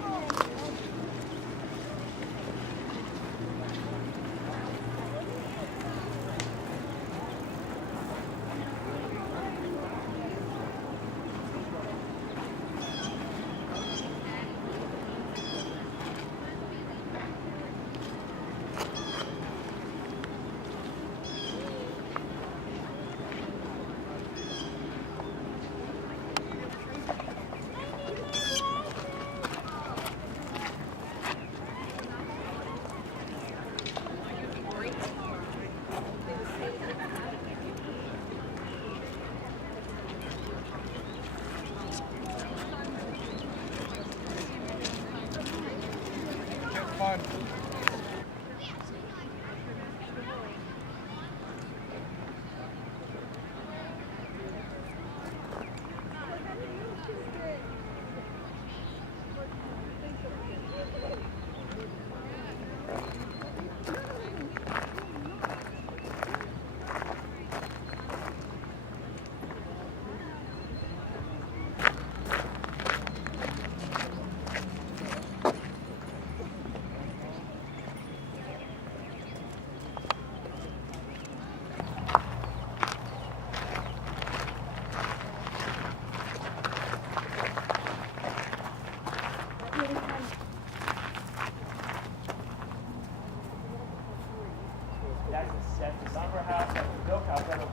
That's the summer house, that's the milk house, that over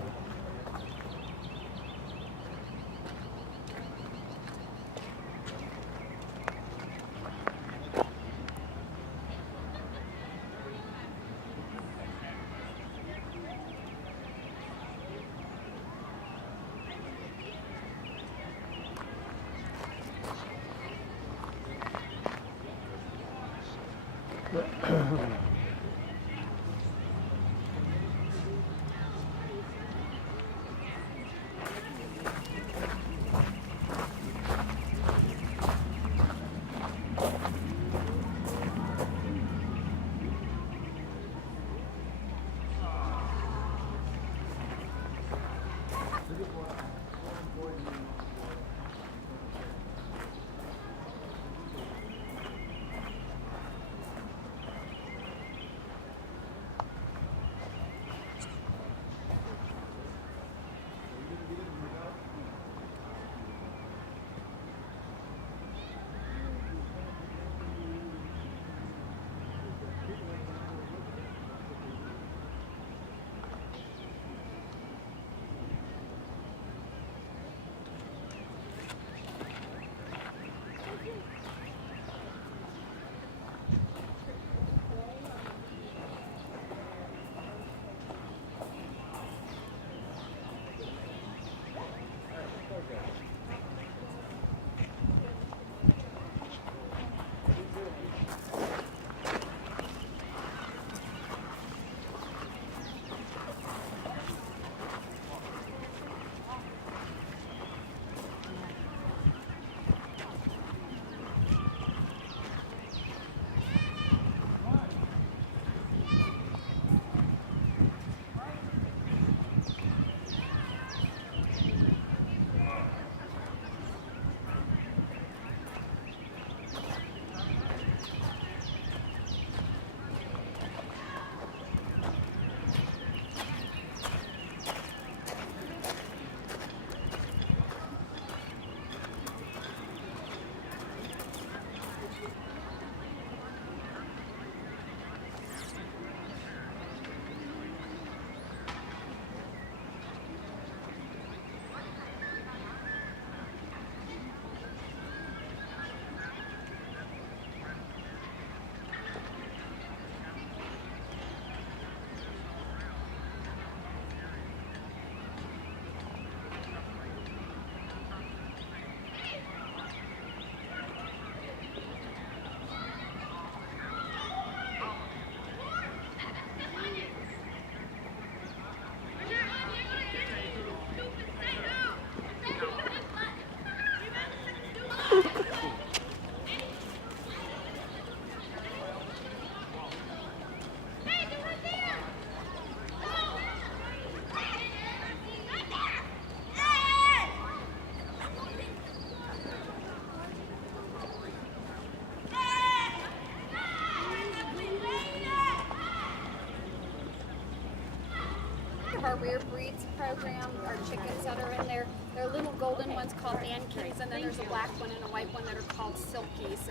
Our rare breeds program, our chickens that are in there. There are little golden ones called Ankins, and then there's a black one and a white one that are called Silkies.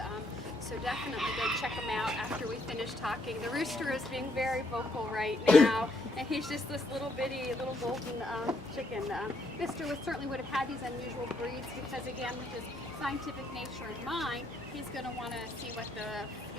So definitely go check them out after we finish talking. The rooster is being very vocal right now, and he's just this little bitty, little golden chicken. Mr. certainly would have had these unusual breeds because, again, with his scientific nature in mind, he's going to want to see what the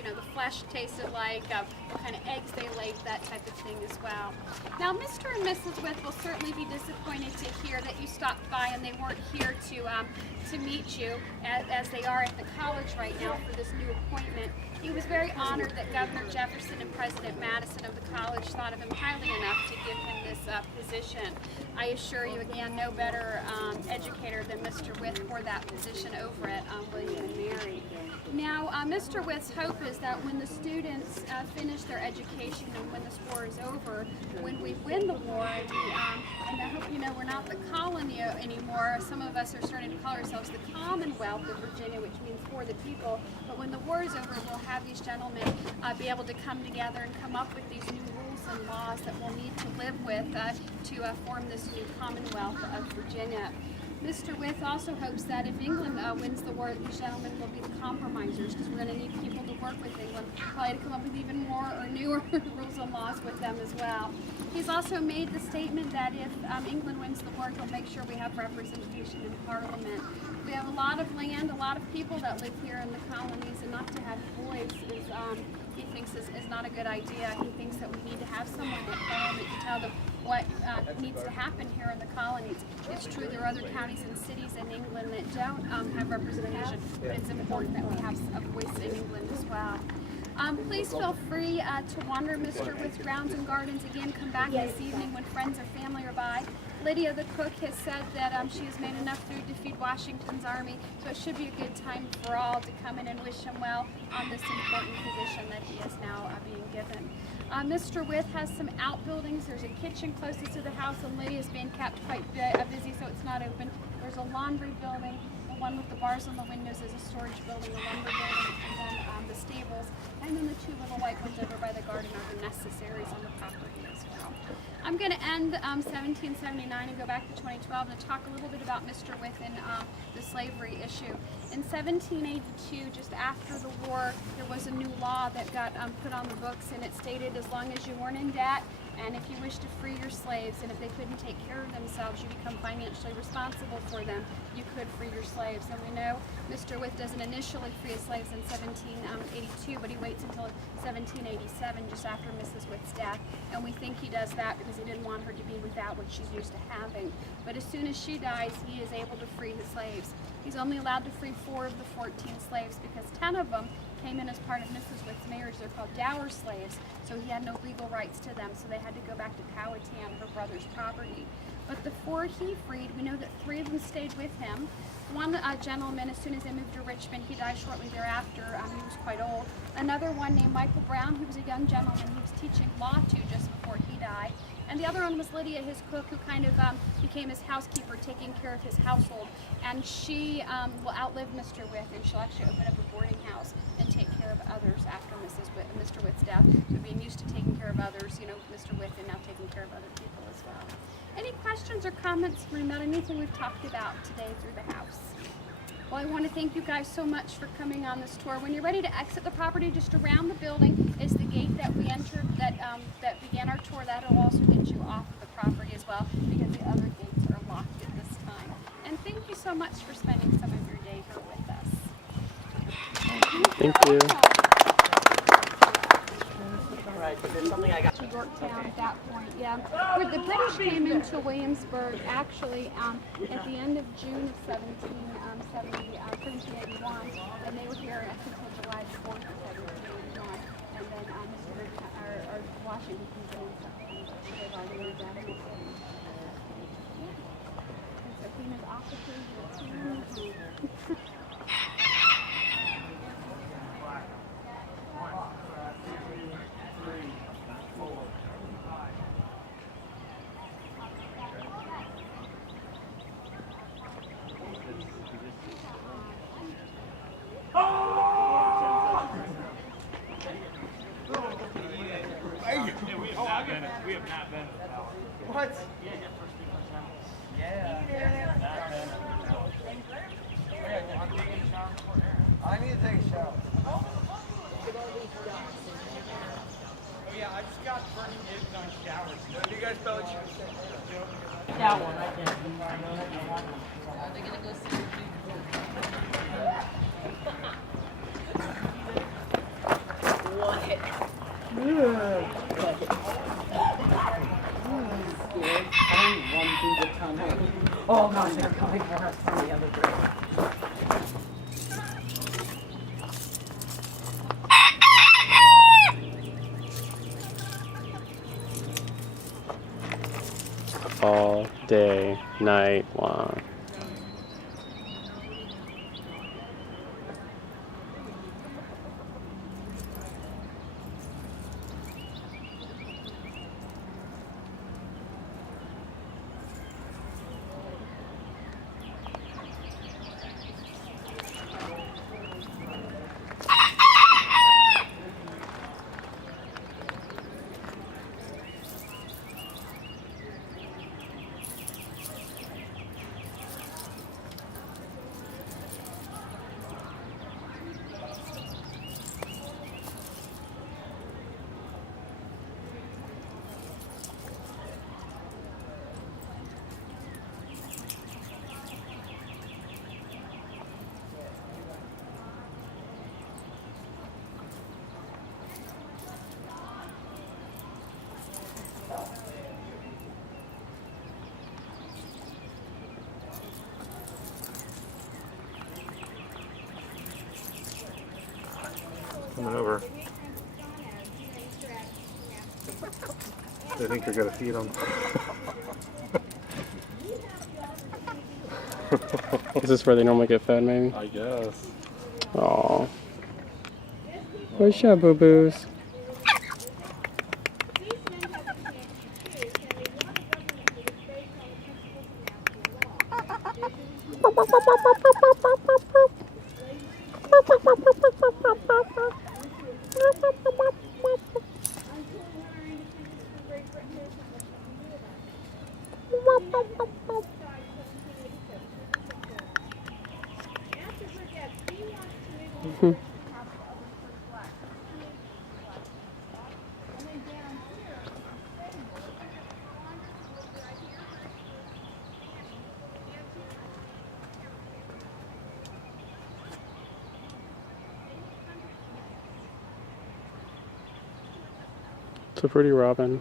the flesh tasted like, what kind of eggs they laid, that type of thing as well. Now, Mr. and Mrs. With will certainly be disappointed to hear that you stopped by and they weren't here to meet you as they are at the college right now for this new appointment. He was very honored that Governor Jefferson and President Madison of the college thought of him highly enough to give him this position. I assure you, again, no better educator than Mr. With for that position over at William and Mary. Now, Mr. With's hope is that when the students finish their education and when this war is over, when we win the war, and I hope you know we're not the colony anymore. Some of us are starting to call ourselves the Commonwealth of Virginia, which means for the people. But when the war is over, we'll have these gentlemen be able to come together and come up with these new rules and laws that we'll need to live with to form this new Commonwealth of Virginia. Mr. With also hopes that if England wins the war, these gentlemen will be the compromisers, because we're going to need people to work with England, probably to come up with even more or newer rules and laws with them as well. He's also made the statement that if England wins the war, he'll make sure we have representation in Parliament. We have a lot of land, a lot of people that live here in the colonies, and not to have voice is, he thinks is not a good idea. He thinks that we need to have someone in Parliament to tell them what needs to happen here in the colonies. It's true there are other counties and cities in England that don't have representation, but it's important that we have a voice in England as well. Please feel free to wander Mr. Wyth's grounds and gardens again. Come back this evening when friends or family are by. Lydia, the cook, has said that she has made enough food to feed Washington's army, so it should be a good time for all to come in and wish him well on this important position that he is now being given. Mr. Wyth has some outbuildings. There's a kitchen closest to the house, and Lydia's being kept quite busy, so it's not open. There's a laundry building. The one with the bars on the windows is a storage building, a lumber building, and then the stables. And then the two little white ones over by the garden are the necessaries on the property as well. I'm going to end 1779 and go back to 2012 and talk a little bit about Mr. Wyth and the slavery issue. In 1782, just after the war, there was a new law that got put on the books, and it stated as long as you weren't in debt, and if you wish to free your slaves, and if they couldn't take care of themselves, you become financially responsible for them, you could free your slaves. And we know Mr. Wyth doesn't initially free his slaves in 1782, but he waits until 1787, just after Mrs. Wyth's death. And we think he does that because he didn't want her to be without what she's used to having. But as soon as she dies, he is able to free his slaves. He's only allowed to free 4 of the 14 slaves because 10 of them came in as part of Mrs. Wyth's marriage. They're called dower slaves, so he had no legal rights to them, so they had to go back to Powhatan, her brother's property. But the 4 he freed, we know that 3 of them stayed with him. One gentleman, as soon as they moved to Richmond, he died shortly thereafter. He was quite old. Another one named Michael Brown, who was a young gentleman he was teaching law to just before he died. And the other one was Lydia, his cook, who kind of became his housekeeper, taking care of his household. And she will outlive Mr. Wyth, and she'll actually open up a boarding house and take care of others after Mr. Wyth's death. So being used to taking care of others, you know, Mr. Wyth, and now taking care of other people as well. Any questions or comments about anything we've talked about today through the house? Well, I want to thank you guys so much for coming on this tour. When you're ready to exit the property, just around the building is the gate that we entered that began our tour. That'll also get you off of the property as well, because the other gates are locked at this time. And thank you so much for spending some of your day here with us. Thank you. Right, but there's something I got. To Yorktown at that point, yeah. Where the British came into Williamsburg actually at the end of June of 1781, and they were here until July 4th of 1781. And then Washington came in September. They've already moved down in the city. And so famous officers were We have not been to the tower. What? Yeah. I need to take a shower. Oh yeah, I just got burning dibs on showers. Do you guys spell it? That one right there. Are they going to go see What? Oh no, they're coming for us from the other bridge. All day, night long. Coming over. They think you're gonna feed them. Is this where they normally get fed, maybe? I guess. Aw. What's up, boo-boos? It's a pretty robin.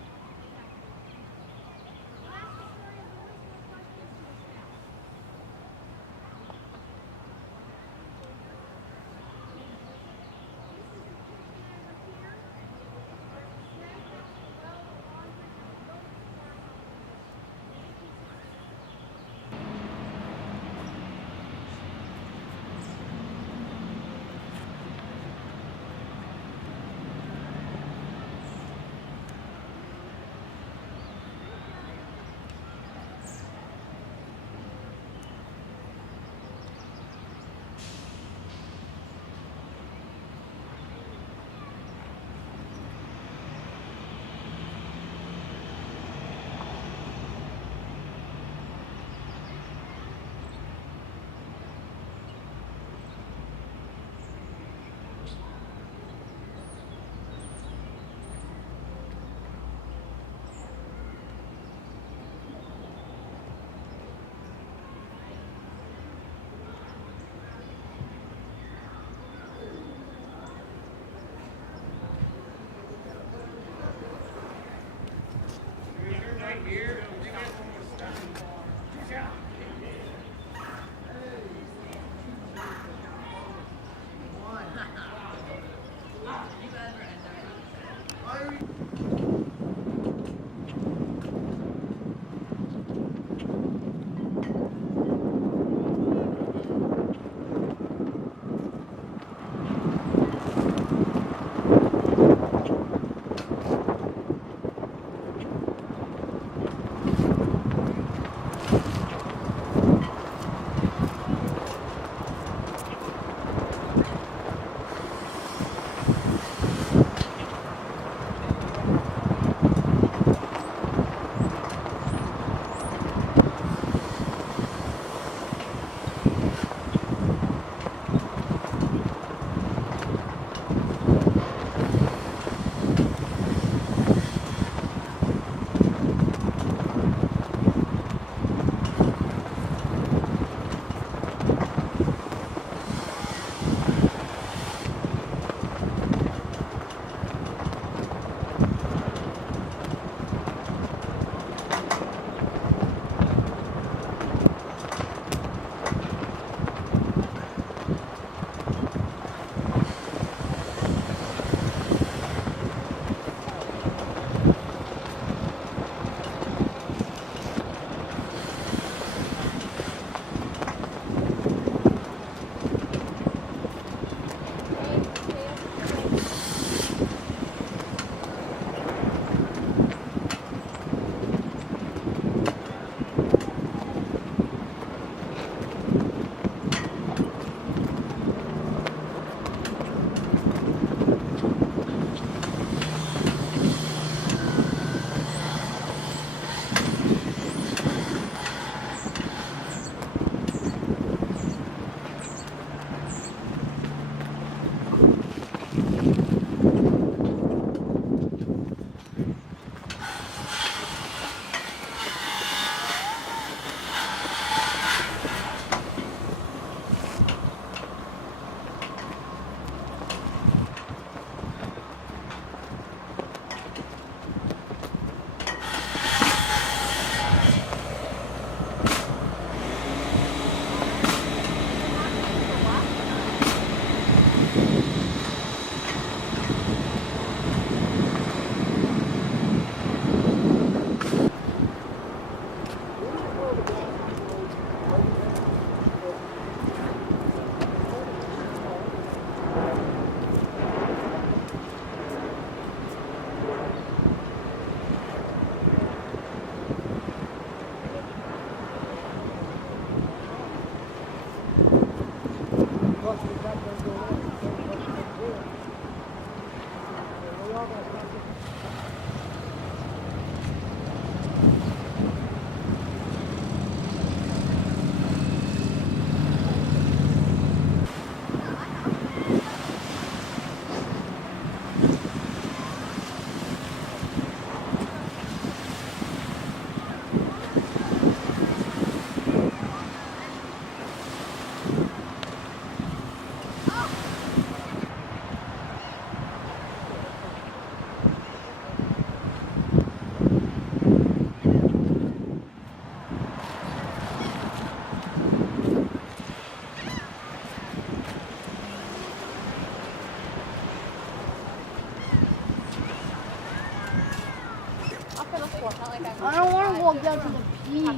I don't want to walk down to the pier.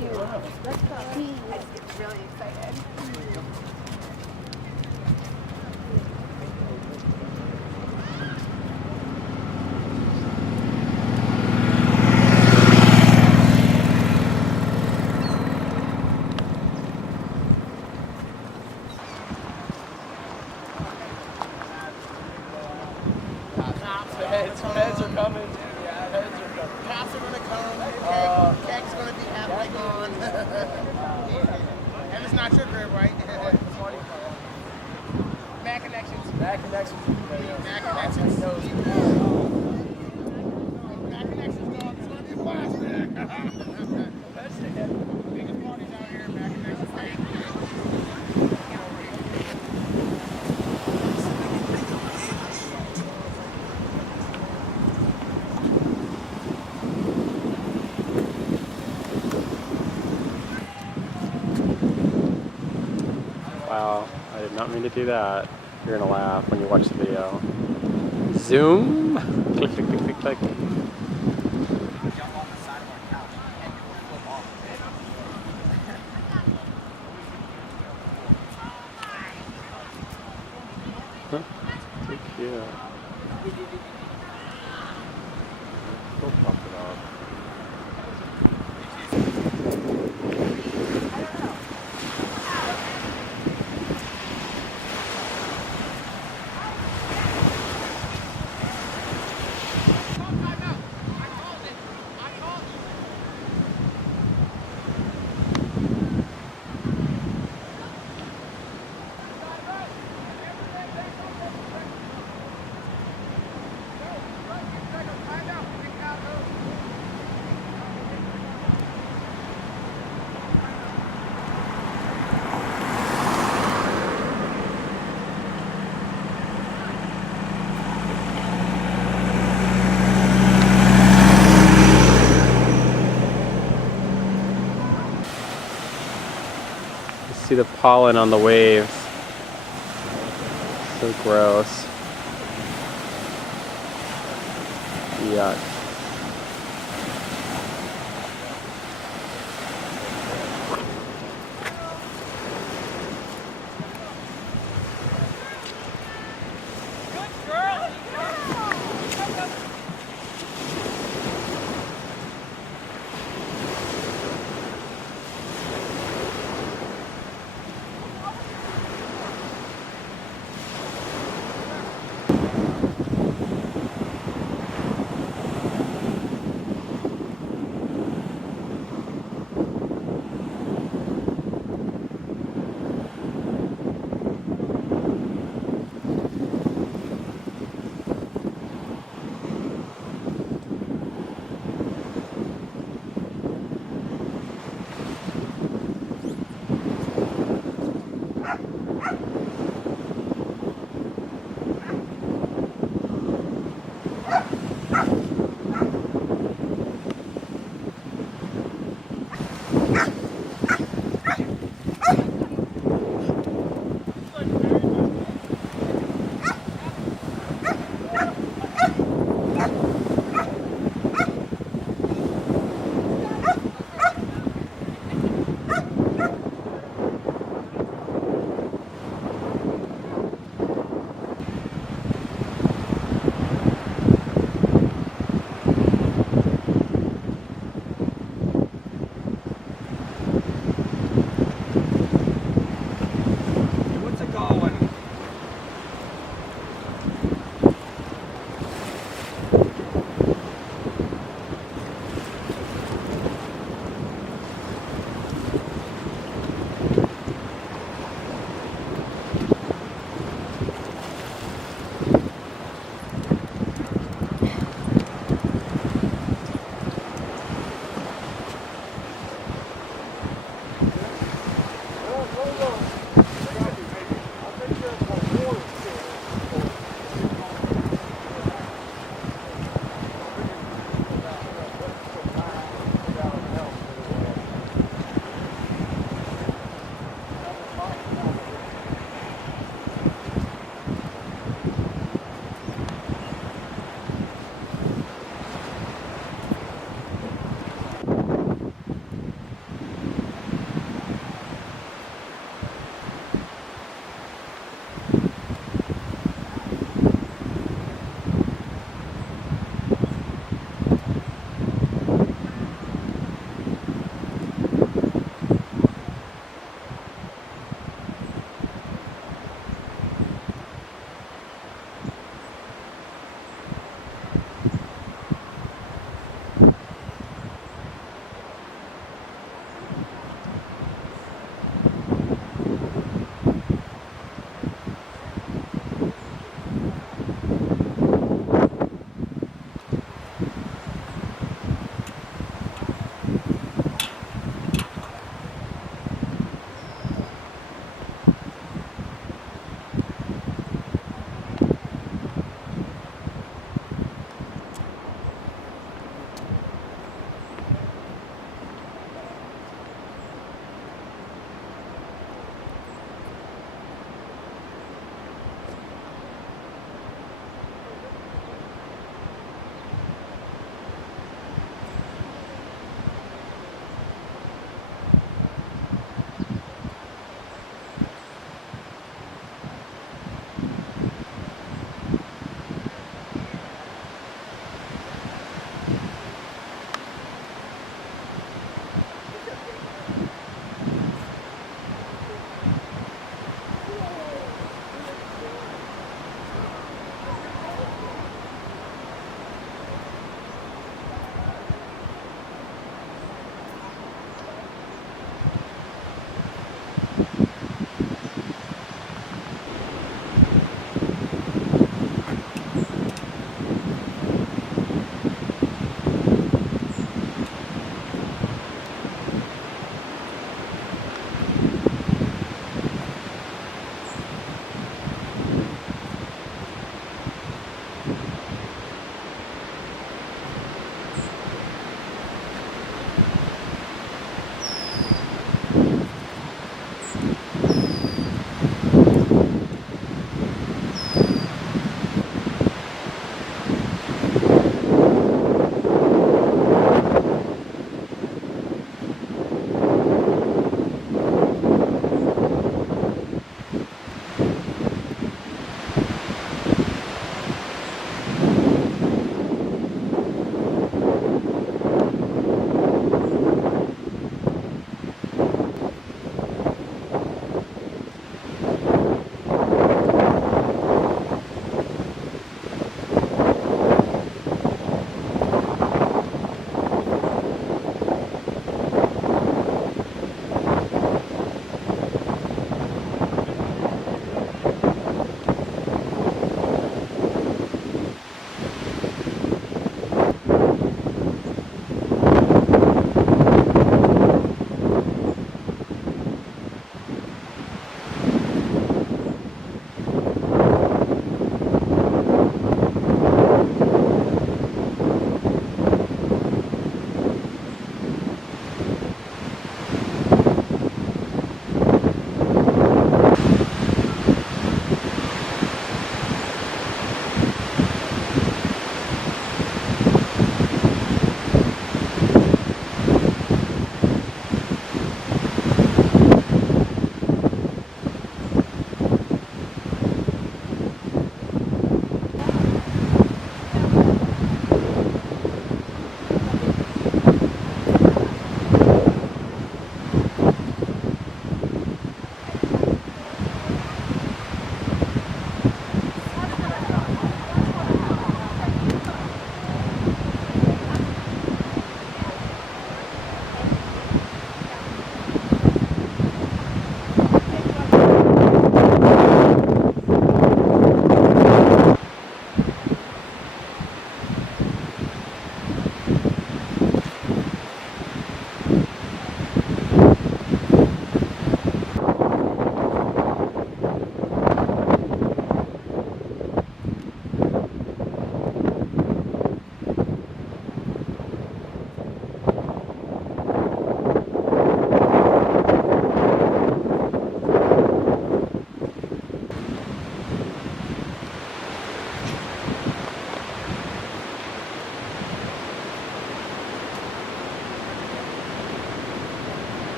Let's go. I just get really excited. Heads are coming. Yeah, heads are coming. Cops are gonna come. Keg's gonna be halfway gone. And it's not your crib, right? Mad Connections. Mad Connections. Mad Connections. Mad Connections, dog. It's gonna be a blast, man. That's it. Biggest parties out here, Mad Connections. Wow, I did not mean to do that. You're gonna laugh when you watch the video. Zoom! Click, click, click, click, click. Huh? So cute. Go pump it up. See the pollen on the waves. So gross. Yuck.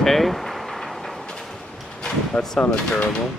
Okay? That sounded terrible.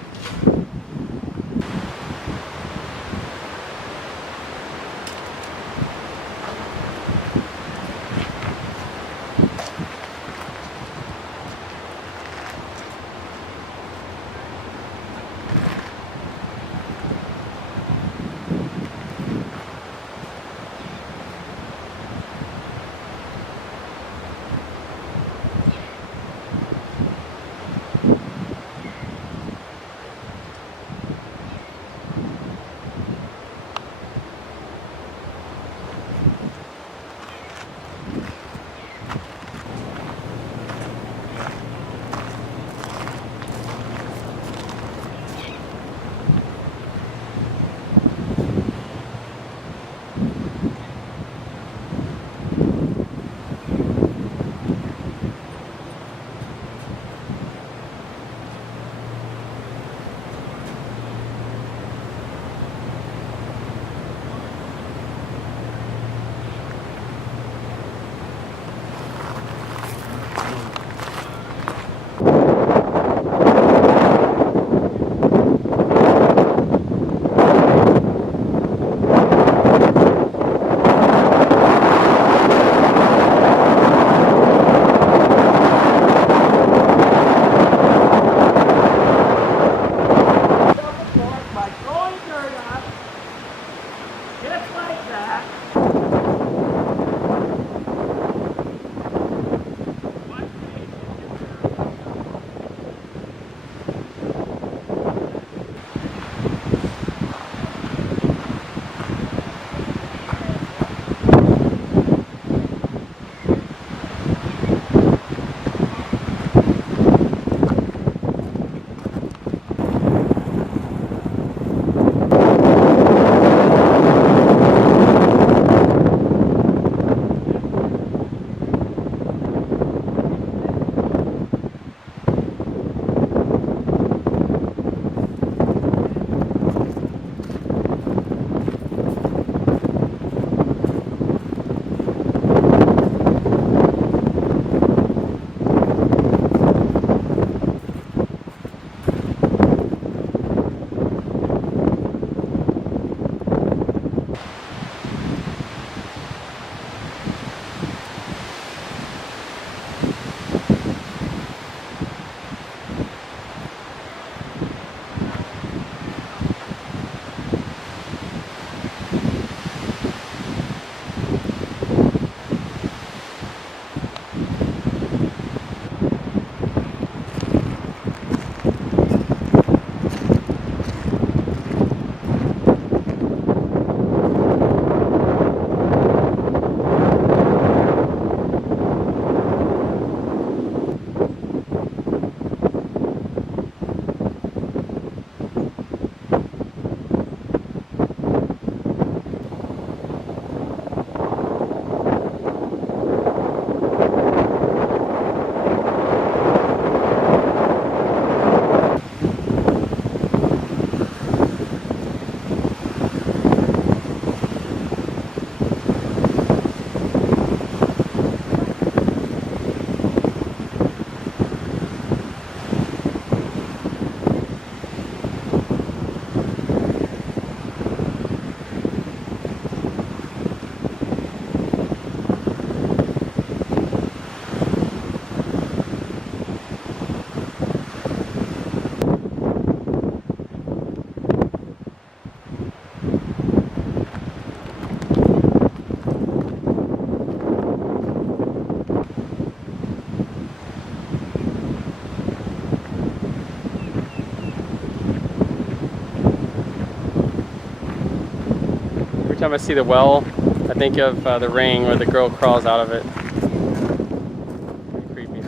Every time I see the well, I think of the ring where the girl crawls out of it. Pretty creepy.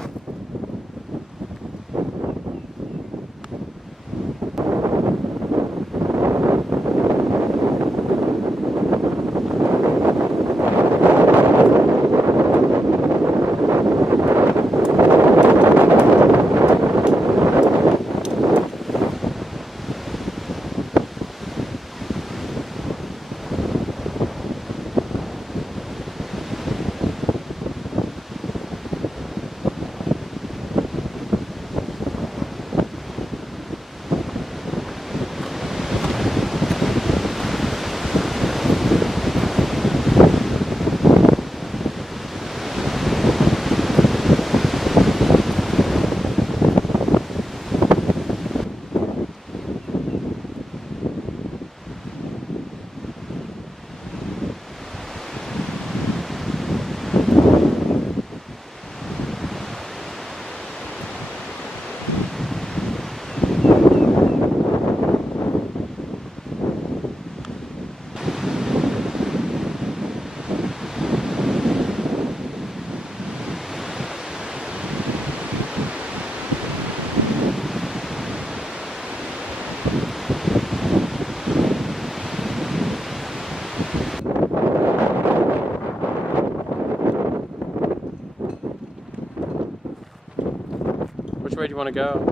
Which way do you want to go?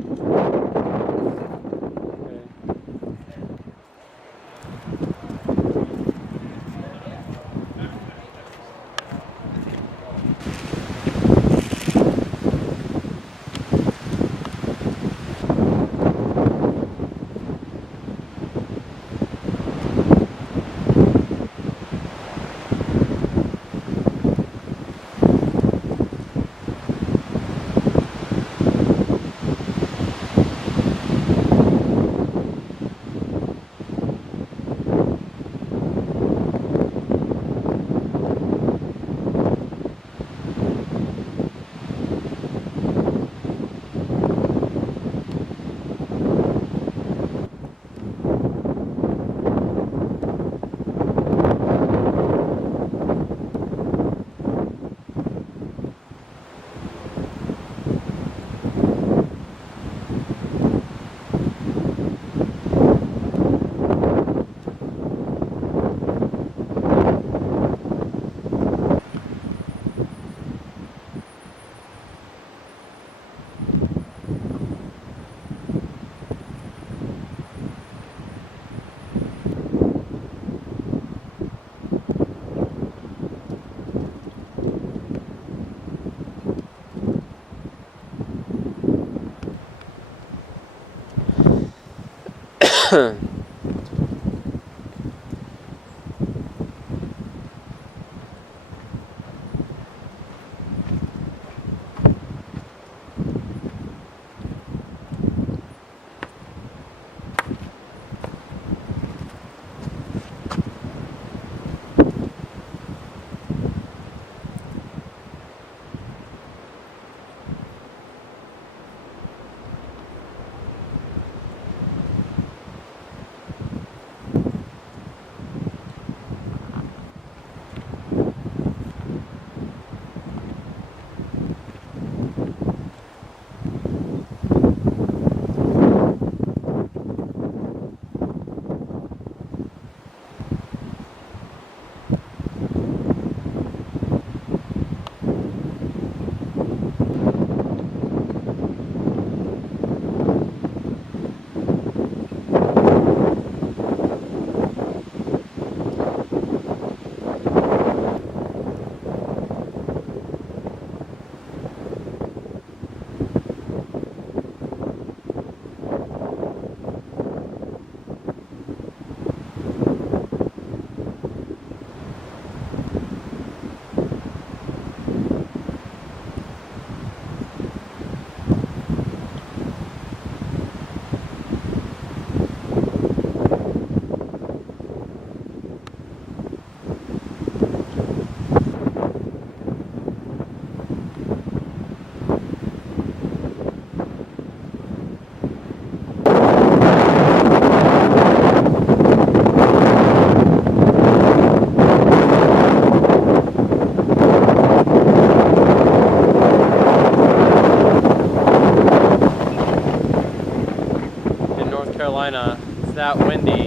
Carolina, it's that windy.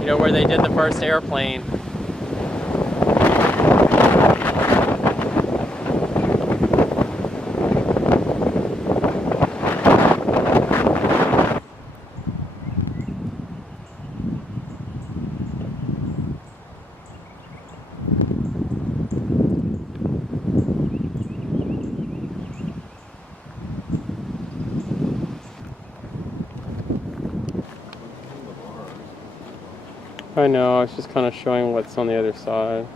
You know where they did the first airplane. I know, it's just kind of showing what's on the other side.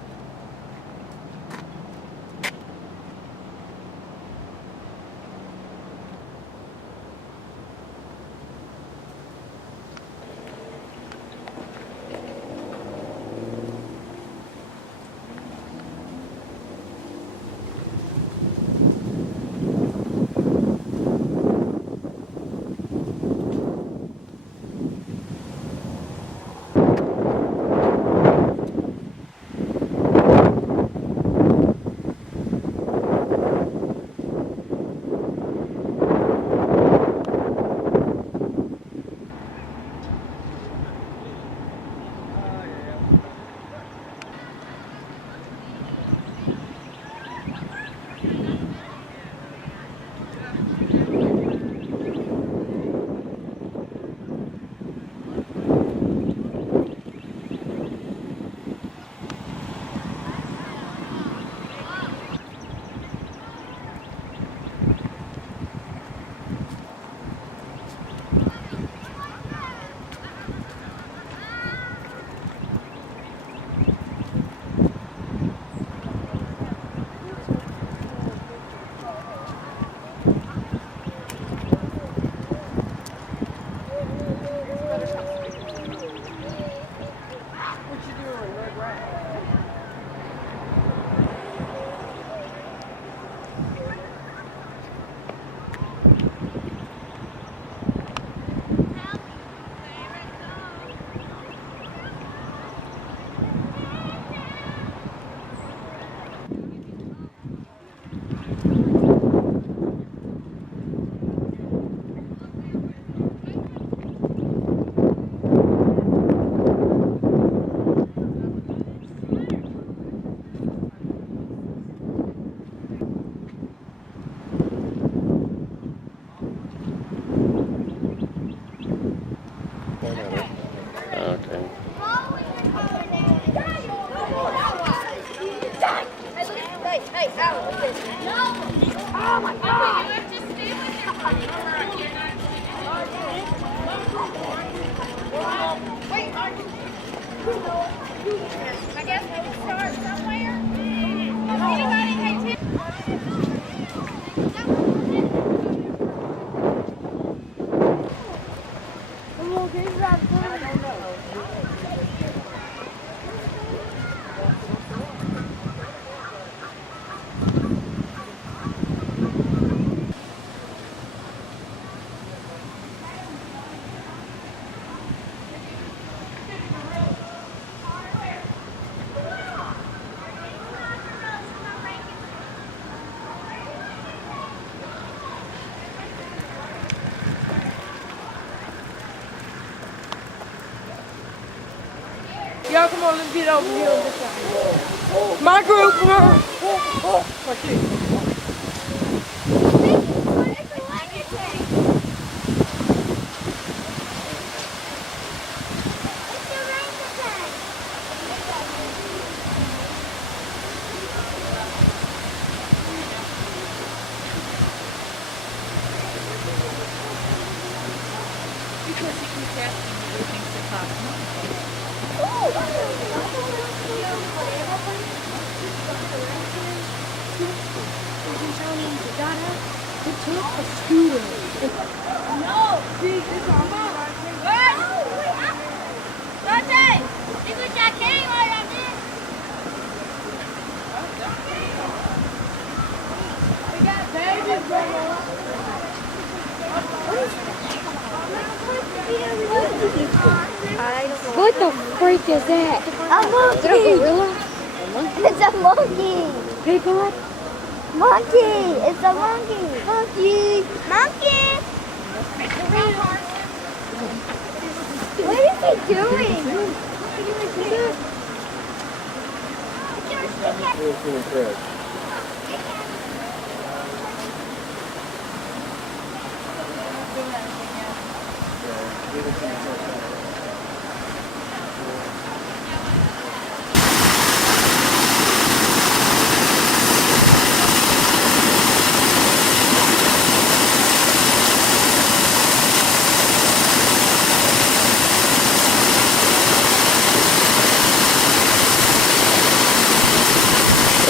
Y'all come on, let's get over here on this side. My group, come on. Right here. Because he keeps asking me where things to talk. What the freak is that? A monkey! Is that a gorilla? It's a monkey! Hey, God? Monkey! It's a monkey! Monkey! Monkey! What is he doing?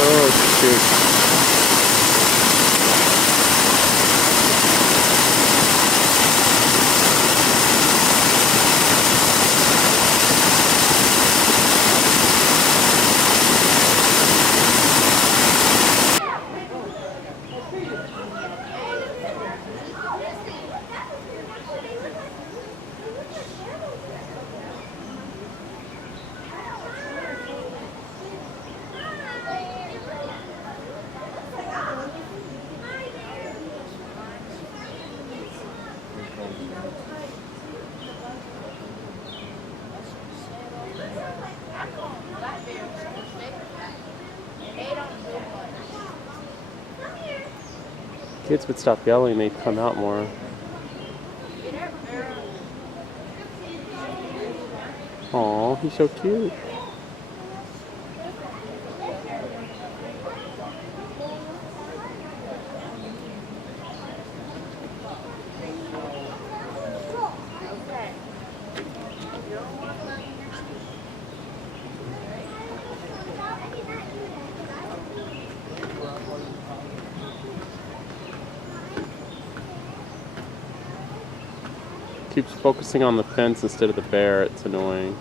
Oh, shoot. Kids would stop yelling, they'd come out more. Aw, he's so cute. Keeps focusing on the fence instead of the bear. It's annoying.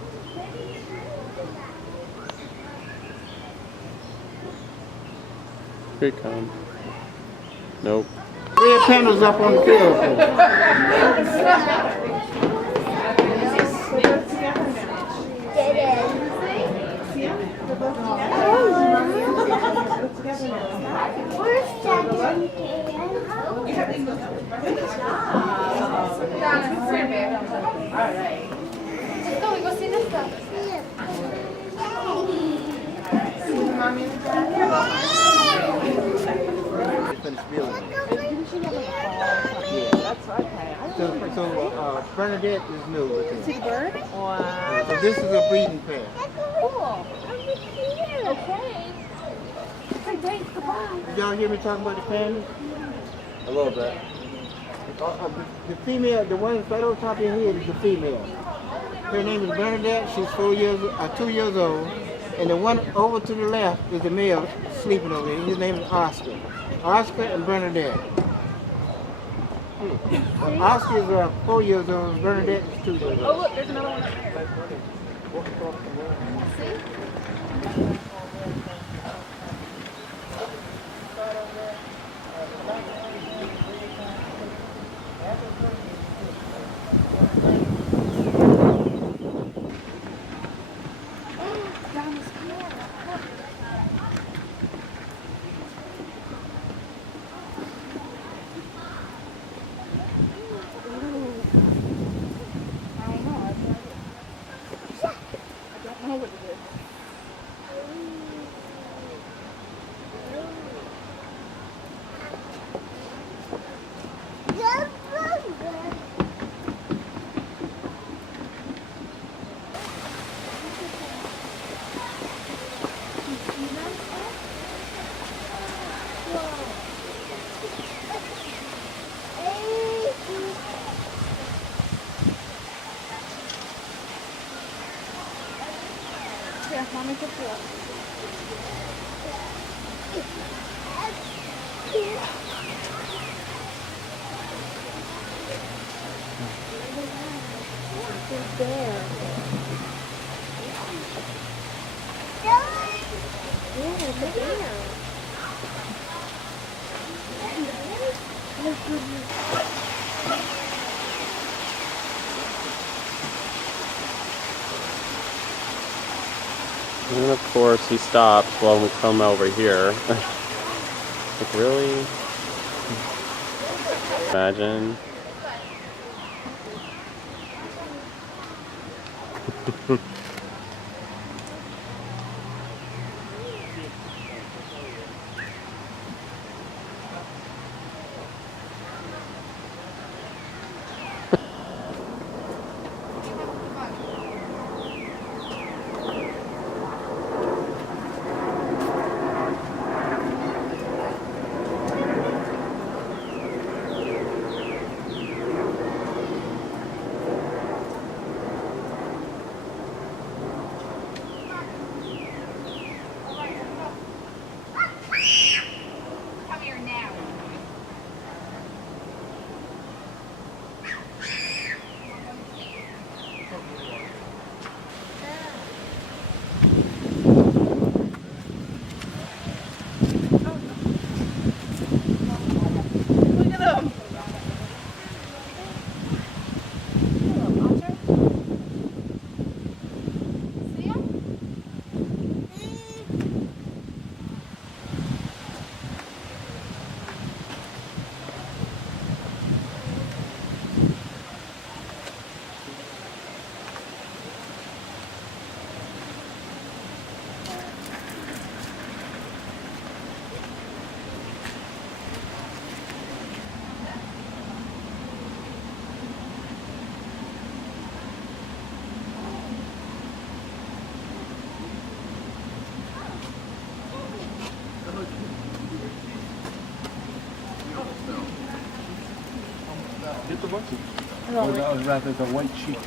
Here it comes. Nope. Red panels up on the field. So Bernadette is new with him. See the bird? Wow. So this is a breeding pair. Cool. Okay. Okay, thanks. Goodbye. Did y'all hear me talking about the pandas? A little bit. The female, the one right over top of your head is the female. Her name is Bernadette. She's 2 years old. And the one over to the left is the male sleeping over there. His name is Oscar. Oscar and Bernadette. Oscar is 4 years old, and Bernadette is 2 years old. Oh, look, there's another one up there. Here, mommy took you up. There. Yeah, it's a bear. And of course he stops while we come over here. Like, really? Imagine. Come here now. Look at them. Get the monkey. Oh, that was rather the white sheep.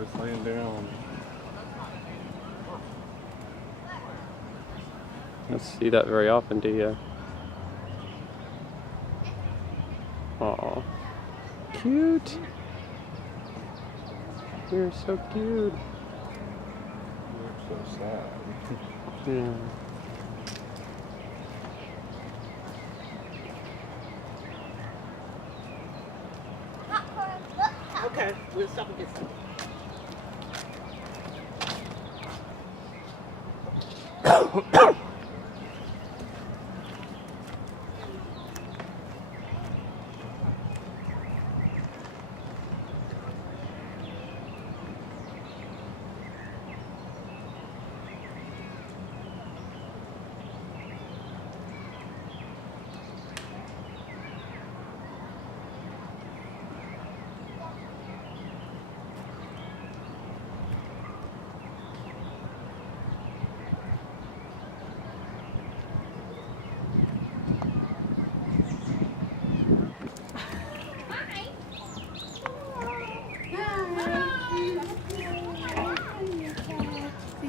It's laying down. You don't see that very often, do you? Aw. Cute. You're so cute. You're so sad. Yeah. Okay, we'll stop and get some.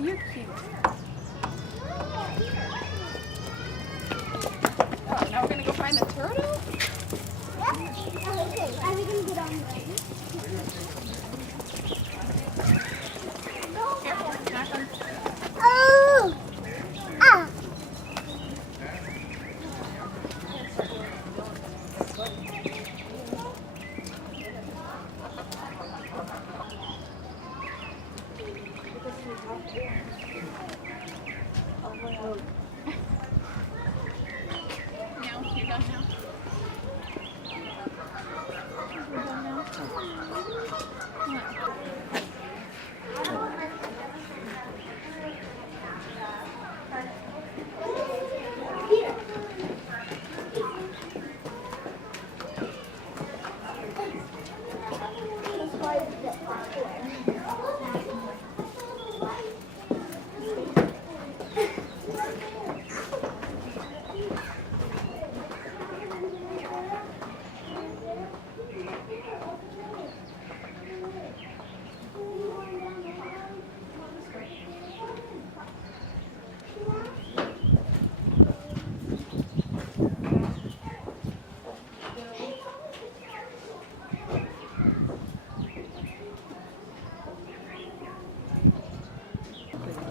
You're cute. Oh, now we're gonna go find the turtle? Okay, are we gonna get on Oh! Ah! No, you're done now.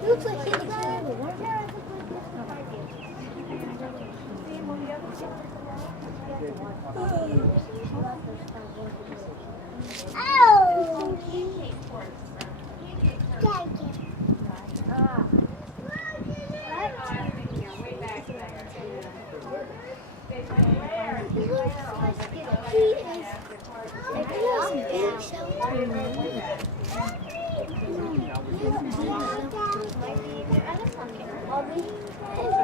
Looks like he's good. Oh!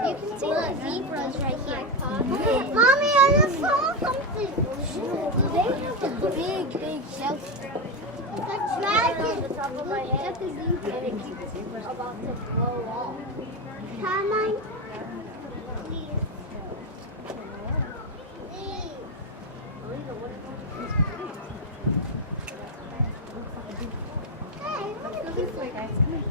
You can see the zebras right here. Mommy, I just saw something. They have a big, big shelter. The dragon. Look at the zebra. About to blow off. Can I? Please. Hey, look at this one.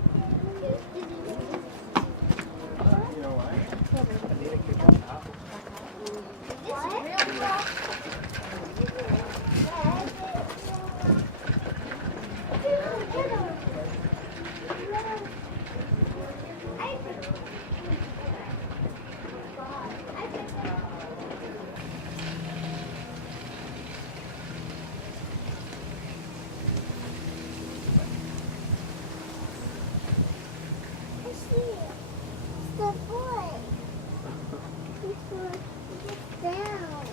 The boy. Down.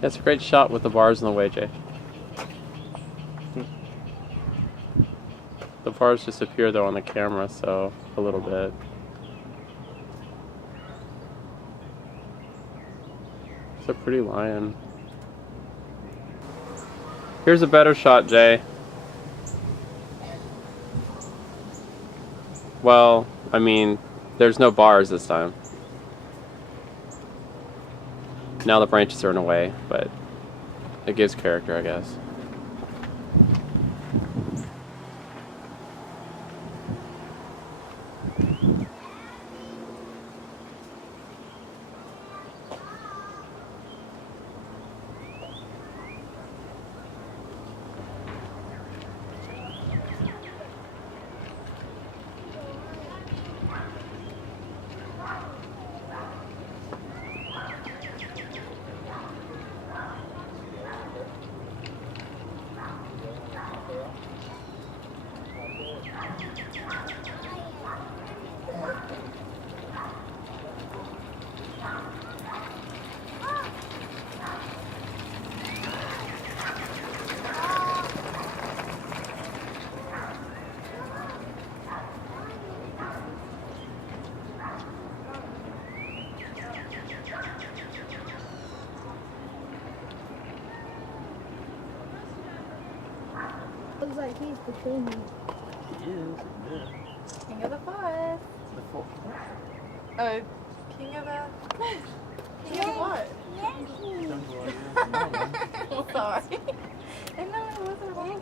That's a great shot with the bars in the way, Jay. The bars just appear though on the camera, so a little bit. It's a pretty lion. Here's a better shot, Jay. Well, I mean, there's no bars this time. Now the branches are in a way, but it gives character, I guess. Seems like he's the king. He is, yeah. King of the forest. The full. King of the... King of the what? I'm sorry. I know it wasn't wrong.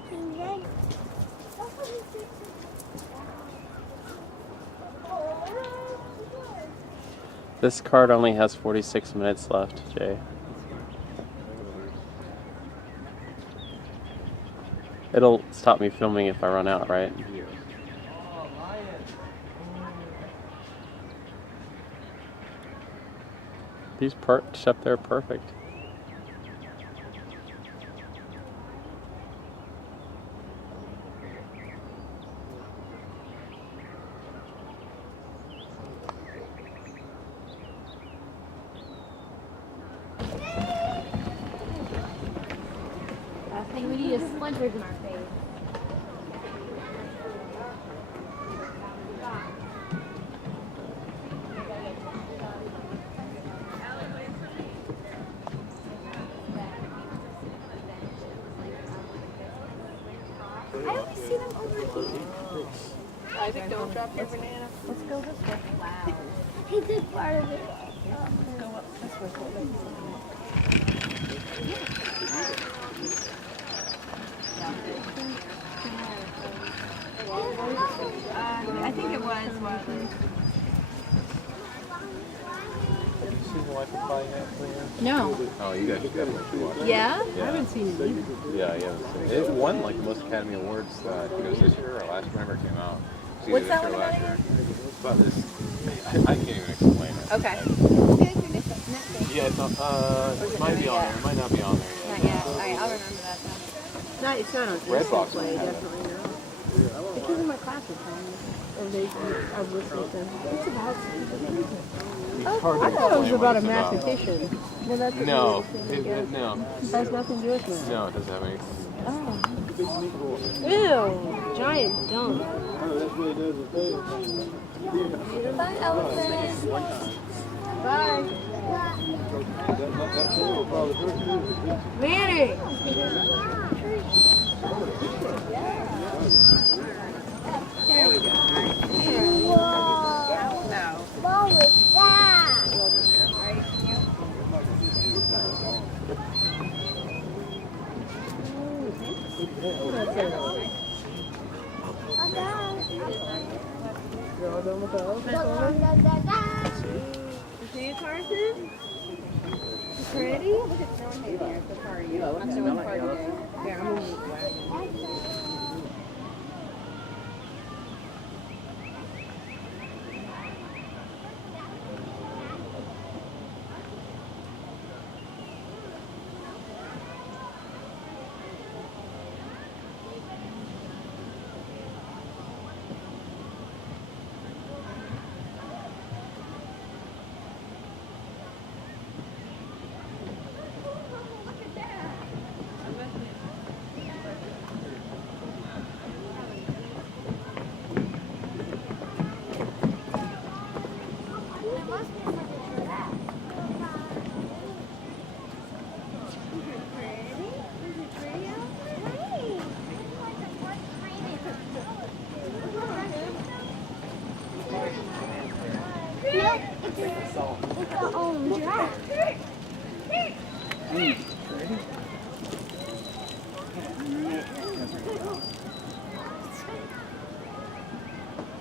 This card only has 46 minutes left, Jay. It'll stop me filming if I run out, right? These perched up there perfect. I think we need a splinters in our face. I only see them over here. Isaac, don't drop your banana. Let's go this way. Wow. He did part of it. Let's go up this way. I think it was Wiley. No. Oh, you guys definitely should watch it. Yeah? Yeah. I haven't seen it either. Yeah, you haven't seen it. It won like most Academy Awards. I think it was this year or last year. Whenever it came out. It was What's either that this one year or about last year. It's about this. I can't even explain it. Okay. Yeah, it's not, it might be on there. It might not be on there yet. Not yet. Alright, I'll remember that then. It's not on Redbox Play, might have it. definitely not. It's in my classes. I've listened to them. It's about... I thought it was about a mathematician. Well, that's what No, no. no. It has nothing to do with math. No, it doesn't have any. Oh. Ew, giant dump. Bye, elephant. Bye. Manny! There we go. Whoa. What was that? You see it, Carson? You pretty? Look at John here at the party. Yeah, I'm doing the party day. Yeah, I'm moving the wagon.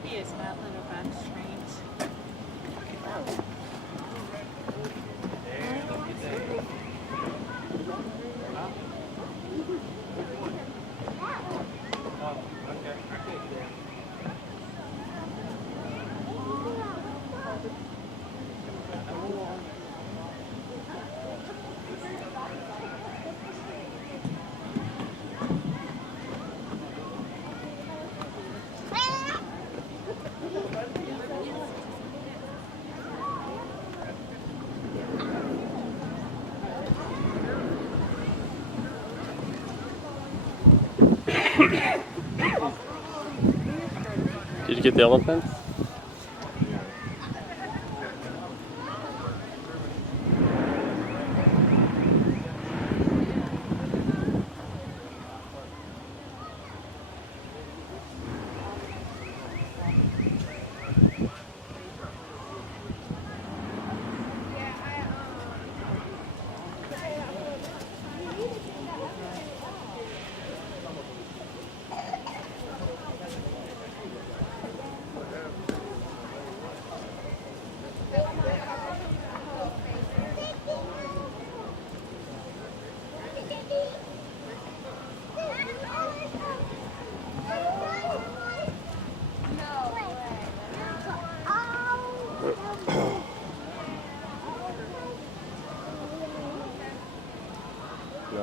He is not little bad strange. Did you get the elephants?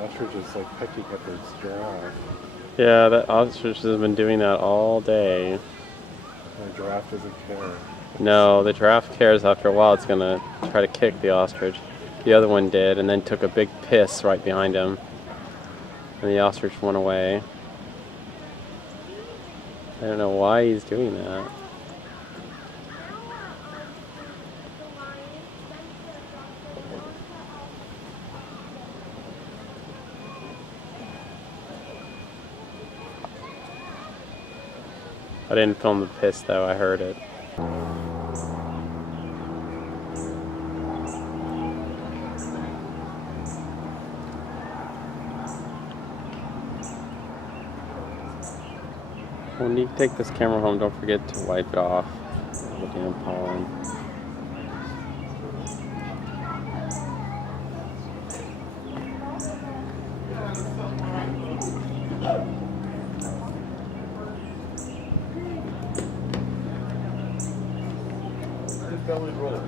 ostrich is like pecking at its giraffe. Yeah, that ostrich has been doing that all day. The giraffe doesn't care. No, the giraffe cares. After a while, it's gonna try to kick the ostrich. The other one did, and then took a big piss right behind him. And the ostrich went away. I don't know why he's doing that. I didn't film the piss though, I heard it. When you take this camera home, don't forget to wipe it off. The damn pollen. Belly roll.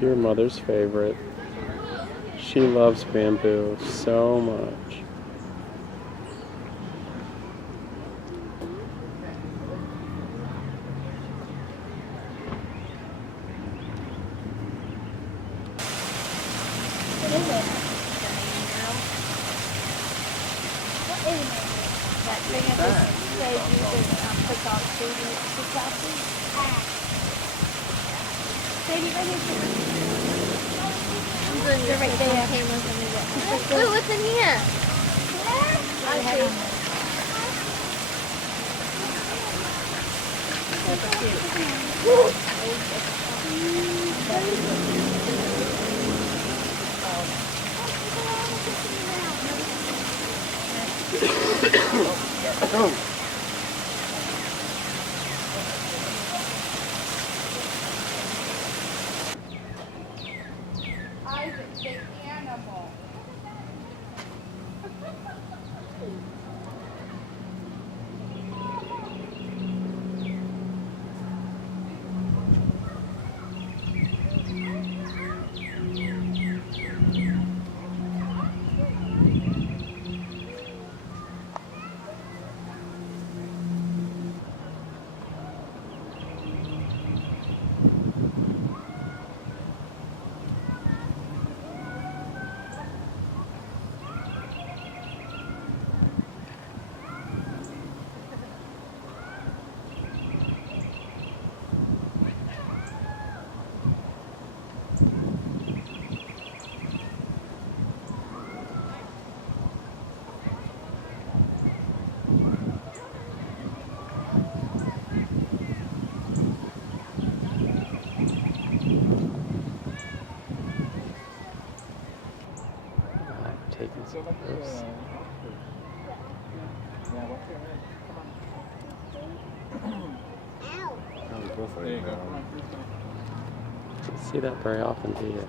Your mother's favorite. She loves bamboo so much. What is it? What is it? That thing that says you can put on food to coffee? Sadie, right here. You're right there. Wait, what's in here? Isaac, the animal. There you go. Don't see that very often, do you?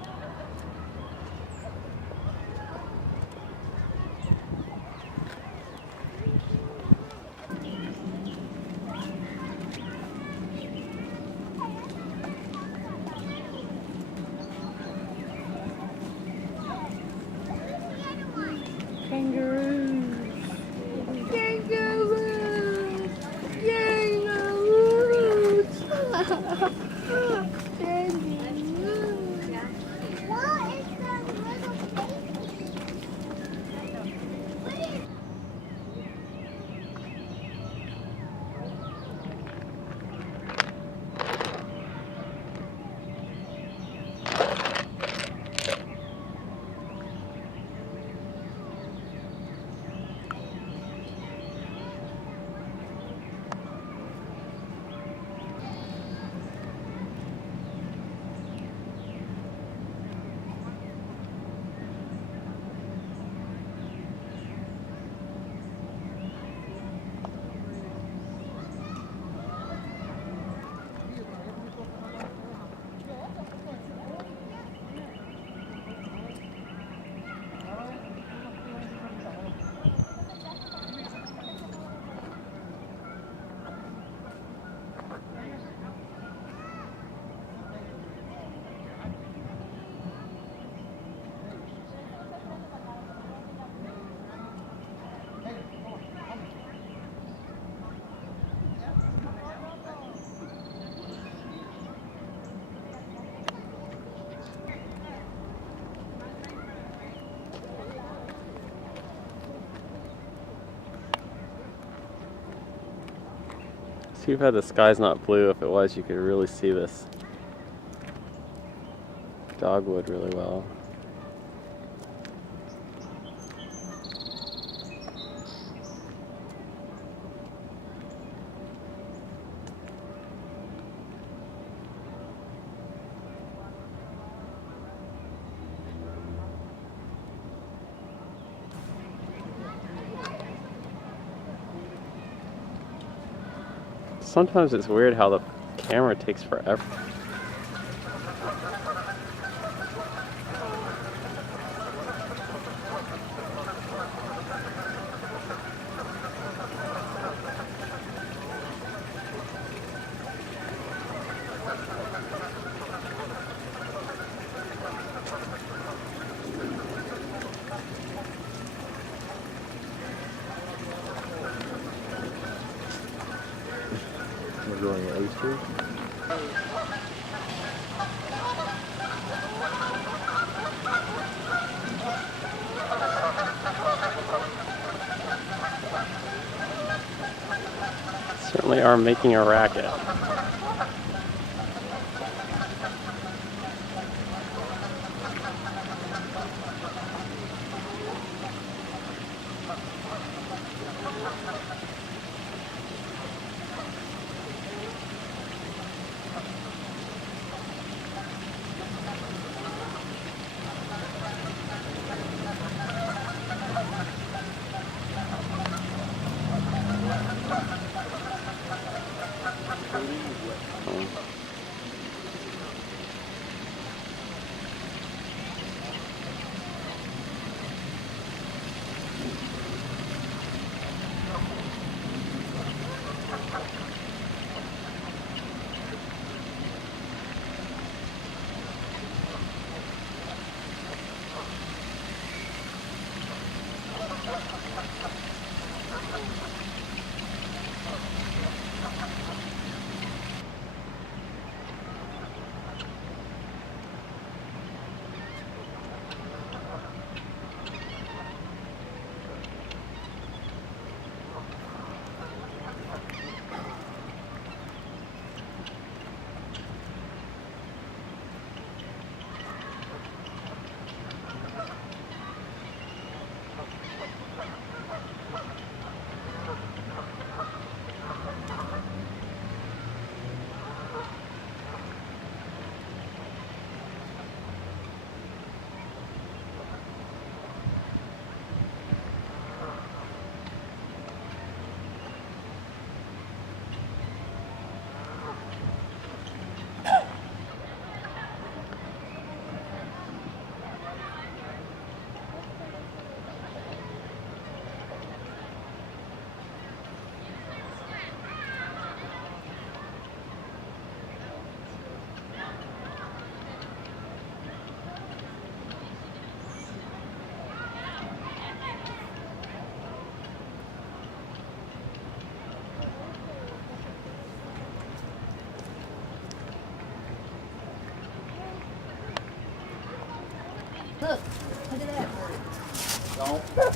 Kangaroos. Kangaroos. Too bad the sky's not blue. If it was, you could really see this dogwood really well. Sometimes it's weird how the camera takes forever. We're going to Oyster. Certainly are making a racket.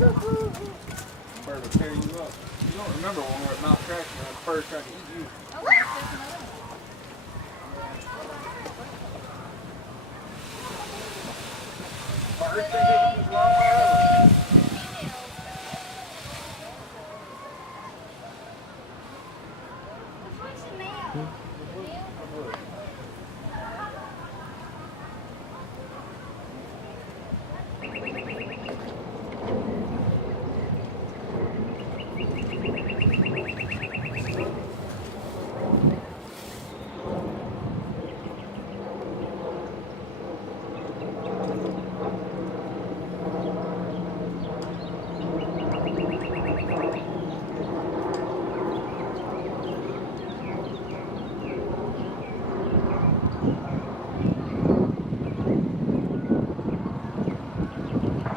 Bird will tear you up. You don't remember when we were at Mount Traction and the bird tried to eat you. Oh, there's another one. Birds think they can just run wherever.